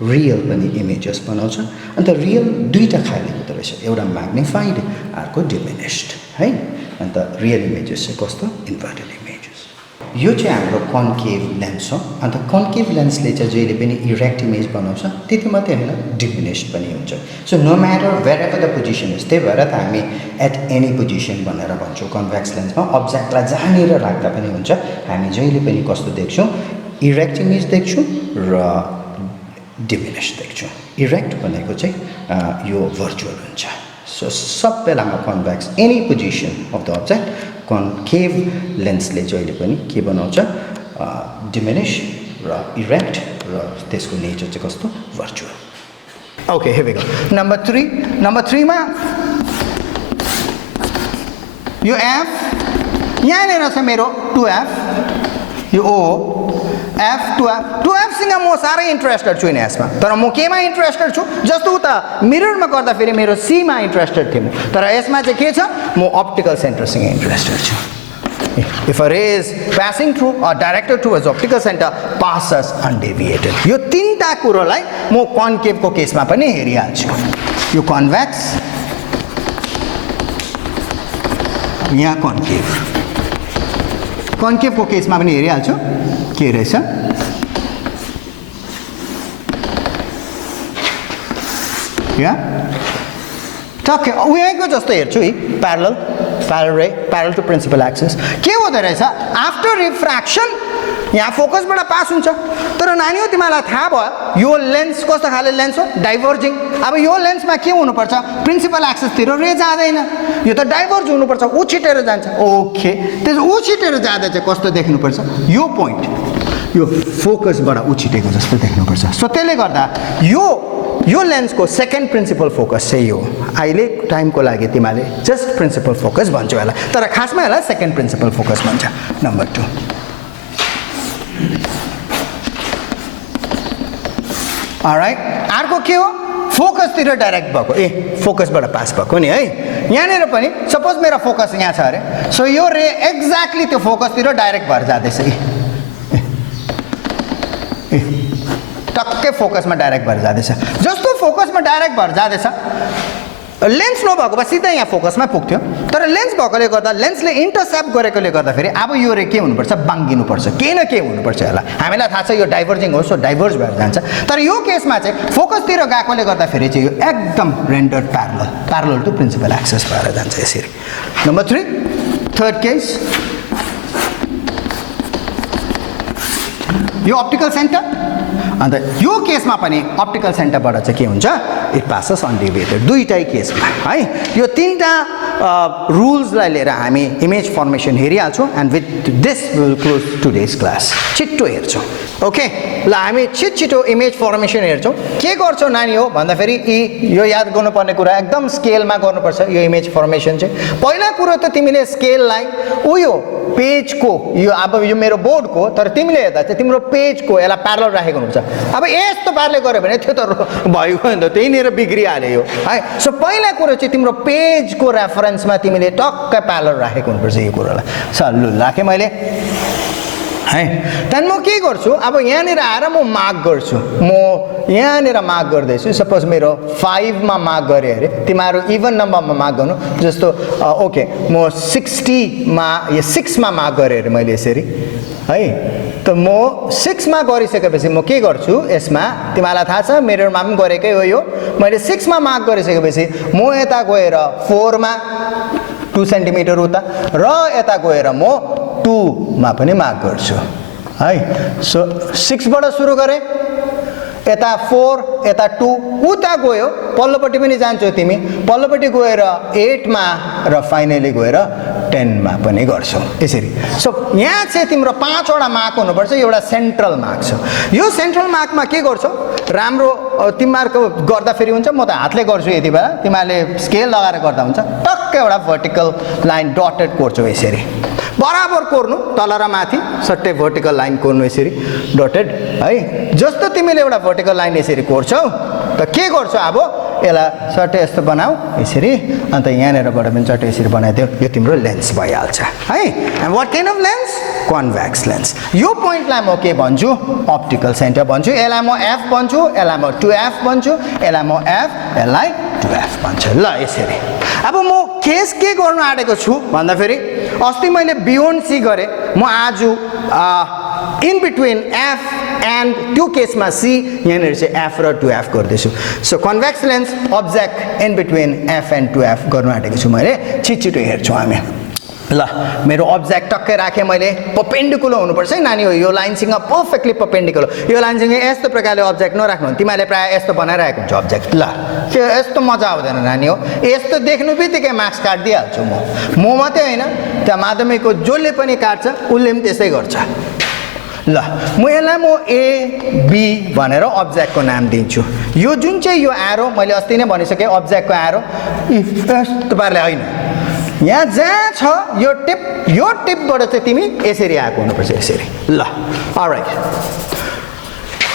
रियल पनि इमेजेस बनाउँछ अन्त रियल दुईटा खाले हुँदो रहेछ एउटा म्याग्निफाइड अर्को डिमिनिस्ड है अन्त रियल इमेजेस चाहिँ कस्तो इन्भर्टेड इमेजेस यो चाहिँ हाम्रो कन्केभ लेन्स हो अन्त कन्केभ लेन्सले चाहिँ जहिले पनि इरेक्ट इमेज बनाउँछ त्यति मात्रै होइन डिमिनिस्ड पनि हुन्छ so no matter wherever the position is त्यही भएर त हामी एट एनी पोजिसन भनेर भन्छौँ कन्भेक्स लेन्समा अब्जेक्टलाई जहाँनिर राख्दा पनि हुन्छ हामी जहिले पनि कस्तो देख्छौँ इरेक्ट इमेज देख्छौँ र डिमिनिस्ड देख्छौँ इरेक्ट भनेको चाहिँ यो भर्चुअल हुन्छ सो सब बेलामा convex any position of the object concave लेन्सले जहिले पनि के बनाउँछ डिमिनिश र इरेक्ट र त्यसको नेचर चाहिँ कस्तो virtual okay here we go number 3 मा यो एफ यहाँनिर छ मेरो 2f यो ओ एफ 2f सँग म साह्रै इन्ट्रेस्टेड छु नि यसमा तर म केमा इन्ट्रेस्टेड छु जस्तो उता मिररमा गर्दाखेरि मेरो सी मा इन्ट्रेस्टेड थिएँ तर यसमा चाहिँ के छ म अप्टिकल सेन्टरसँग इन्ट्रेस्टेड छु If a ray is passing through or directed towards optical center passes undeviated यो तीनटा कुरोलाई म कन्केभ को केसमा पनि हेरिहाल्छु यो कन्भेक्स यहाँ कन्केभ को केसमा पनि हेरिहाल्छु के रहेछ यहाँ टक्कै उहाँको जस्तो हेर्छु है parallel to principal axis के हुँदो रहेछ आफ्टर रिफ्र्याक्सन यहाँ फोकसबाट पास हुन्छ तर नानीहरु तिमीलाई थाहा भयो यो लेन्स कस्तो खाले लेन्स हो डाइभर्जिङ अब यो लेन्समा के हुनुपर्छ प्रिन्सिपल एक्सिस तिर रे जाँदैन यो त डाइभर्ज हुनुपर्छ उ छिटेर जान्छ ओके त्यसो उ छिटेर जाँदा चाहिँ कस्तो देख्नुपर्छ यो पोइन्ट यो फोकसबाट उ छिटेको जस्तो देख्नुपर्छ सो त्यसले गर्दा यो लेन्सको सेकेन्ड प्रिन्सिपल फोकस चाहिँ यो अहिले टाइमको लागि तिमीले जस्ट प्रिन्सिपल फोकस भन्छौ यसलाई तर खासमा यसलाई सेकेन्ड प्रिन्सिपल फोकस भन्छ नम्बर 2 अलराइट अर्को के हो फोकस तिर डाइरेक्ट भएको फोकसबाट पास भएको नि है यहाँनिर पनि सपोज मेरो फोकस यहाँ छ अरे सो यो रे एक्ज्याक्टली त्यो फोकस तिर डाइरेक्ट भएर जाँदैछ टक्कै फोकसमा डाइरेक्ट भएर जाँदैछ जस्तो फोकसमा डाइरेक्ट भएर जाँदैछ लेन्स नभएको भए सिधै यहाँ फोकसमा पुग्थ्यो तर लेन्स भएकोले गर्दा लेन्सले इन्टरसेप्ट गरेकोले गर्दाखेरि अब यो रे के हुनुपर्छ बाङ्गिनुपर्छ केही न केही हुनुपर्छ यसलाई हामीलाई थाहा छ यो डाइभर्जिङ हो सो डाइभर्ज भएर जान्छ तर यो केसमा चाहिँ फोकसतिर गएकोले गर्दाखेरि चाहिँ यो एकदम rendered parallel to principal axis भएर जान्छ यसरी नम्बर 3 थर्ड केस यो अप्टिकल सेन्टर अन्त यो केसमा पनि अप्टिकल सेन्टरबाट चाहिँ के हुन्छ इट पासेस अनडेभिएटेड दुईटै केसमा है यो तीनटा रुल्सलाई लिएर हामी इमेज फर्मेसन हेरिहाल्छौँ and with this will close today's class छिट्टो हेर्छौँ ओके ल हामी छिटो इमेज फर्मेसन हेर्छौँ के गर्छौँ नानी हो भन्दाखेरि यो याद गर्नुपर्ने कुरा एकदम स्केलमा गर्नुपर्छ यो इमेज फर्मेसन चाहिँ पहिला कुरो त तिमीले स्केललाई उयो पेजको यो अब यो मेरो बोर्डको तर तिमीले हेर्दा चाहिँ तिम्रो पेजको यसलाई प्यारलल राखेको हुन्छ अब यस्तो पाराले गर्यो भने त्यो त भयो नि त त्यहीँनिर बिग्रिहाल्यो यो है सो पहिला कुरो चाहिँ तिम्रो पेजको रेफरेन्समा तिमीले टक्कै प्यारलल राखेको हुनुपर्छ यो कुरोलाई ल राखेँ मैले है त्यहाँदेखि म के गर्छु अब यहाँनिर आएर म मार्क गर्छु म यहाँनिर मार्क गर्दैछु सपोज मेरो 5 मा मार्क गरेँ अरे तिमीहरू इभन नम्बरमा मार्क गर्नु जस्तो ओके म 60 मा या 6 मा मार्क गरेँ अरे मैले यसरी है त म 6 मा गरिसकेपछि म के गर्छु यसमा तिमीलाई थाहा छ मिररमा पनि गरेकै हो यो मैले 6 मा मार्क गरिसकेपछि म यता गएर 4 मा 2 सेन्टिमिटर उता र यता गएर म 2 मा पनि मार्क गर्छु है सो 6 बाट सुरु गरे यता 4 यता 2 उता गयो पल्लोपट्टि पनि जान्छौ तिमी पल्लोपट्टि गएर 8 मा र फाइनली गएर 10 मा पनि गर्छौ यसरी सो यहाँ चाहिँ तिम्रो 5 वटा मार्क हुनुपर्छ एउटा सेन्ट्रल मार्क छ यो सेन्ट्रल मार्कमा के गर्छौ राम्रो तिमीहरुको गर्दा फेरि हुन्छ म त हातले गर्छु यति बेला तिमीले स्केल लगाएर गर्दा हुन्छ टक्कै एउटा भर्टिकल लाइन डटेड कोर्छौ यसरी बराबर कोर्नु तल र माथि सट्टै भर्टिकल लाइन कोर्नु यसरी डटेड है जस्तो तिमीले एउटा भर्टिकल लाइन यसरी कोर्छौ त के गर्छौ अब यसलाई सट्टै यस्तो बनाऊ यसरी अन्त यहाँनिरबाट पनि सट्टै यसरी बनाइदियो यो तिम्रो लेन्स भइहाल्छ है and what kind of lens convex lens यो पोइन्टलाई म के भन्छु अप्टिकल सेन्टर भन्छु यसलाई म एफ भन्छु यसलाई म 2f भन्छु यसलाई म एफ यसलाई 2f भन्छु ल यसरी अब म केस के गर्न आँटेको छु भन्दाखेरि अस्ति मैले बियोन्ड सी गरेँ म आज इन बिट्विन एफ एन्ड त्यो केसमा सी यहाँनिर चाहिँ एफ र 2f गर्दैछु so convex lens object in between F and 2f गर्न आँटेको छु मैले छिटो हेर्छौँ हामी ल मेरो अब्जेक्ट टक्कै राखेँ मैले परपेन्डिकुलर हुनुपर्छ है नानी हो यो लाइनसँग पर्फेक्टली परपेन्डिकुलर यो लाइनसँग यस्तो प्रकारले अब्जेक्ट नराख्नु तिमीले प्राय यस्तो बनाइरहेको हुन्छ अब्जेक्ट ल त्यो यस्तो मजा आउँदैन नानी हो यस्तो देख्नु बित्तिकै मार्क्स काटिदिइहाल्छु म मात्रै होइन त्यहाँ माध्यमिकको जसले पनि काट्छ उसले पनि त्यसै गर्छ ल म यसलाई म ए बी भनेर अब्जेक्टको नाम दिन्छु यो जुन चाहिँ यो एरो मैले अस्ति नै भनिसकेँ अब्जेक्टको एरो यस्तो पाराले होइन यहाँ जहाँ छ यो टिपबाट चाहिँ तिमी यसरी आएको हुनुपर्छ यसरी ल अलराइट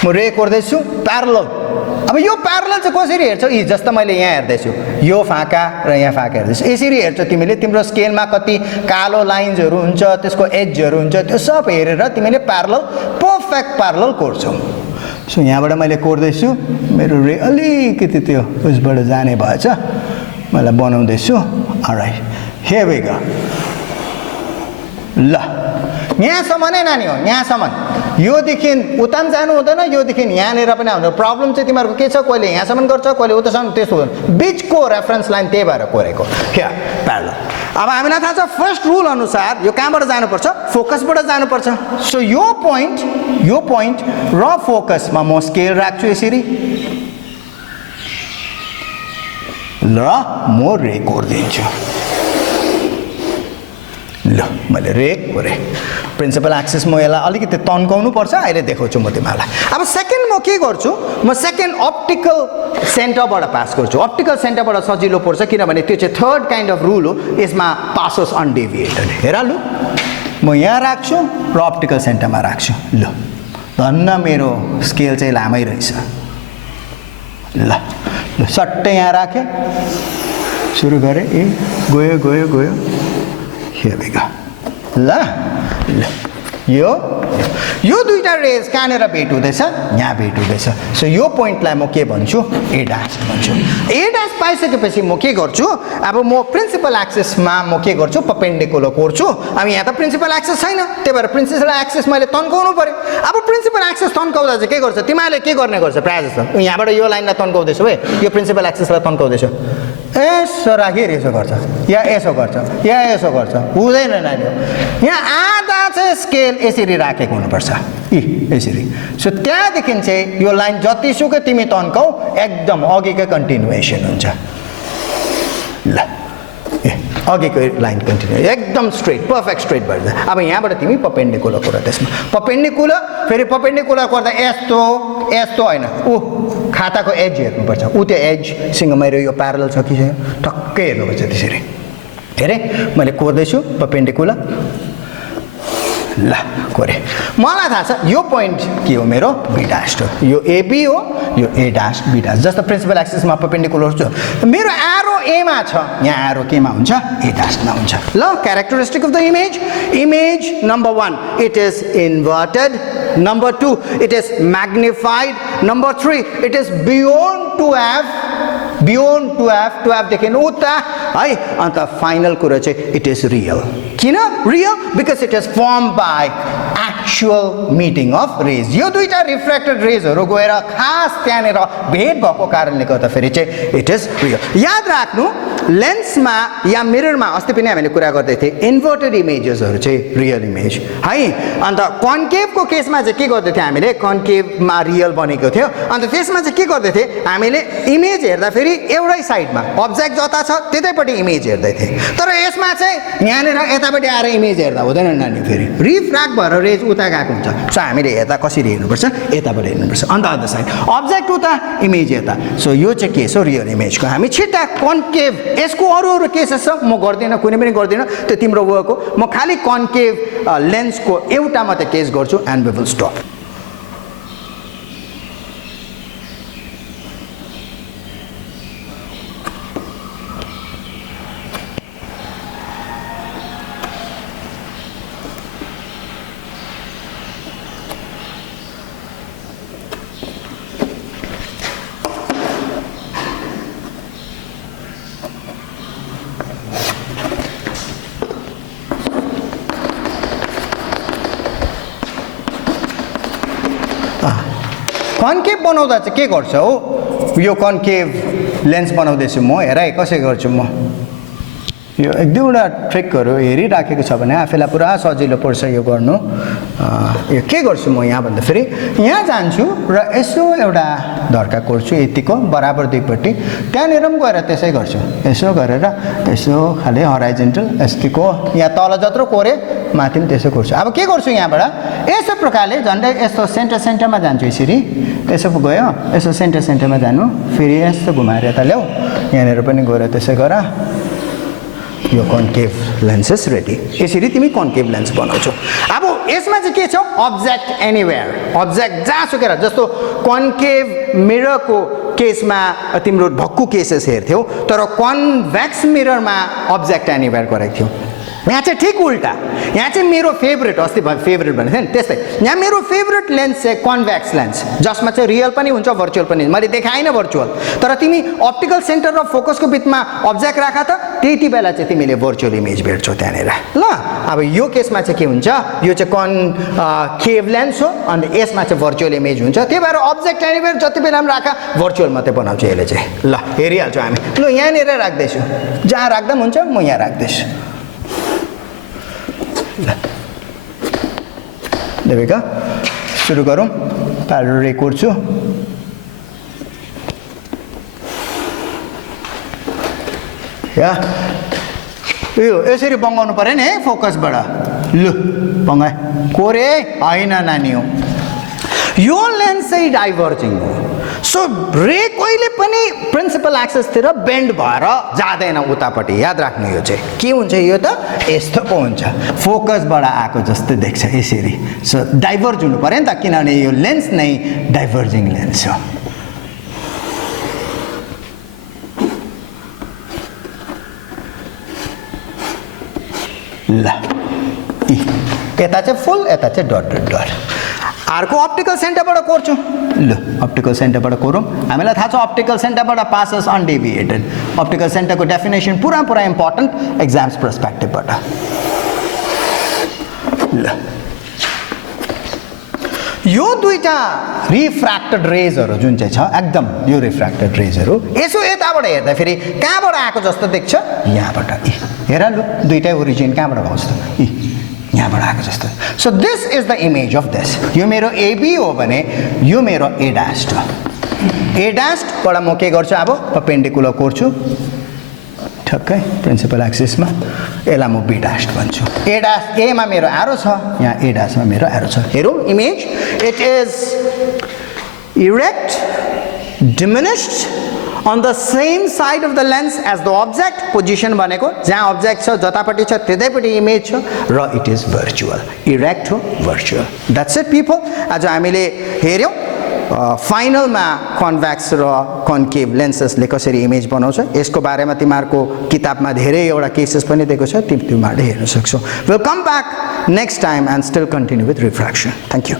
म रे कोर्दैछु प्यारलल अब यो प्यारलल चाहिँ कसरी हेर्छौ जस्तो मैले यहाँ हेर्दैछु यो फाका र यहाँ फाका हेर्दैछु यसरी हेर्छौ तिमीले तिम्रो स्केलमा कति कालो लाइन्सहरू हुन्छ त्यसको एजहरू हुन्छ त्यो सब हेरेर तिमीले प्यारलल पर्फेक्ट प्यारलल कोर्छौ सो यहाँबाट मैले कोर्दैछु मेरो रे अलिकति त्यो उसबाट जाने भएछ मलाई बनाउँदैछु अलराइट हियर वी गो ल यहाँसम्म नै नानी हो यहाँसम्म योदेखि उता पनि जानु हुँदैन योदेखि यहाँनिर पनि आउँदैन प्रब्लम चाहिँ तिमीहरूको के छ कहिले यहाँसम्म गर्छ कहिले उतासम्म त्यस्तो हुँदैन बिचको रेफरेन्स लाइन त्यही भएर कोरेको हियर प्यारलल अब हामीलाई थाहा छ फर्स्ट रुल अनुसार यो कहाँबाट जानुपर्छ फोकसबाट जानुपर्छ सो यो पोइन्ट र फोकसमा म स्केल राख्छु यसरी ल म रे कोर्दिन्छु ल मैले रे कोरेँ प्रिन्सिपल एक्सिस म यसलाई अलिकति तन्काउनु पर्छ अहिले देखाउँछु म तिमीहरूलाई अब सेकेन्ड म के गर्छु म सेकेन्ड अप्टिकल सेन्टरबाट पास गर्छु अप्टिकल सेन्टरबाट सजिलो पर्छ किनभने त्यो चाहिँ थर्ड काइन्ड अफ रुल हो यसमा पासोस अनडेभिएटेड हेर लु म यहाँ राख्छु र अप्टिकल सेन्टरमा राख्छु ल धन्न मेरो स्केल चाहिँ लामै रहेछ ल सट्टै यहाँ राखेँ सुरु गरेँ ए गयो गयो गयो Here we go. ल यो दुईटा रेज कहाँनिर भेट हुँदैछ यहाँ भेट हुँदैछ सो यो पोइन्टलाई म के भन्छु ए डैश भन्छु ए डैश पाइसकेपछि म के गर्छु अब म प्रिन्सिपल एक्सिसमा म के गर्छु परपेन्डिकुलर कोर्छु अब यहाँ त प्रिन्सिपल एक्सिस छैन त्यही भएर प्रिन्सिपल एक्सिस मैले तन्काउनु पर्यो अब प्रिन्सिपल एक्सिस तन्काउँदा चाहिँ के गर्छ तिमीहरूले के गर्ने गर्छ प्रायः जस्तो यहाँबाट यो लाइनलाई तन्काउँदैछौ है यो प्रिन्सिपल एक्सिसलाई तन्काउँदैछौ यसो राखेर यसो गर्छ या यसो गर्छ या यसो गर्छ हुँदैन नानी यहाँ आधा चाहिँ स्केल यसरी राखेको हुनुपर्छ यसरी सो त्यहाँदेखि चाहिँ यो लाइन जतिसुकै तिमी तन्काउ एकदम अघिकै कन्टिन्युएसन हुन्छ ल अघिको लाइन कन्टिन्यू एकदम स्ट्रेट पर्फेक्ट स्ट्रेट भएर अब यहाँबाट तिमी परपेन्डिकुलर कुरा त्यसमा परपेन्डिकुलर फेरि परपेन्डिकुलर गर्दा यस्तो यस्तो होइन खाताको एज हेर्नुपर्छ त्यो एजसँग मेरो यो प्यारलल छ कि छैन टक्कै हेर्नुपर्छ त्यसरी हेरेँ मैले कोर्दैछु परपेन्डिकुलर ल कोरे मलाई थाहा छ यो पोइन्ट के हो मेरो बी डैश हो यो एबी हो यो ए डैश बी डैश जस्तो प्रिन्सिपल एक्सिसमा परपेन्डिकुलर छ मेरो एरो एमा छ यहाँ एरो केमा हुन्छ ए डैशमा हुन्छ ल characteristic of the image number 1 it is inverted number 2 it is magnified number 3 it is beyond to have देखि उता है अन्त फाइनल कुरा चाहिँ इट इज रियल किन real because it is form by actual meeting of rays यो दुईटा रिफ्रेक्टेड रेजहरू गएर खास त्यहाँनिर भेट भएको कारणले गर्दाखेरि चाहिँ इट इज रियल याद राख्नु लेन्समा या मिररमा अस्ति पनि हामीले कुरा गर्दै थियौँ इन्भर्टेड इमेजेसहरू चाहिँ रियल इमेज है अन्त कन्केभको केसमा चाहिँ के गर्दै थियौँ हामीले कन्केभमा रियल बनेको थियो अन्त त्यसमा चाहिँ के गर्दै थियौँ हामीले इमेज हेर्दाखेरि एउटै साइडमा अब्जेक्ट जता छ त्यतैपट्टि इमेज हेर्दै थिएँ तर यसमा चाहिँ यहाँनिर यतापट्टि आएर इमेज हेर्दा हुँदैन नानी फेरि रिफ्र्याक्ट भएर रेज उता गएको हुन्छ सो हामीले हेर्दा कसरी हेर्नुपर्छ यताबाट हेर्नुपर्छ अन्त अदर साइड अब्जेक्ट उता इमेज यता सो यो चाहिँ के छ रियल इमेजको हामी छिट्टा कन्केभ यसको अरू केसेस छ म गर्दिनँ कुनै पनि गर्दिनँ त्यो तिम्रो वर्क हो म खालि कन्केभ लेन्सको एउटा मात्रै केस गर्छु and we will stop concave बनाउँदा चाहिँ के गर्छ हो यो कन्केभ लेन्स बनाउँदैछु म हेर कसरी गर्छु म यो एक दुईवटा ट्रिकहरू हेरिराखेको छ भने आफैलाई पुरा सजिलो पर्छ यो गर्नु यो के गर्छु म यहाँ भन्दाखेरि यहाँ जान्छु र यसो एउटा धर्का कोर्छु यतिको बराबर दुईपट्टि त्यहाँनिर पनि गएर त्यसै गर्छु यसो गरेर यसो खालि हराइजेन्टल यतिको यहाँ तल जत्रो कोरे माथि पनि त्यसो कोर्छु अब के गर्छु यहाँबाट यसो प्रकारले झन्डै यस्तो सेन्टरमा जान्छु यसरी यसो गयो यसो सेन्टरमा जानु फेरि यस्तो घुमाएर यता ल्याऊ यहाँनिर पनि गएर त्यसै गर यो कन्केभ लेन्स इज रेडी। यसरी तिमी कन्केभ लेन्स बनाउँछौ। अब यसमा चाहिँ के छ, अब्जेक्ट एनीवेयर, अब्जेक्ट जहाँसुकै, जस्तो कन्केभ मिररको केसमा तिम्रो भक्कु केसेस हेर्थ्यौ, तर कन्भेक्स मिररमा अब्जेक्ट एनीवेयर गरेको थियो। यहाँ चाहिँ ठिक उल्टा, यहाँ चाहिँ मेरो फेभरेट, अस्ति फेभरेट भनेको थिएँ नि त्यस्तै, यहाँ मेरो फेभरेट लेन्स चाहिँ कन्भेक्स लेन्स, जसमा चाहिँ रियल पनि हुन्छ भर्चुअल पनि। मैले देखाइनँ भर्चुअल, तर तिमी अप्टिकल सेन्टर र फोकसको बिचमा अब्जेक्ट राख त, त्यति बेला चाहिँ तिमीले भर्चुअल इमेज भेट्छौ त्यहाँनिर। ल अब यो केसमा चाहिँ के हुन्छ, यो चाहिँ कन्केभ लेन्स हो अनि यसमा चाहिँ भर्चुअल इमेज हुन्छ। त्यही भएर अब्जेक्ट एनीवेयर जति बेला पनि राख, भर्चुअल मात्रै बनाउँछु यसले चाहिँ। ल हेरिहाल्छौँ हामी। ल यहाँनिर राख्दैछु, जहाँ राख्दा पनि हुन्छ, म यहाँ राख्दैछु। देविका सुरु गरौँ। तारो रेकर्ड छु। या यो यसरी बङ्गाउनु पर्यो नि है फोकसबाट। लु बङ्गाए कोरे होइन नानी हो। यो लेन्स चाहिँ डाइभर्जिङ हो। सो रे कहिले पनि प्रिन्सिपल एक्सेसतिर बेन्ड भएर जाँदैन उतापट्टि, याद राख्नु। यो चाहिँ के हुन्छ, यो त यस्तो पो हुन्छ, फोकसबाट आएको जस्तो देख्छ यसरी। सो डाइभर्ज हुनु पर्यो नि त, किनभने यो लेन्स नै डाइभर्जिङ लेन्स हो। ल यता चाहिँ फुल, यता चाहिँ डट डट डट। अर्को अप्टिकल सेन्टरबाट कोर्छु। ल अप्टिकल सेन्टरबाट कोरौँ। हामीलाई थाहा छ अप्टिकल सेन्टरबाट पासेस अनडेभिएटेड। अप्टिकल सेन्टरको डेफिनेसन पुरा पुरा इम्पोर्टेन्ट एक्जाम्स पर्सपेक्टिभबाट। ल यो दुईटा रिफ्र्याक्टेड रेजहरू जुन चाहिँ छ, एकदम यो रिफ्र्याक्टेड रेजहरू यसो यताबाट हेर्दाखेरि कहाँबाट आएको जस्तो देख्छ, यहाँबाट। हेर लु दुईटै ओरिजिन कहाँबाट भएको जस्तो, यहाँबाट आएको जस्तो। So this is the image of this. यो मेरो एबी हो भने यो मेरो ए डैश हो। ए डैशबाट म के गर्छु, अब परपेन्डिकुलर कोर्छु ठक्कै प्रिन्सिपल एक्सिसमा। यसलाई म बी डैश भन्छु। ए डैश एमा मेरो एरो छ, यहाँ ए डैशमा मेरो एरो छ। हेरौँ image, it is erect, diminished on the same side of the lens as the object। Position भनेको जहाँ अब्जेक्ट छ जतापट्टि छ त्यतैपट्टि इमेज छ, र इट इज भर्चुअल, इरेक्ट हो भर्चुअल। That's it people. आज हामीले हेऱ्यौँ फाइनलमा कन्भेक्स र कन्केभ लेन्सेसले कसरी इमेज बनाउँछ। यसको बारेमा तिमीहरूको किताबमा धेरैवटा केसेस पनि दिएको छ, तिमीहरूले हेर्न सक्छौ। Will come back next time and still continue with refraction. Thank you.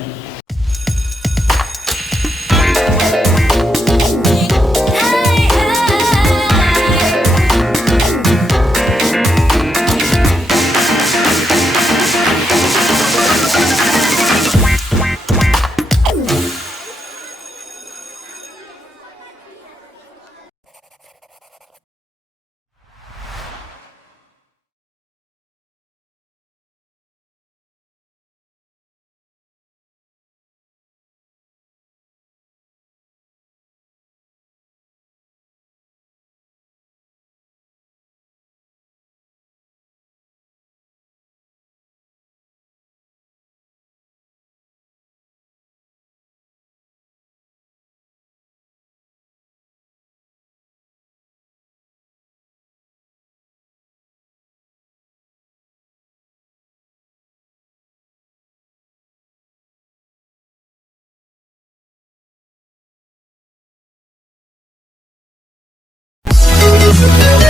We'll be right back.